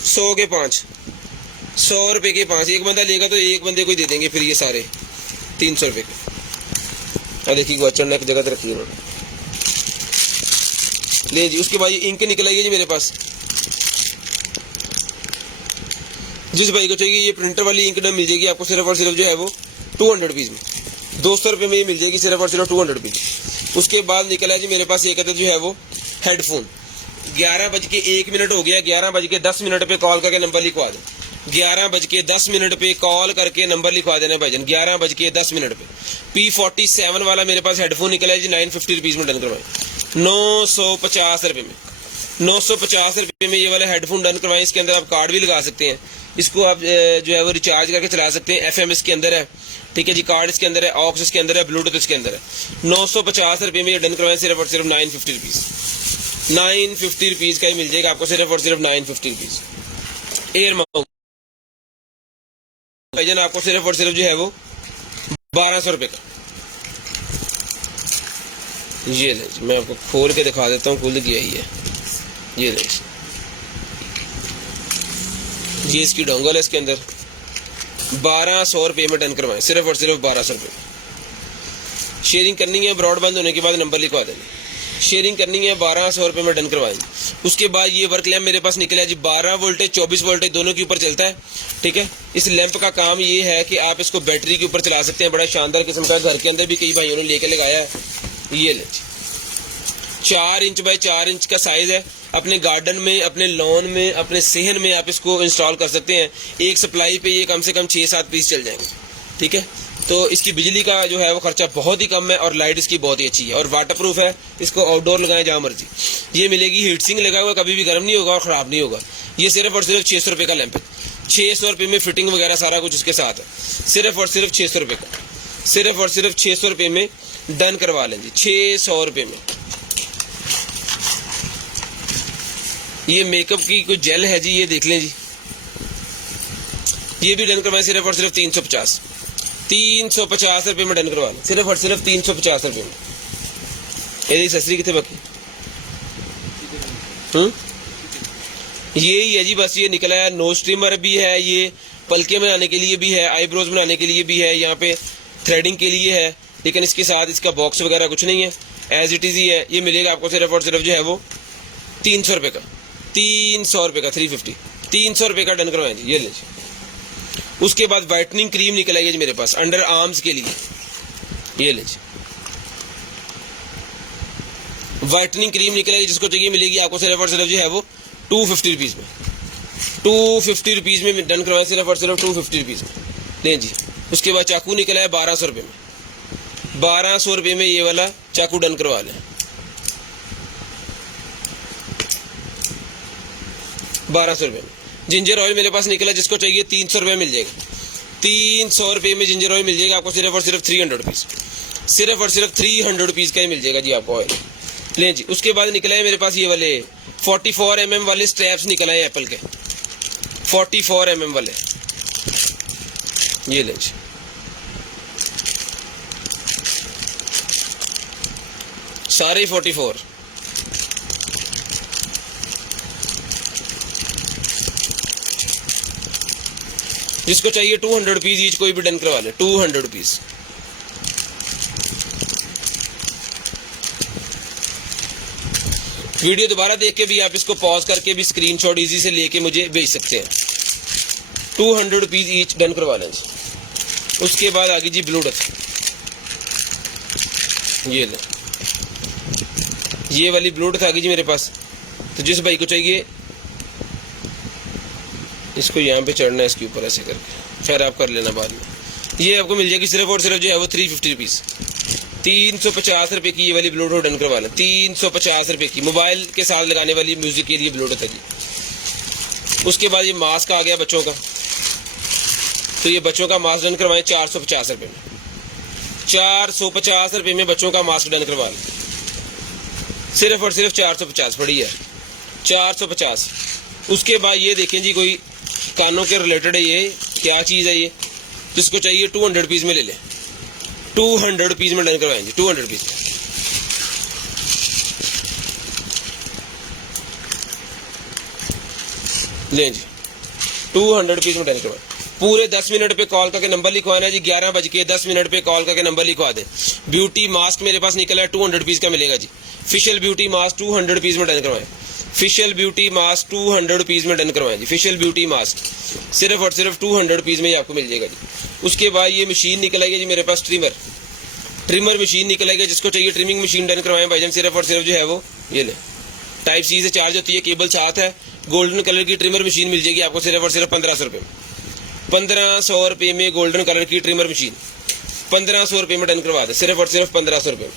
100 के 5, 100 रुपये के 5। एक बंदा लेगा तो एक बंदे को ही दे देंगे फिर ये सारे 300 रुपये के। देखिए गोचर एक जगह रखी उन्होंने, ले जी। उसके बाद ये इंक निकलेगी जी मेरे पास। जिस भाई को चाहिए ये प्रिंटर वाली इंक ना मिल जाएगी आपको सिर्फ और सिर्फ जो है वो 200 रुपीज़ में, 200 रुपये में ये मिल जाएगी सिर्फ और सिर्फ 200 रुपीज़। उसके बाद निकला है जी मेरे पास ये कहते जो है वो हेडफोन। 11:01 हो गया, 11:10 पे कॉल करके नंबर लिखवा दो। 11:10 पे कॉल करके नंबर लिखवा देना भाईजान, 11:10 पे। P47 वाला मेरे पास हेडफोन निकला है जी 950 रुपीज़ में डन करवाएं, 950 रुपये में। 950 रुपये में ये वाला हेडफोन डन करवाएं। इसके अंदर आप कार्ड भी लगा सकते हैं, इसको आप जो है वो रिचार्ज करके चला सकते हैं। FM इसके अंदर है, ठीक है जी। कार्ड इसके अंदर है, ऑक्स इसके अंदर है, ब्लूटूथ इसके अंदर है। 950 रुपये में ये डन करवाएं सिर्फ और सिर्फ 950 रुपीज़, 950 रुपीज़ का ही मिल जाएगा आपको सिर्फ और सिर्फ 950 रुपीज़। एयर माउंट भाईजान आपको सिर्फ और सिर्फ जो है वो 1200 रुपये का। ये ले, मैं आपको खोल के दिखा देता हूँ, खुल गया ही है। ये ले, ये इसकी डोंगल है, इसके अंदर 1200 रुपये में डन करवाएं सिर्फ और सिर्फ 1200 रुपये। शेयरिंग करनी है, ब्रॉडबैंड होने के बाद नंबर लिखवा देंगे। शेयरिंग करनी है, 1200 रुपये में डन करवाएंगे। उसके बाद ये वर्क लैम्प मेरे पास निकला है जी, 12 वोल्टेज 24 वोल्टेज दोनों के ऊपर चलता है, ठीक है। इस लैंप का काम ये है कि आप इसको बैटरी के ऊपर चला सकते हैं। बड़ा शानदार किस्म का, घर के अंदर भी कई भाइयों ने लेके लगाया है। ये ले, 4 इंच बाय 4 इंच का साइज है। अपने गार्डन में, अपने लॉन में, अपने सेहन में आप इसको इंस्टॉल कर सकते हैं। एक सप्लाई पे ये कम से कम 6-7 पीस चल जाएंगे, ठीक है। तो इसकी बिजली का जो है वो खर्चा बहुत ही कम है और लाइट इसकी बहुत ही अच्छी है और वाटरप्रूफ है। इसको आउटडोर लगाएं जहाँ मर्जी। ये मिलेगी, हीट सिंक लगा हुआ, कभी भी गर्म नहीं होगा और ख़राब नहीं होगा। ये सिर्फ और सिर्फ 600 रुपये का लैंप है। 600 रुपये में फिटिंग वगैरह सारा कुछ उसके साथ है। सिर्फ और सिर्फ 600 रुपये का, सिर्फ और सिर्फ 600 रुपये में डन करवा लें जी, 600 रुपये में। ये मेकअप की कोई जेल है जी, ये देख लें जी, ये भी डन करवाएं सिर्फ और सिर्फ 350 रुपये में डन करवा लें, सिर्फ और सिर्फ 350 रुपये में। ये एक्सेसरी कितने बाकी यही है जी, बस ये निकला है। नोज ट्रिमर भी है, ये पलके बनाने के लिए भी है, आईब्रोज बनाने के लिए भी है, यहाँ पे थ्रेडिंग के लिए है। लेकिन इसके साथ इसका बॉक्स वगैरह कुछ नहीं है, एज इट इज ही है। ये मिलेगा आपको सिर्फ और सिर्फ जो है वो 300 रुपये का, 300 रुपये का, 350, 300 रुपये का डन करवाएं जी। ये ले जी। उसके बाद वाइटनिंग क्रीम निकल आई है जी मेरे पास अंडर आर्म्स के लिए। ये ले जी, वाइटनिंग क्रीम निकल आई, जिसको चाहिए मिलेगी आपको सिर्फ और सिर्फ जो है वो 250 रुपीज़ में, 250 रुपीज़ में डन करवाएं सिर्फ और सिर्फ 250 रुपीज़ में। ले जी। उसके बाद चाकू निकला है 1200 रुपये में, 1200 रुपये में ये वाला चाकू डन करवा लें, 1200 रुपये में। जिंजर ऑयल मेरे पास निकला, जिसको चाहिए 300 रुपये मिल जाएगा, 300 रुपये में जिंजर ऑयल मिल जाएगा आपको सिर्फ और सिर्फ 300 रुपीज़, सिर्फ और सिर्फ 300 रुपीज़ का ही मिल जाएगा जी आपको ऑयल। लें जी। उसके बाद निकला है मेरे पास ये वाले 44 mm वाले स्ट्रैप्स निकला है एप्पल के, 44 mm वाले। ये लें जी, सारे 44। जिसको चाहिए 200 रुपीज़ ईच, कोई भी डन करवा ले, 200 रुपीज़। वीडियो दोबारा देख के भी आप इसको पॉज करके भी स्क्रीनशॉट इजी से लेके मुझे भेज सकते हैं। 200 रुपीज़ ईच डन करवा लें। उसके बाद आगे जी ब्लूटूथ, ये ले, ये वाली ब्लूटूथ आ गई जी मेरे पास। तो जिस भाई को चाहिए इसको यहाँ पे चढ़ना है, इसके ऊपर ऐसे करके, खैर आप कर लेना बाद में। ये आपको मिल जाएगी सिर्फ और सिर्फ जो है वो 350 रुपीज़, 350 रुपये की ये वाली ब्लूटूथ डन करवा लें। 350 रुपये की मोबाइल के साथ लगाने वाली म्यूजिक के लिए ब्लूटूथ है जी। उसके बाद ये मास्क आ गया बच्चों का, तो ये बच्चों का मास्क डन करवाएं 450 रुपये में। 450 रुपये में बच्चों का मास्क डन करवा लें, सिर्फ और सिर्फ 450 पड़ी है, 450। उसके बाद ये देखें जी, कोई कानों के रिलेटेड है, ये क्या चीज़ है ये, जिसको चाहिए 200 रुपीज़ में ले लें, 200 रुपीज़ में डन करवाएं जी, 200 रुपीज़। लें जी, 200 रुपीज़ में डन करवाएं। पूरे 10 मिनट पे कॉल करके नंबर लिखवाना है जी, 11:10 पे कॉल करके नंबर लिखवा दे। ब्यूटी मास्क मेरे पास निकला है, 200 रुपीज़ का मिलेगा जी। फेशियल ब्यूटी मास्क 200 रुपीज़ में डन करवाएं। फेशियल ब्यूटी मास्क 200 रुपीज़ में डन करवाएं जी। फेशियल ब्यूटी मास्क सिर्फ और सिर्फ 200 रुपीज़ में ही आपको मिल जाएगा जी। उसके बाद ये मशीन निकल आएगी जी मेरे पास, ट्रिमर मशीन निकल आएगी। जिसको चाहिए ट्रिमिंग मशीन डन करवाएं भाईजान, सिर्फ और सिर्फ जो है वो ये ले, टाइप सी से चार्ज होती है, केबल साथ है, गोल्डन कलर की ट्रिमर मशीन मिल जाएगी आपको सिर्फ और सिर्फ 1500 रुपये में। 1500 रुपये में गोल्डन कलर की ट्रिमर मशीन 1500 रुपये में डन करवा दे, सिर्फ और सिर्फ 1500 रुपये में।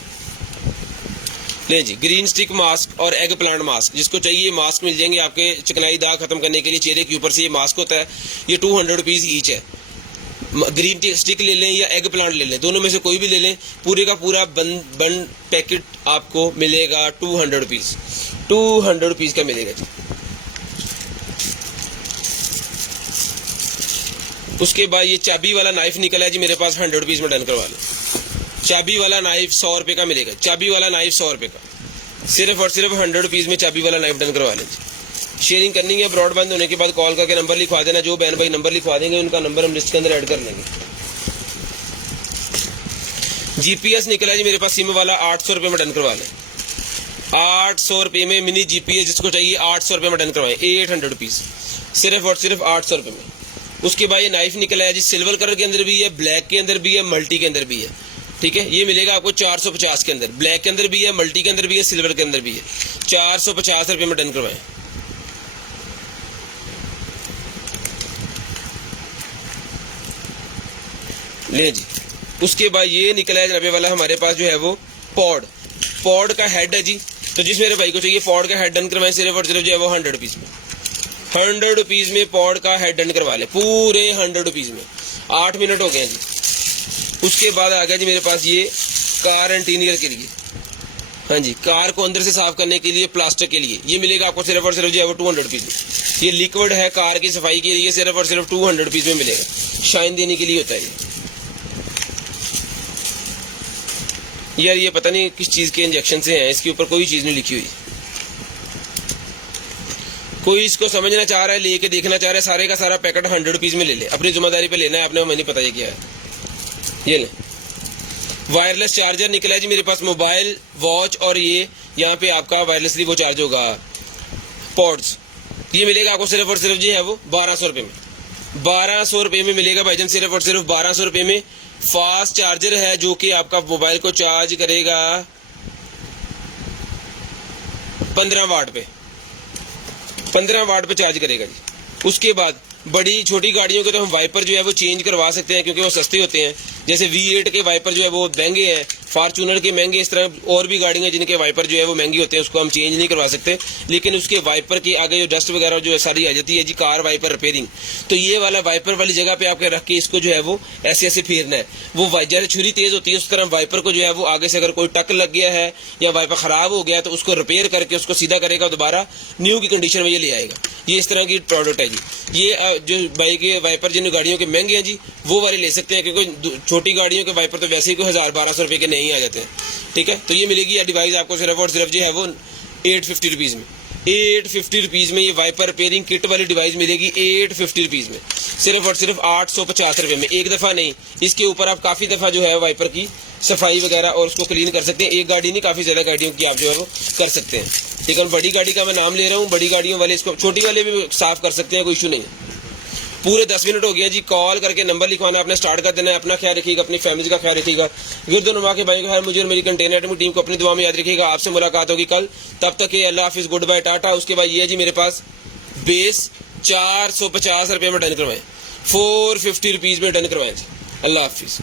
ले जी, ग्रीन स्टिक मास्क और एग प्लांट मास्क, जिसको चाहिए मास्क मिल जाएंगे आपके चिकनाई दाग खत्म करने के लिए। चेहरे के ऊपर से ये मास्क होता है, ये 200 रुपीज़ ईच है। ग्रीन स्टिक ले लें या एग प्लांट ले लें, दोनों में से कोई भी ले लें, पूरे का पूरा बन पैकेट आपको मिलेगा 200 रुपीज़, 200 रुपीज़ का मिलेगा जी। उसके बाद ये चाबी वाला नाइफ निकला है जी मेरे पास, 100 रुपीज़ में डन करवा लें। चाबी वाला नाइफ 100 रुपये का मिलेगा, चाबी वाला नाइफ 100 रुपये का, सिर्फ और सिर्फ 100 रुपीज़ में चाबी वाला नाइफ डन करवा लें जी। शेयरिंग करनी है, ब्रॉडबैंड होने के बाद कॉल करके नंबर लिखवा देना। जो बहन भाई नंबर लिखवा देंगे उनका नंबर हम लिस्ट के अंदर ऐड कर लेंगे। जीपीएस निकला है जी मेरे पास सिम वाला, 800 रुपये में डन करवा लें। 800 रुपये में मिनी जीपीएस, जिसको चाहिए 800 रुपये में डन करवाएं, 800 रुपीज़, सिर्फ और सिर्फ 800 रुपये में। उसके बाद ये नाइफ निकला है जी, सिल्वर कलर के अंदर भी है, ब्लैक के अंदर भी है, मल्टी के अंदर भी है। ठीक है, ये मिलेगा आपको 450 के अंदर, ब्लैक के अंदर भी है, मल्टी के अंदर भी है, सिल्वर के अंदर भी है। 450 रुपये में डन करवाएं। ले जी, उसके बाद ये निकला है जनाबे वाला हमारे पास जो है वो पॉड का हेड है जी। तो जिस मेरे भाई को चाहिए पॉड का हेड डन करवाएं, सिर्फ और सिर्फ जो है वो 100 रुपीज़ में, 100 रुपीज़ में पॉड का हेड डन करवा ले, पूरे 100 रुपीज़ में। 8 मिनट हो गए जी। उसके बाद आ गया जी मेरे पास ये कार इंटीरियर के लिए, हाँ जी, कार को अंदर से साफ करने के लिए, प्लास्टिक के लिए, ये मिलेगा आपको सिर्फ और सिर्फ जो है वो 200 रुपीज़ में। ये लिक्विड है कार की सफाई के लिए, सिर्फ और सिर्फ 200 रुपीज़ में मिलेगा, शाइन देने के लिए होता है ये। यार ये पता नहीं किस चीज़ के इंजेक्शन से हैं, इसके ऊपर कोई चीज़ नहीं लिखी हुई। कोई इसको समझना चाह रहा है, लेके देखना चाह रहा है, सारे का सारा पैकेट 100 रुपीज़ में ले ले, अपनी जिम्मेदारी पे लेना है आपने, हमें नहीं पता ये क्या है। ये ले, वायरलेस चार्जर निकला है जी मेरे पास, मोबाइल, वॉच और ये यहाँ पे आपका वायरलेसली वो चार्ज होगा, पॉड्स, ये मिलेगा आपको सिर्फ और सिर्फ जो है वो 1200 रुपये में। 1200 रुपये में मिलेगा भाईजान, सिर्फ और सिर्फ 1200 रुपये में। फास्ट चार्जर है जो कि आपका मोबाइल को चार्ज करेगा 15 वाट पे, 15 वाट पे चार्ज करेगा जी। उसके बाद बड़ी छोटी गाड़ियों के तो हम वाइपर जो है वो चेंज करवा सकते हैं, क्योंकि वो सस्ते होते हैं। जैसे V8 के वाइपर जो है वो महंगे हैं, फॉर्चूनर के महंगे, इस तरह और भी गाड़ियाँ जिनके वाइपर जो है वो महंगे होते हैं, उसको हम चेंज नहीं करवा सकते। लेकिन उसके वाइपर के आगे जो डस्ट वगैरह जो है सारी आ जाती है जी, कार वाइपर रिपेयरिंग, तो ये वाला वाइपर वाली जगह पे आपके रख के इसको जो है वो ऐसे ऐसे फेरना है। वो जैसे छुरी तेज होती है उस तरह वाइपर को जो है वो आगे से अगर कोई टक लग गया है या वाइपर खराब हो गया तो उसको रिपेयर करके उसको सीधा करेगा, दोबारा न्यू की कंडीशन में ये ले आएगा। ये इस तरह की प्रोडक्ट है जी। ये जो बाइक के वाइपर जिन गाड़ियों के महंगे हैं जी, वो वाले ले सकते हैं, क्योंकि छोटी गाड़ियों के वाइपर तो वैसे ही कोई 1000-1200 रुपये के नहीं आ जाते हैं। ठीक है, तो ये मिलेगी ये डिवाइस आपको सिर्फ और सिर्फ जो है वो 850 रुपीज़ में। 850 रुपीज़ में ये वाइपर रिपेयरिंग किट वाली डिवाइस मिलेगी 850 रुपीज़ में, सिर्फ और सिर्फ 850 रुपये में, एक दफ़ा नहीं। इसके ऊपर आप काफ़ी दफ़ा जो है वाइपर की सफाई वगैरह और उसको क्लीन कर सकते हैं। एक गाड़ी नहीं, काफ़ी ज़्यादा गाड़ियों की आप जो है वो कर सकते हैं। लेकिन बड़ी गाड़ी का मैं नाम ले रहा हूँ, बड़ी गाड़ियों वाले इसको, छोटी वाले भी साफ़ कर सकते हैं, कोई इशू नहीं है। पूरे 10 मिनट हो गया जी, कॉल करके नंबर लिखवाना, अपना स्टार्ट कर देना है। अपना ख्याल रखिएगा, अपनी फैमिली का ख्याल रखिएगा। गिरदुनमा के भाई मुझे और मेरी कंटेनर टीम को अपनी दुआ में याद रखिएगा। आपसे मुलाकात होगी कल, तब तक ये अल्लाह हाफिज़, गुड बाय, टाटा। उसके बाद ये है जी मेरे पास बेस 450 रुपये में डन करवाएं, 450 रुपीज़ में डन करवाएं। अल्लाह हाफिज़।